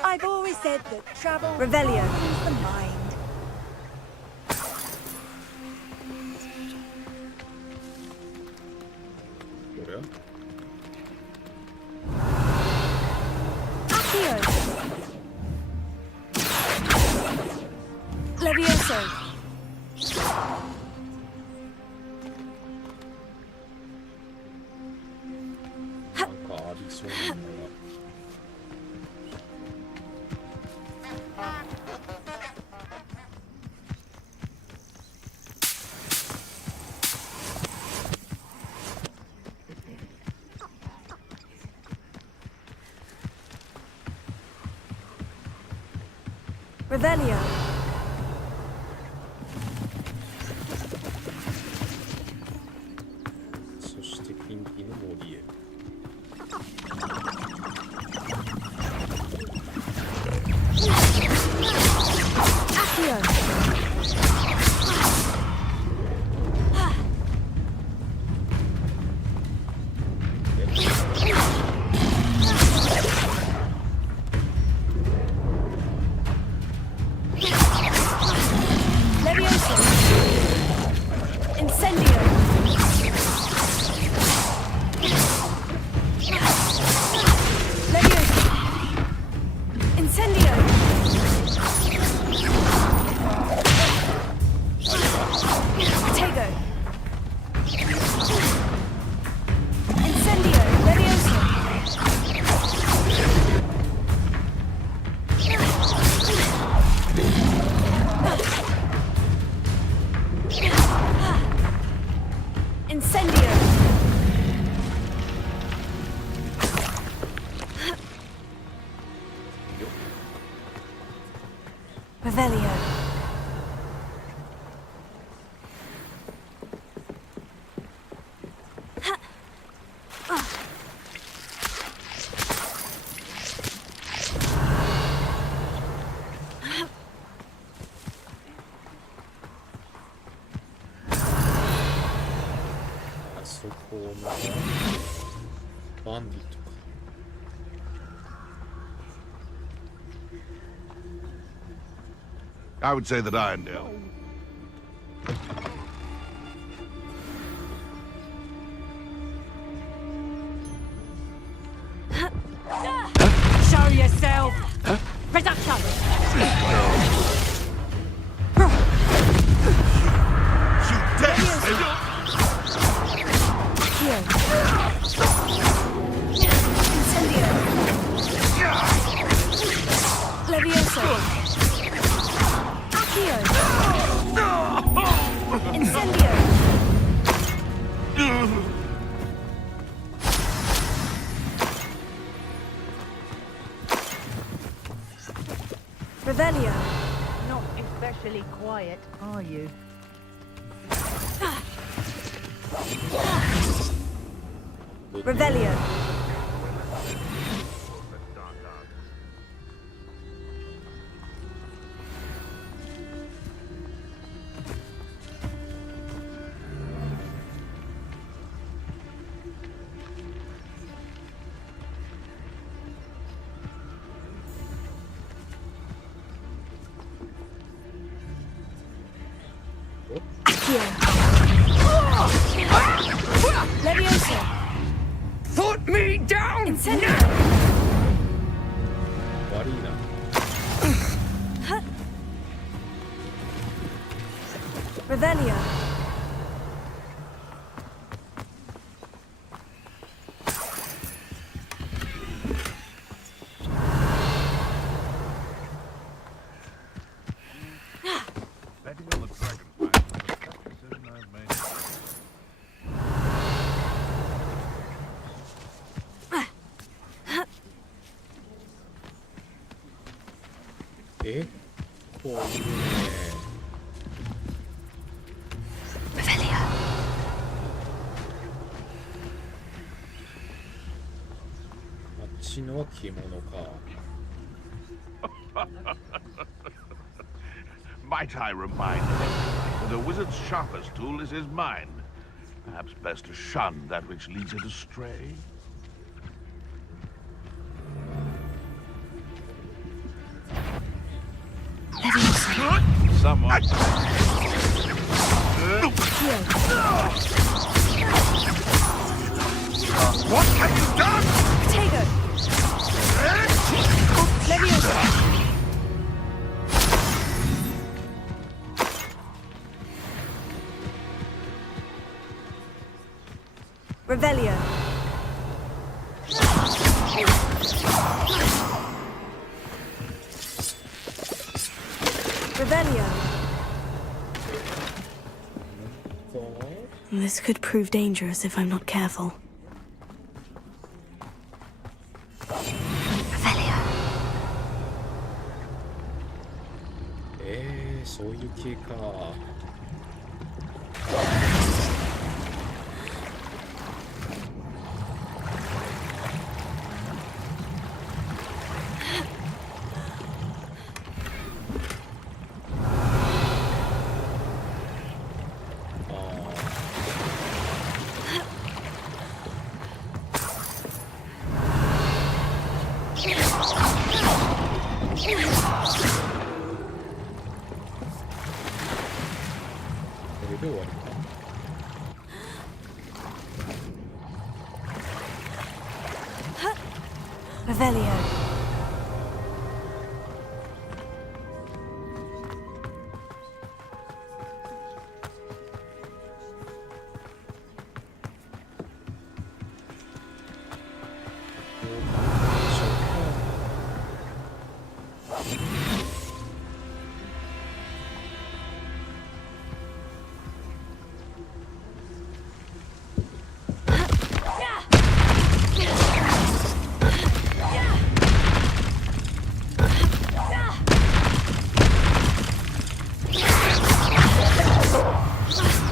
I've always said that travel Revelio is the mind. Accio. Levioso. Revelio. そしてピンキーの森へ。バンディットか。I would say that Irondale. Show yourself. Reduction. Levioso! Accio! Incendio! Revelio! Not especially quiet, are you? Revelio! Levioso! Put me down! Incendio! Varina. Revelio! Betting on the dragon fight was the best decision I've made.こういうね。Revelio. あっちのは着物か。Might I remind everyone that a wizard's sharpest tool is his mind? Perhaps best to shun that which leads it astray. Someone. What have you done? Potato! Levioso! Revelio! Revelio! This could prove dangerous if I'm not careful. Revelio. そういう系か。これで終わりか。Revelio.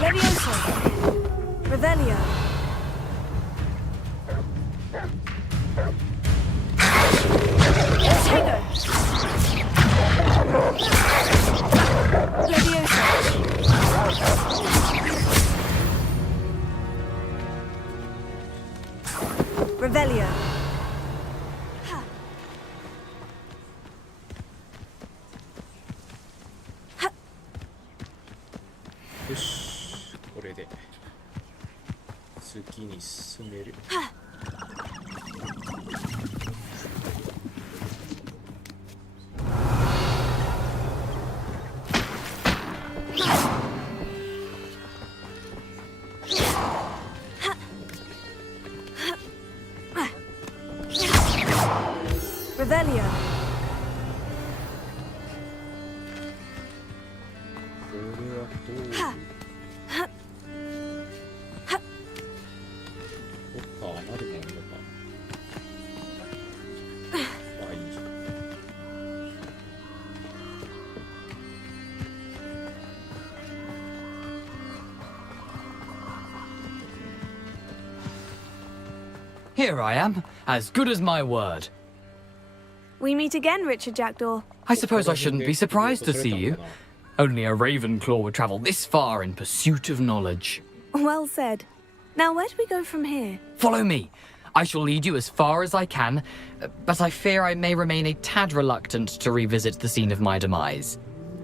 Levioso! Revelio! Potato! Levioso! Revelio! Ha! よし、これで次に進める。Revelio! かなるもんのか。まあいい。Here I am, as good as my word. We meet again, Richard Jackdaw. I suppose I shouldn't be surprised to see you. Only a Ravenclaw would travel this far in pursuit of knowledge. Well said. Now, where do we go from here? Follow me. I shall lead you as far as I can, but I fear I may remain a tad reluctant to revisit the scene of my demise.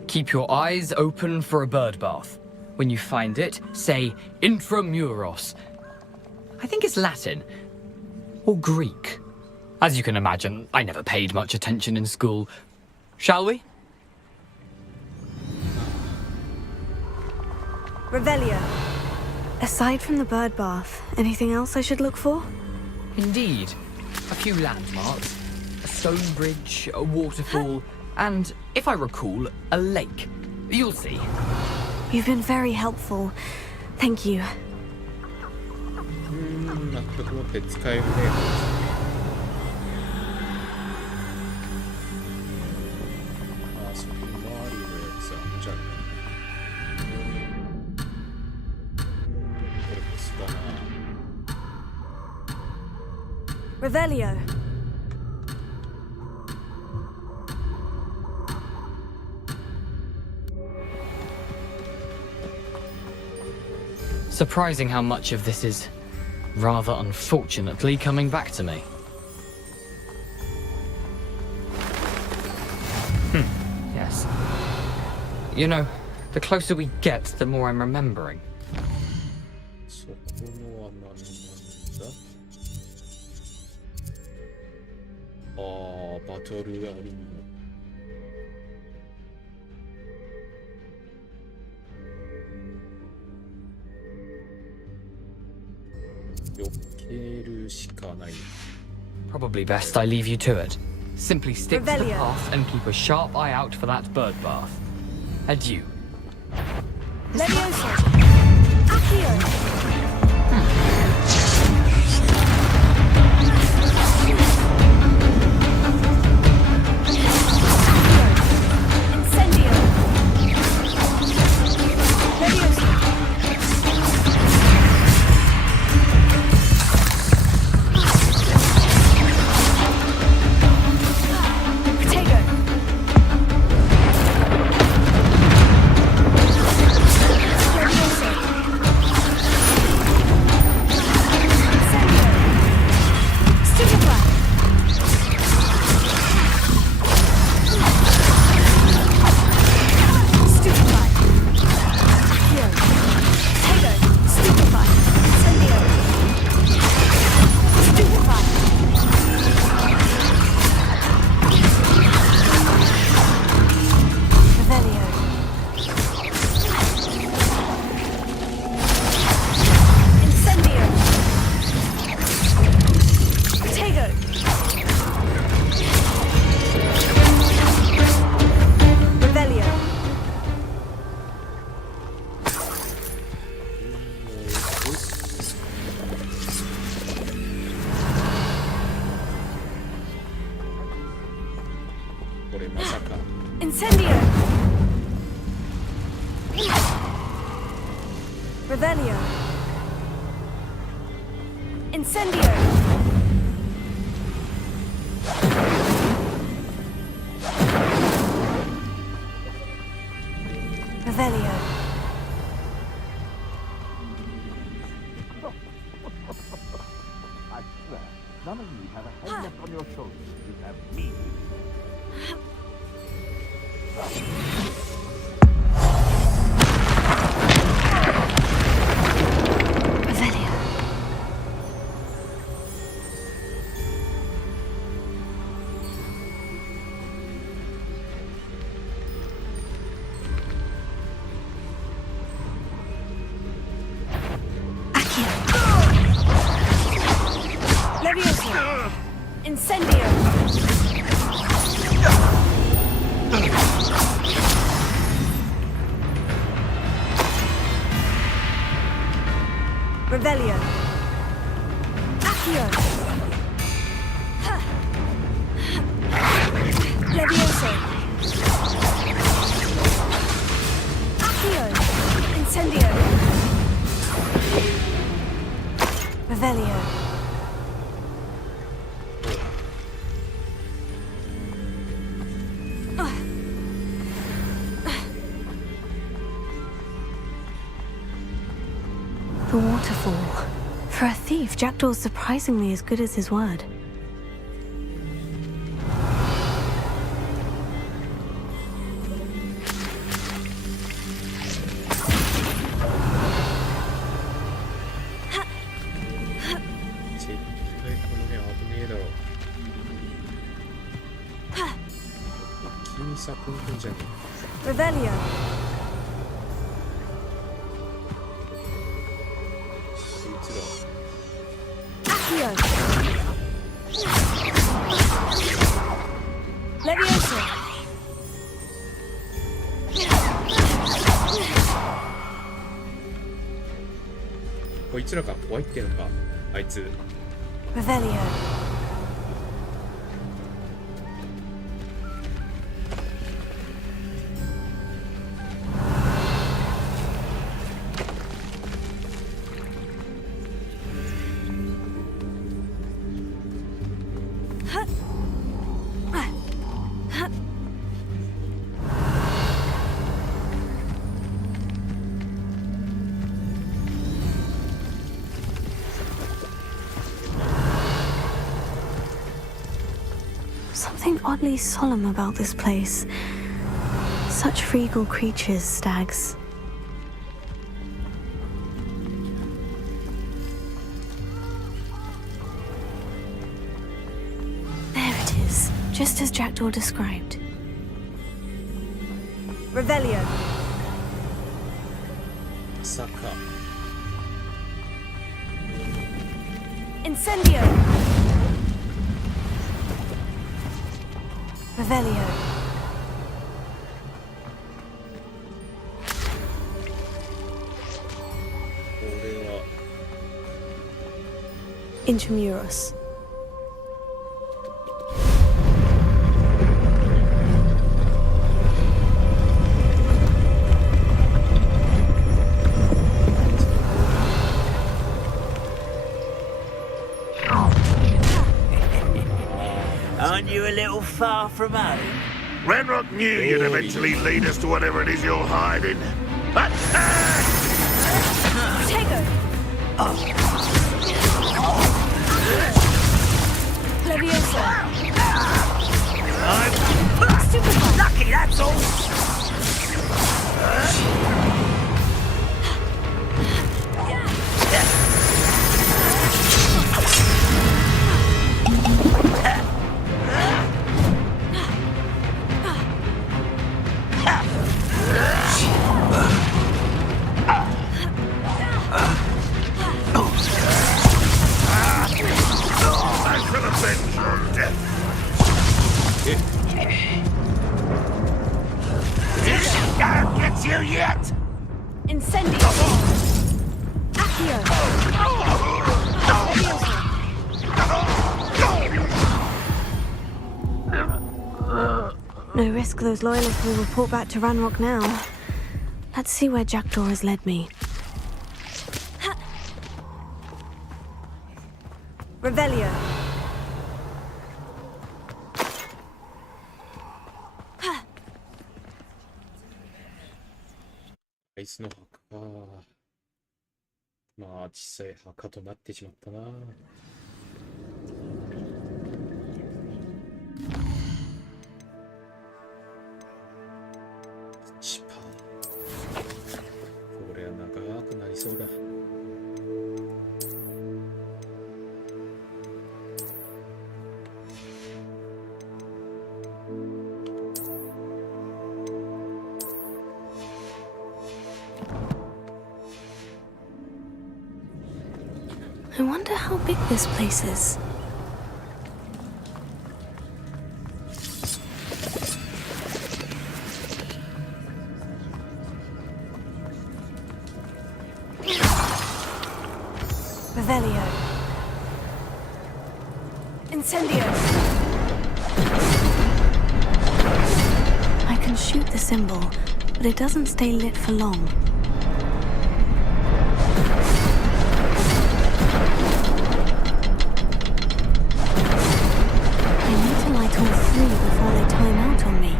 Keep your eyes open for a bird bath. When you find it, say intramuros. I think it's Latin. Or Greek. As you can imagine, I never paid much attention in school. Shall we? Revelio. Aside from the bird bath, anything else I should look for? Indeed. A few landmarks. A stone bridge, a waterfall, and, if I recall, a lake. You'll see. You've been very helpful. Thank you. 納得持って使えるね。あ、そこに周りのやつあんじゃん。これコスだな。Revelio. Surprising how much of this is, rather unfortunately, coming back to me. Yes. You know, the closer we get, the more I'm remembering. そこのは何なんだ？ああ、バトルアリーナ。Probably best I leave you to it. Simply stick to the path and keep a sharp eye out for that bird bath. Adieu. Leviosa. Accio. Incendio! Revelio! Incendio! Revelio! I swear, none of you have a head left on your shoulders. You have me. Leviosa! Incendio! Revelio! Accio. Levioso. Accio. Incendio. Revelio. The waterfall. For a thief, Jackdaw's surprisingly as good as his word. Revelio. Accio. Levioso. こいつらが怖いってのか、あいつ。Revelio. Something oddly solemn about this place. Such regal creatures, stags. There it is, just as Jackdaw described. Revelio. Saka. Incendio. Revelio. Intramuros. Aren't you a little far from home? Ranrock knew you'd eventually lead us to whatever it is you're hiding. Attack! Tego. Levioso. I'm lucky, that's all. Incendio. Accio. No risk those loyalists will report back to Ranrock now. Let's see where Jackdaw has led me. Revelio. Ha! あいつの墓か。まあ実際墓となってしまったな。1%。これは長くなりそうだ。I wonder how big this place is. Revelio. Incendio! I can shoot the symbol, but it doesn't stay lit for long. I need to light all three before they time out on me.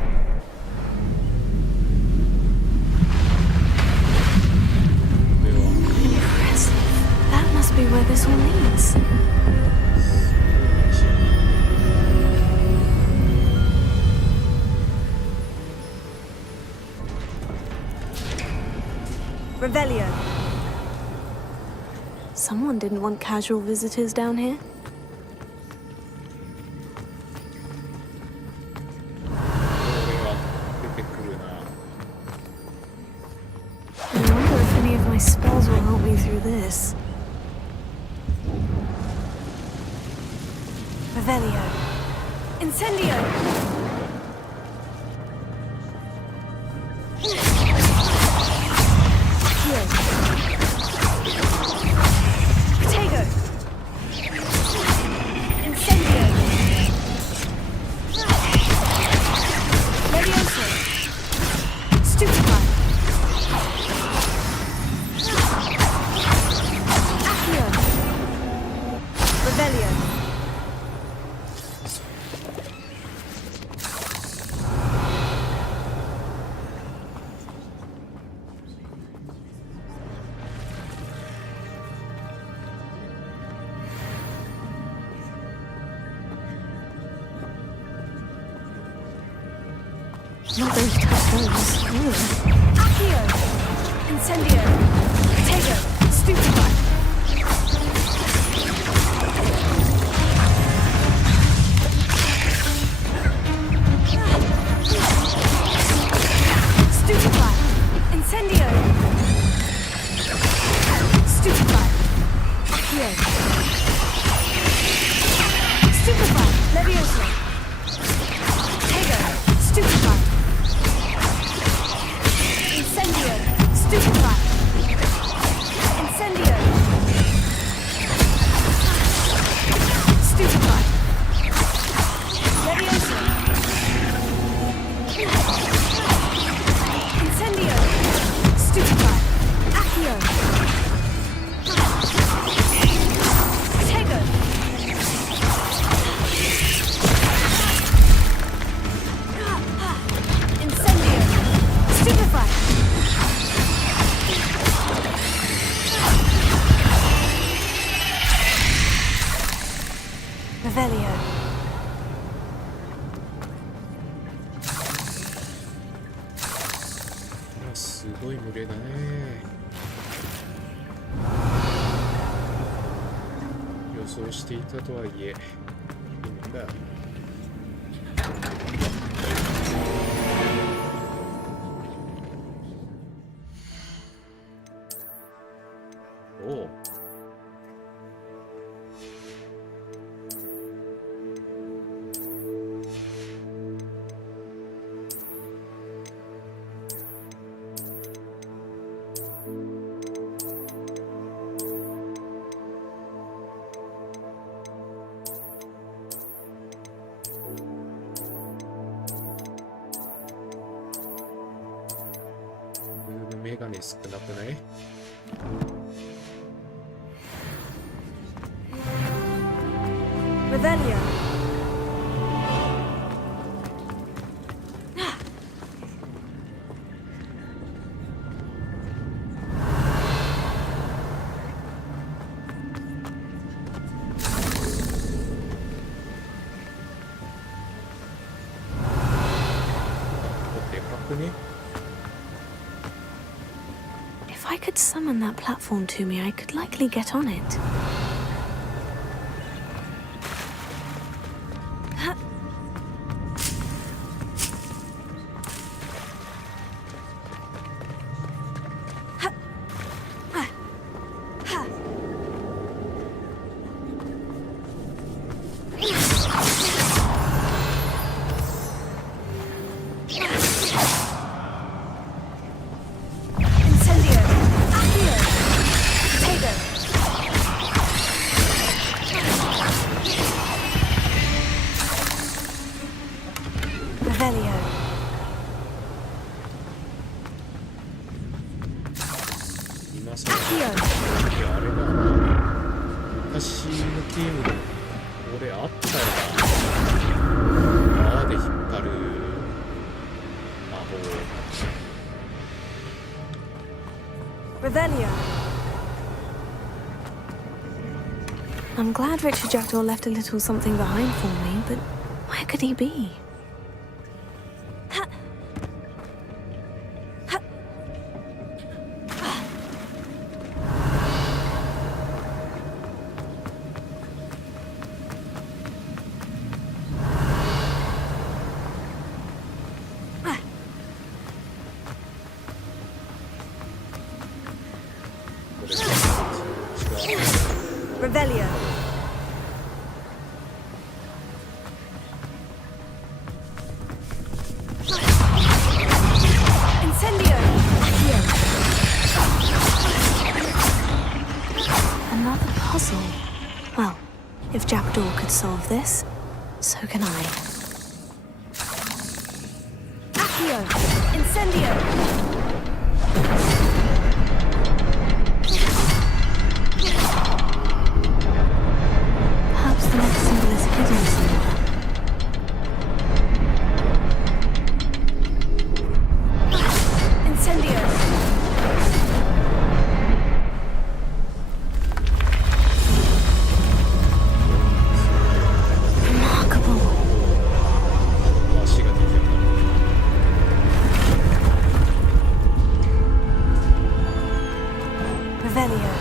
Impressive. That must be where this all leads. Revelio. Someone didn't want casual visitors down here. I wonder if any of my spells will help me through this. Revelio. Incendio! Not going to touch those. Accio! Incendio! Potato! Stupefy! Stupefy! Incendio! Stupefy! Accio! Stupefy! Levioso! Potato! Stupefy! Incendio! Stupefy! Incendio! Stupefy! Levioso! Incendio! Stupefy! Accio! Tego! Incendio! Stupefy! Revelio. Ah, すごい群れだね。予想していたとはいえ、いいんだ。おお。メガネ少なくない？Revelio. If I could summon that platform to me, I could likely get on it. Incendio! Accio! Potato! チームゲームのこれあったよな。泡で引っ張る魔法。Revelio. I'm glad Richard Jackdaw left a little something behind for me, but where could he be? Revelio. Incendio. Accio. Another puzzle. Well, if Jackdaw could solve this, so can I. Accio. Incendio. Perhaps the next symbol is hidden somewhere. Incendio! Remarkable. Revelio.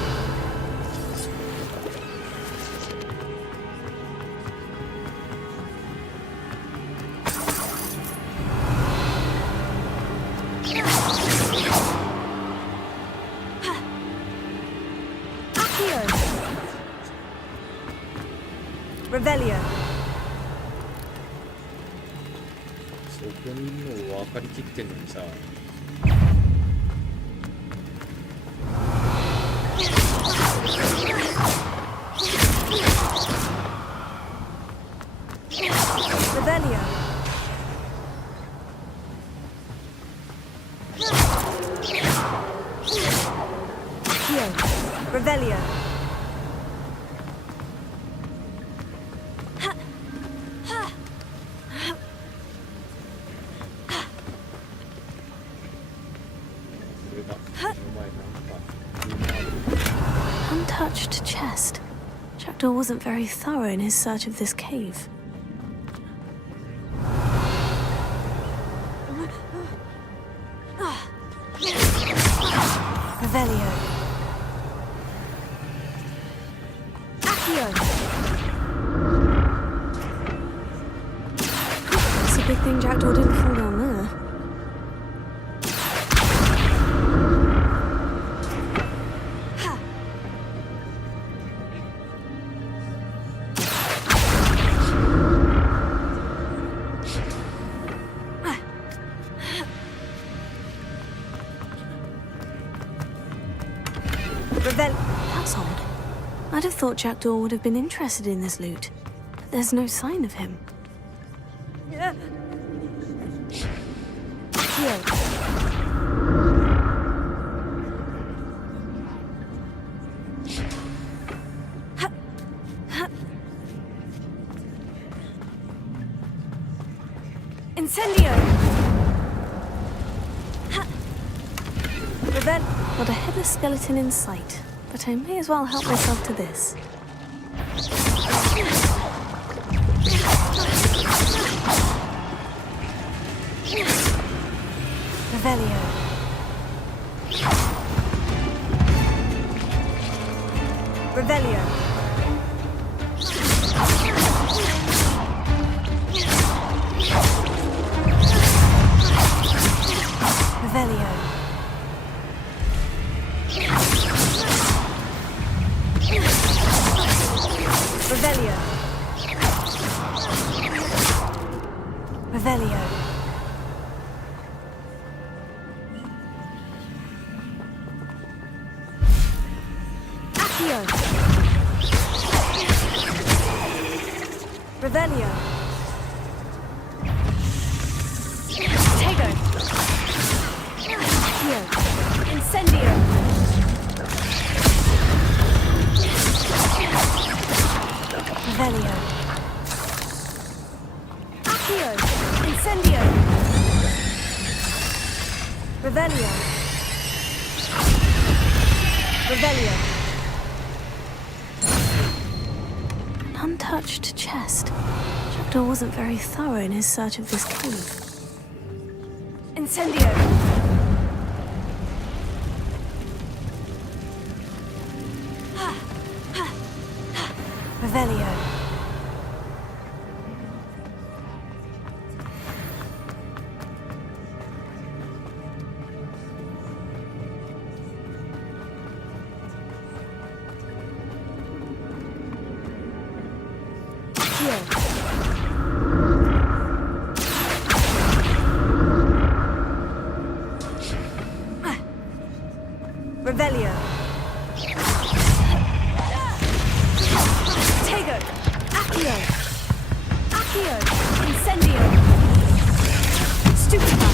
Revelio. そこにいるの分かりきってんのにさ。Revelio. Accio. Revelio. Untouched chest. Jackdaw wasn't very thorough in his search of this cave. Revelio. Accio. It's a good thing Jackdaw didn't fall down there. That's odd. I'd have thought Jackdaw would have been interested in this loot, but there's no sign of him. Accio. Incendio! Got a headless skeleton in sight, but I may as well help myself to this. Revelio. Revelio. Revelio. Revelio. Revelio. Accio. Revelio. Tego. Accio. Incendio. Revelio. Accio. Incendio. Revelio. Revelio. An untouched chest. Jackdaw wasn't very thorough in his search of this cave. Incendio. Revelio. Revelio. Tego. Accio. Accio. Incendio. Stupefy.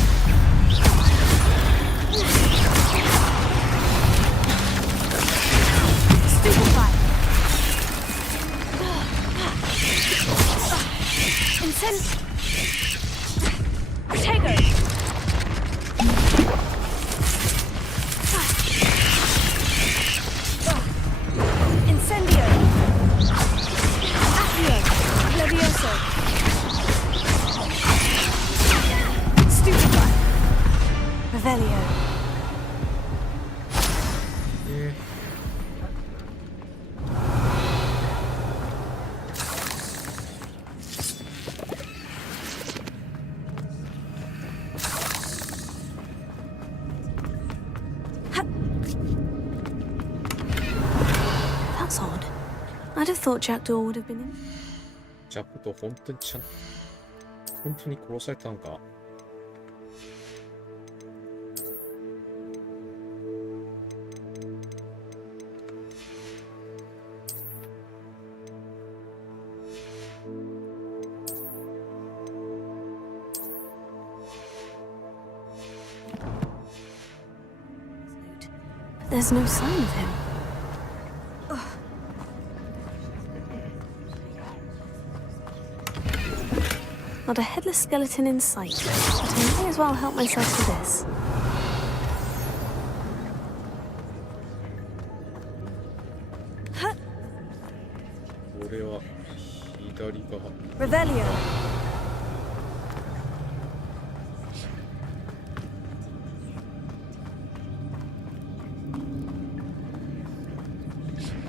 Stupefy. Tego. Incendio. Accio. Levioso. Stupefy. Revelio. That's odd. I'd have thought Jackdaw would have been in. ジャックと本当に殺されたのか。But there's no sign of him. Not a headless skeleton in sight, but I may as well help myself to this. Revelio.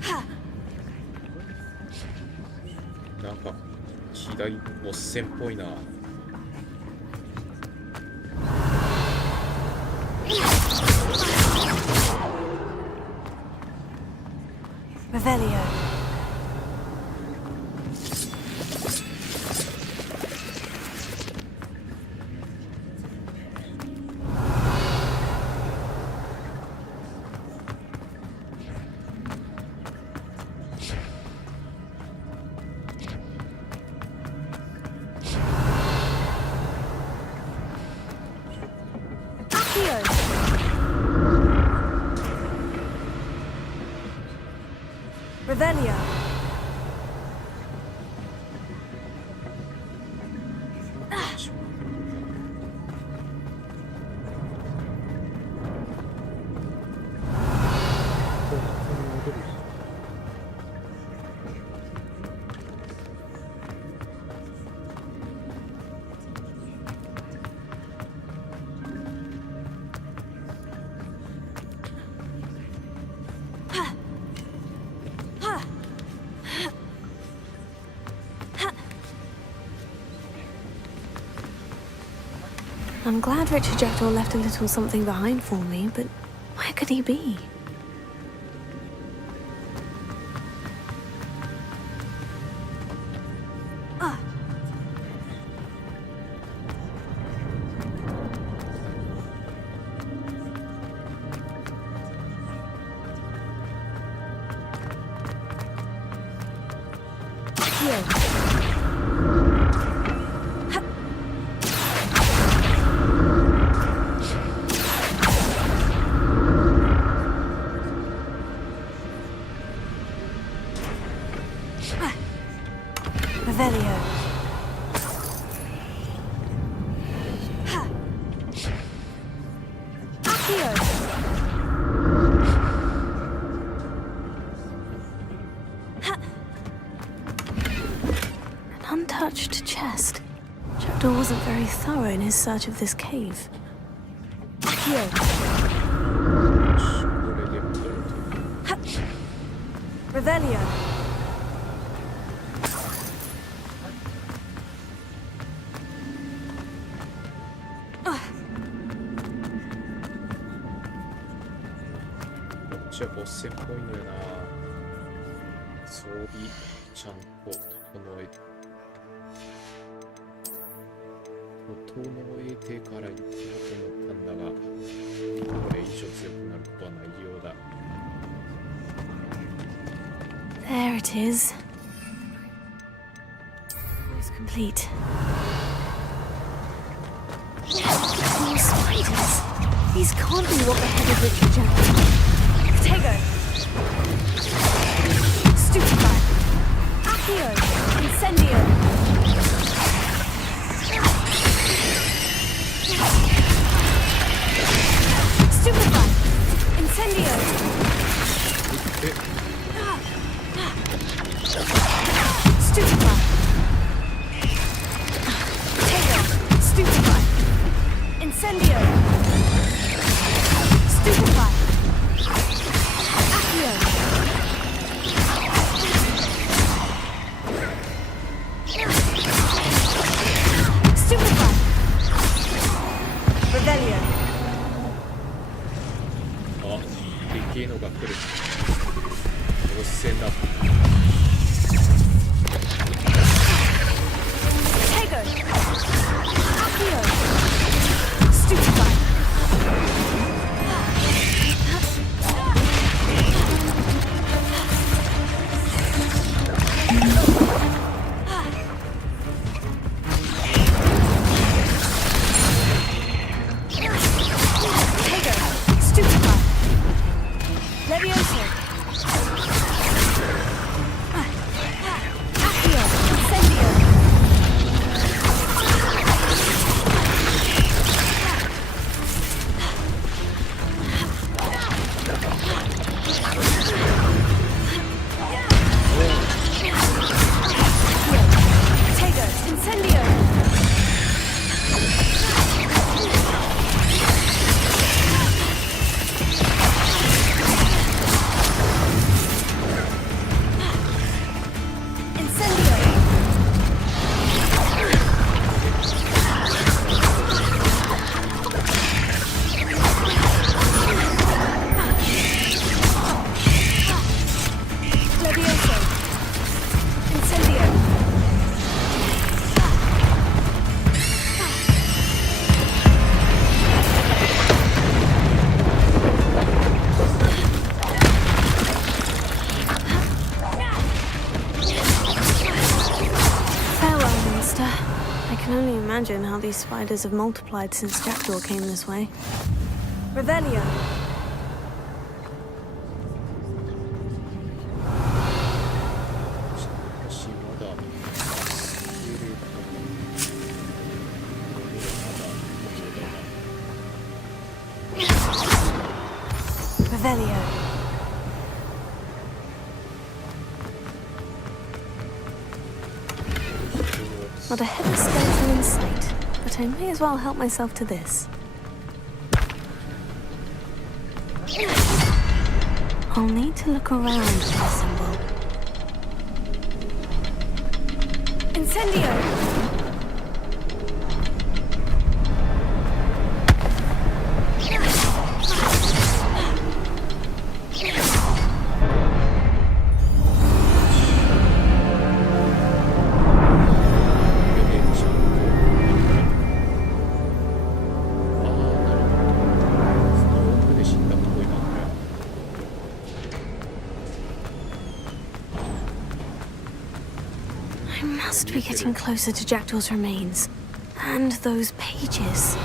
Ha. なんか左おっせんっぽいな。Revelio. Revelio. I'm glad Richard Jackdaw left a little something behind for me, but where could he be? Revelio. Ha. Accio. Ha. An untouched chest. Jackdaw wasn't very thorough in his search of this cave. Accio. Ha. Revelio. 진짜 보스 포인트나 소비 창고整えてから行こうと思ったんだが、これ以上強くなることはないようだ。 There it is. It's complete. More spiders. These can't be what the head of Richard Jackson. Tego. Stupefy. Accio. Incendio. Stupefy. Incendio. Stupefy. Tego. Stupefy. Incendio. Stupefy. Accio. Stupefy. Revelio. あ、でけえのが来る。ボス戦だ。 Tego. Accio. Stupefy. Tego. Stupefy. Levioso. Accio. Incendio. Tego. Incendio. Incendio. Levioso. Incendio. Farewell, monster. I can only imagine how these spiders have multiplied since Jackdaw came this way. Revelio. Revelio. Not a heavy skeleton in sight, but I may as well help myself to this. I'll need to look around for the symbol. Incendio! I must be getting closer to Jackdaw's remains. And those pages.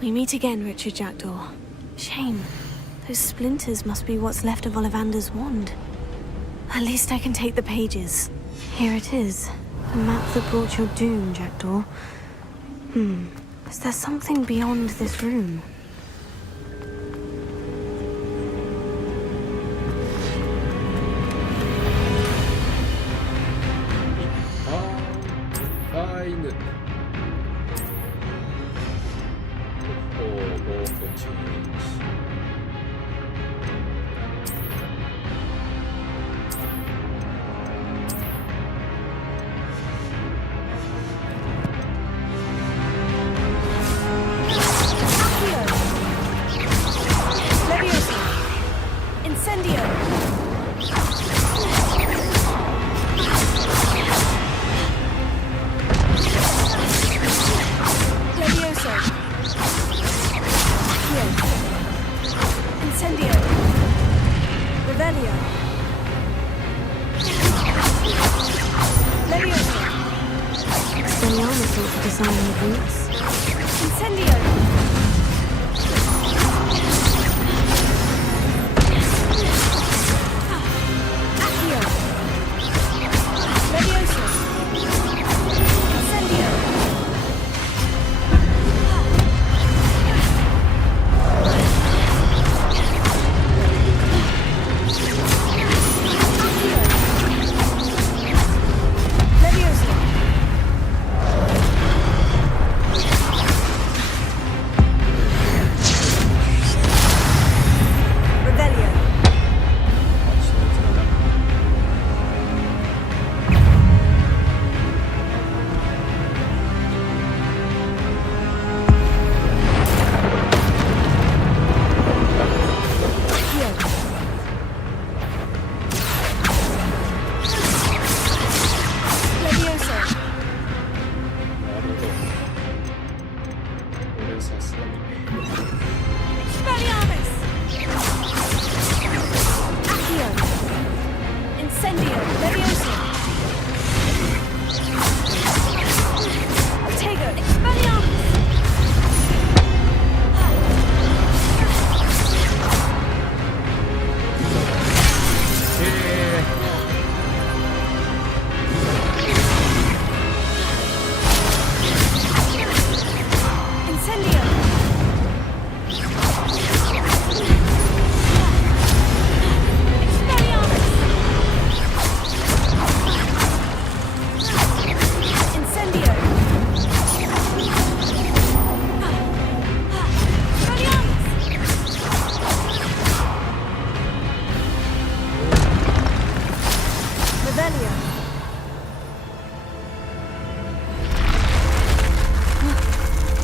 We meet again, Richard Jackdaw. Shame. Those splinters must be what's left of Ollivander's wand. At least I can take the pages. Here it is. The map that brought your doom, Jackdaw. Is there something beyond this room?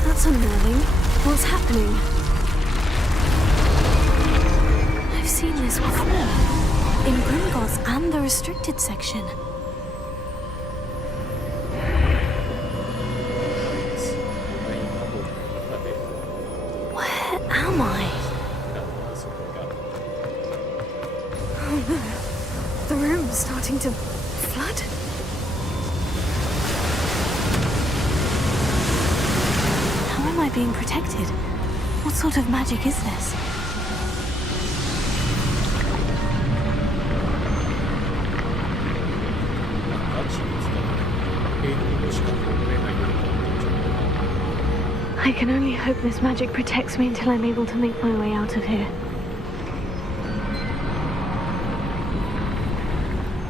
That's unnerving. What's happening? I've seen this before. In Gringotts and the restricted section. Where am I? Oh no. The room's starting to flood. How am I being protected? What sort of magic is this? I can only hope this magic protects me until I'm able to make my way out of here.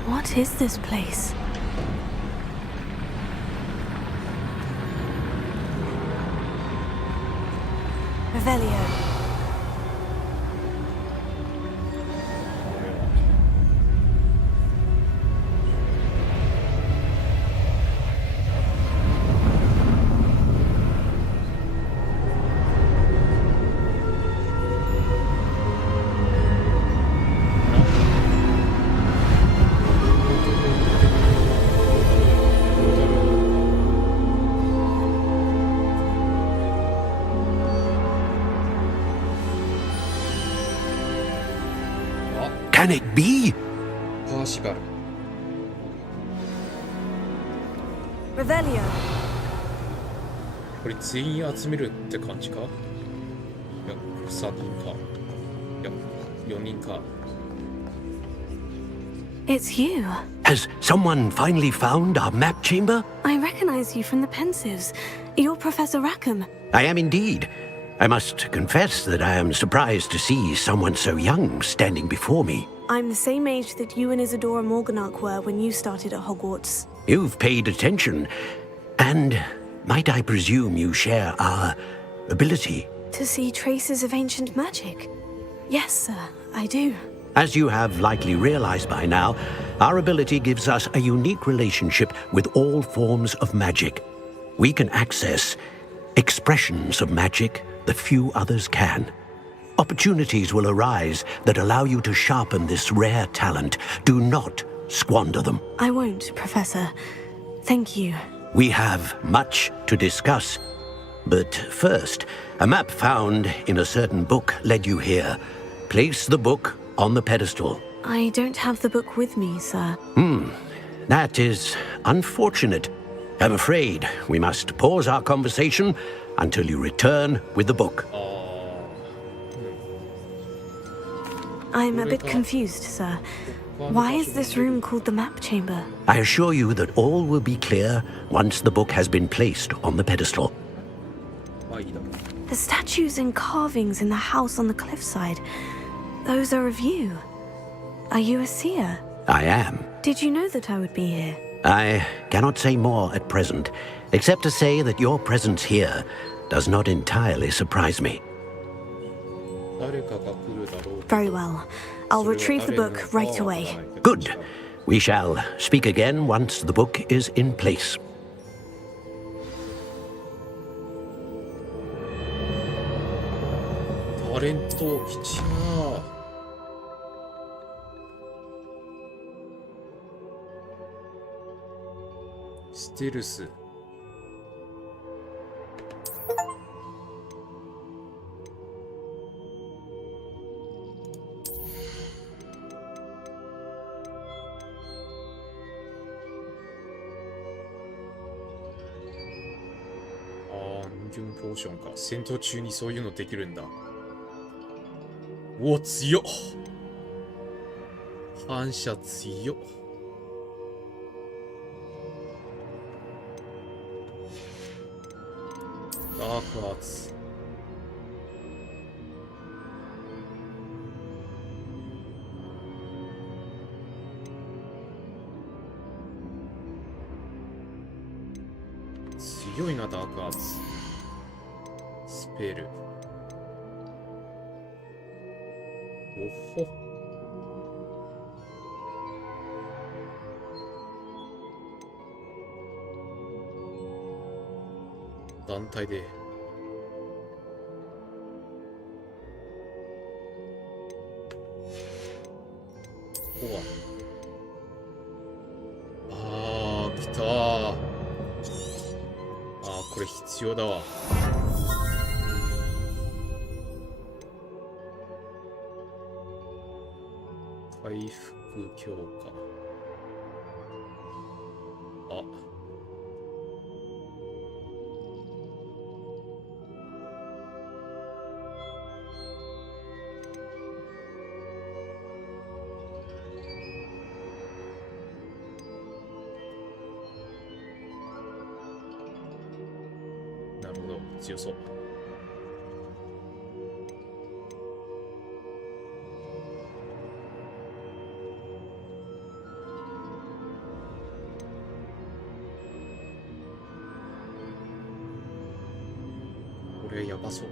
What is this place? Revelio. Can it be? Revelio. これ全員集めるって感じか？いや、サーティンか。や、4人か。 It's you. Has someone finally found our map chamber? I recognize you from the Pensives. You're Professor Rackham. I am indeed. I must confess that I am surprised to see someone so young standing before me. I'm the same age that you and Isadora Morganach were when you started at Hogwarts. You've paid attention, and might I presume you share our ability? To see traces of ancient magic? Yes, sir, I do. As you have likely realized by now, our ability gives us a unique relationship with all forms of magic. We can access expressions of magic that few others can. Opportunities will arise that allow you to sharpen this rare talent. Do not squander them. I won't, Professor. Thank you. We have much to discuss. But first, a map found in a certain book led you here. Place the book on the pedestal. I don't have the book with me, sir. That is unfortunate. I'm afraid we must pause our conversation until you return with the book. I'm a bit confused, sir. Why is this room called the map chamber? I assure you that all will be clear once the book has been placed on the pedestal. The statues and carvings in the house on the cliffside, those are of you. Are you a seer? I am. Did you know that I would be here? I cannot say more at present, except to say that your presence here does not entirely surprise me. Very well. I'll retrieve the book right away. Good. We shall speak again once the book is in place. Stealth. ギュンポーションか。戦闘中にそういうのできるんだ。お、強っ。反射強っ。ダークアーツ。強いな、ダークアーツ。スペル。おほ。団体で。ここは。あー、来たー。これ必要だわ。回復強化。あ。なるほど、強そう。これやばそう。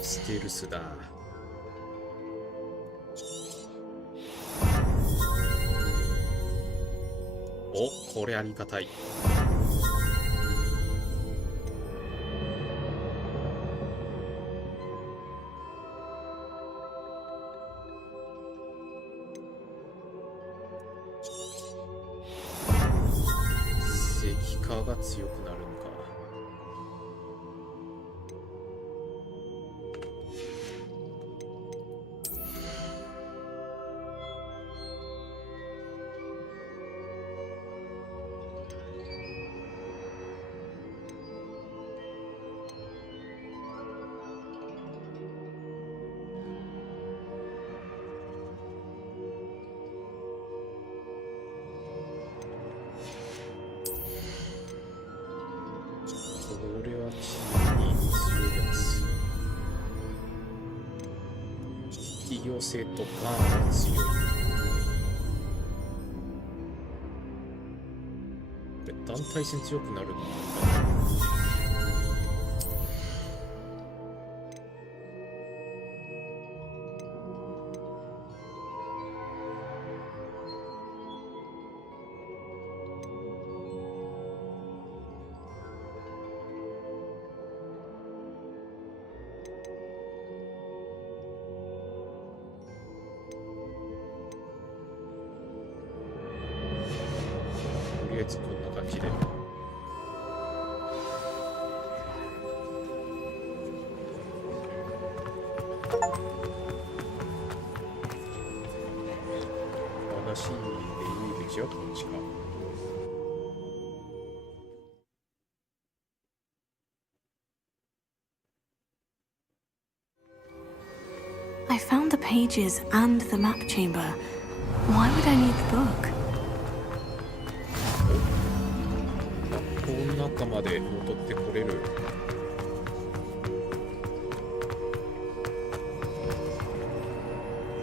ステルスだ。お、これありがたい。石化が強くなるのか。引き寄せとバーンが強い。これ団体戦強くなるのかな。とりあえずこんな感じで。話でいいですよ、こっちか。I found the pages and the map chamber. Why would I need the book? この中まで戻ってこれる。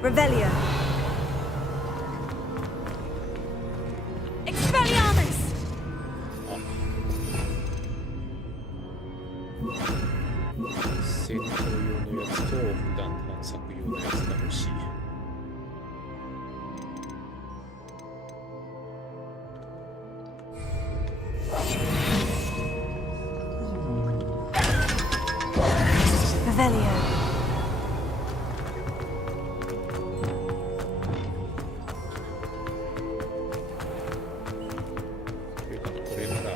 Revelio. Expelliarmus! 戦闘用のやつと普段探索用のやつが欲しい。Revelio. というかこれなら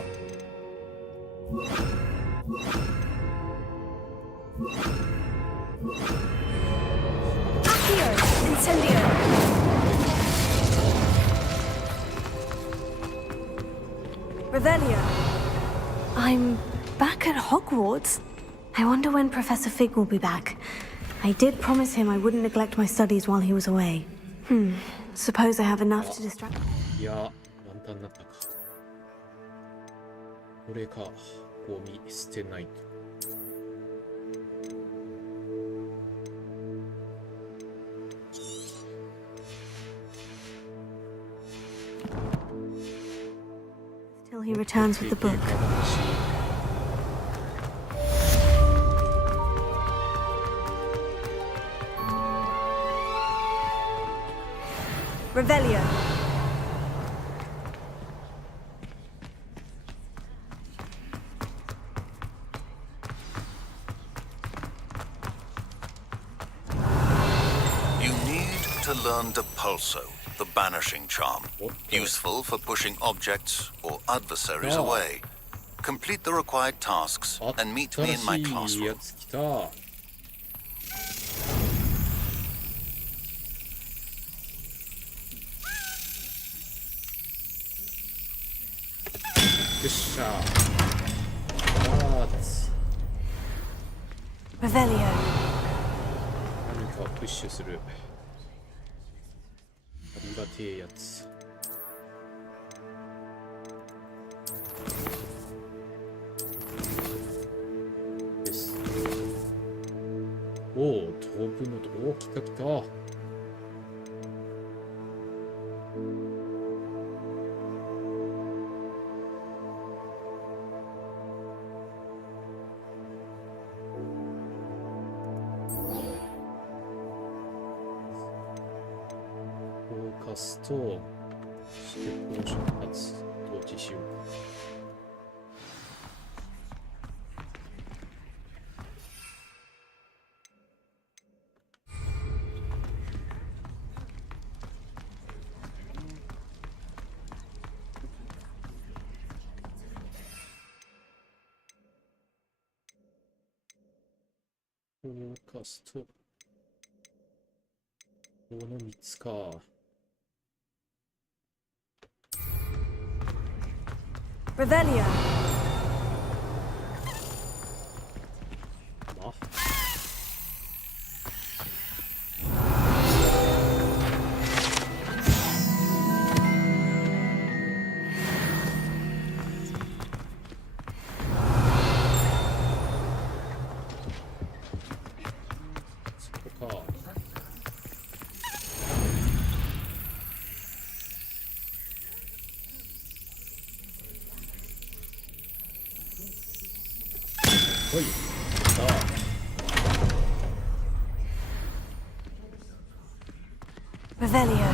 Accio! Incendio! Revelio. I'm back at Hogwarts. I wonder when Professor Fig will be back. I did promise him I wouldn't neglect my studies while he was away. Suppose I have enough to distract. いやワンタンになったか。これかゴミ捨てないと。Till he returns with the book. Revelio. You need to learn Depulso, the banishing charm. Useful for pushing objects or adversaries away. Complete the required tasks and meet me in my classroom. よっしゃー。Revelio. 何かプッシュする。ありがてえやつ。です。おお、飛ぶのと、おお、来た来た。フォーカスと、そしてポーション発同時しよう。フォーカスと、この3つか。Revelio. まそこか。来い。さあ。Revelio.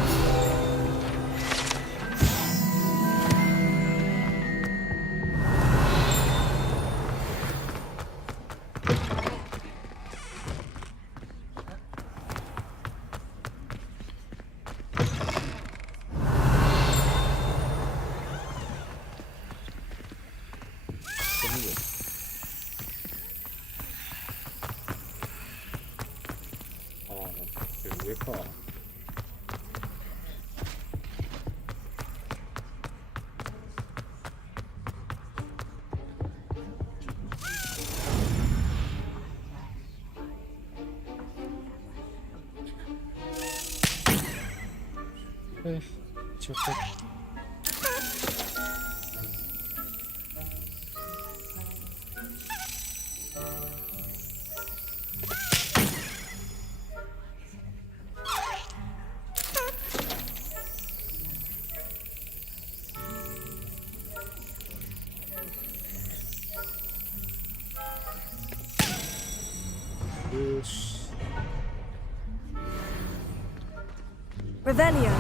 Revelio.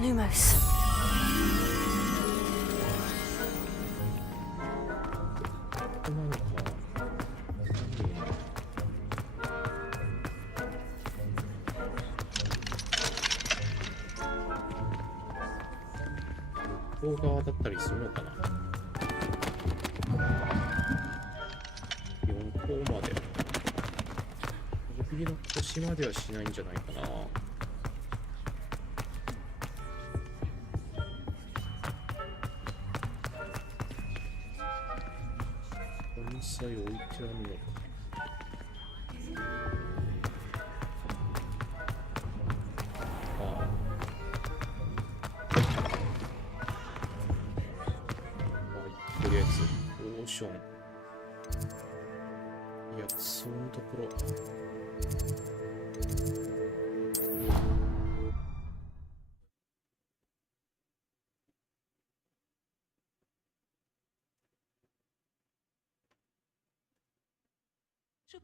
Lumos.向こう側だったりするのかな。4校まで。次の腰まではしないんじゃないかな。盆栽置いてあるのか。とりあえずオーション。いや、そのところ。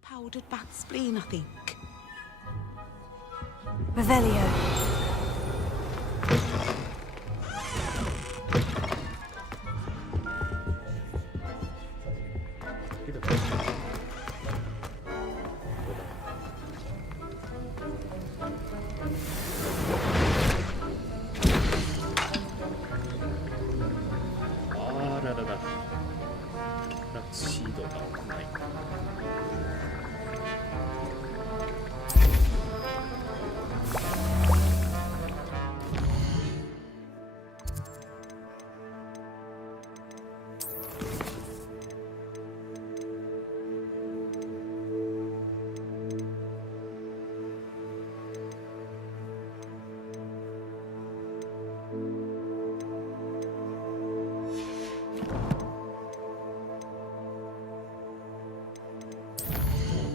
Powdered bat spleen, I think. Revelio.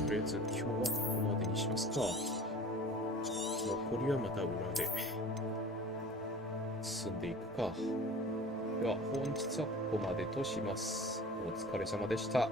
とりあえず今日はここまでにしますか。残りはまた裏で進んでいくか。では本日はここまでとします。お疲れ様でした。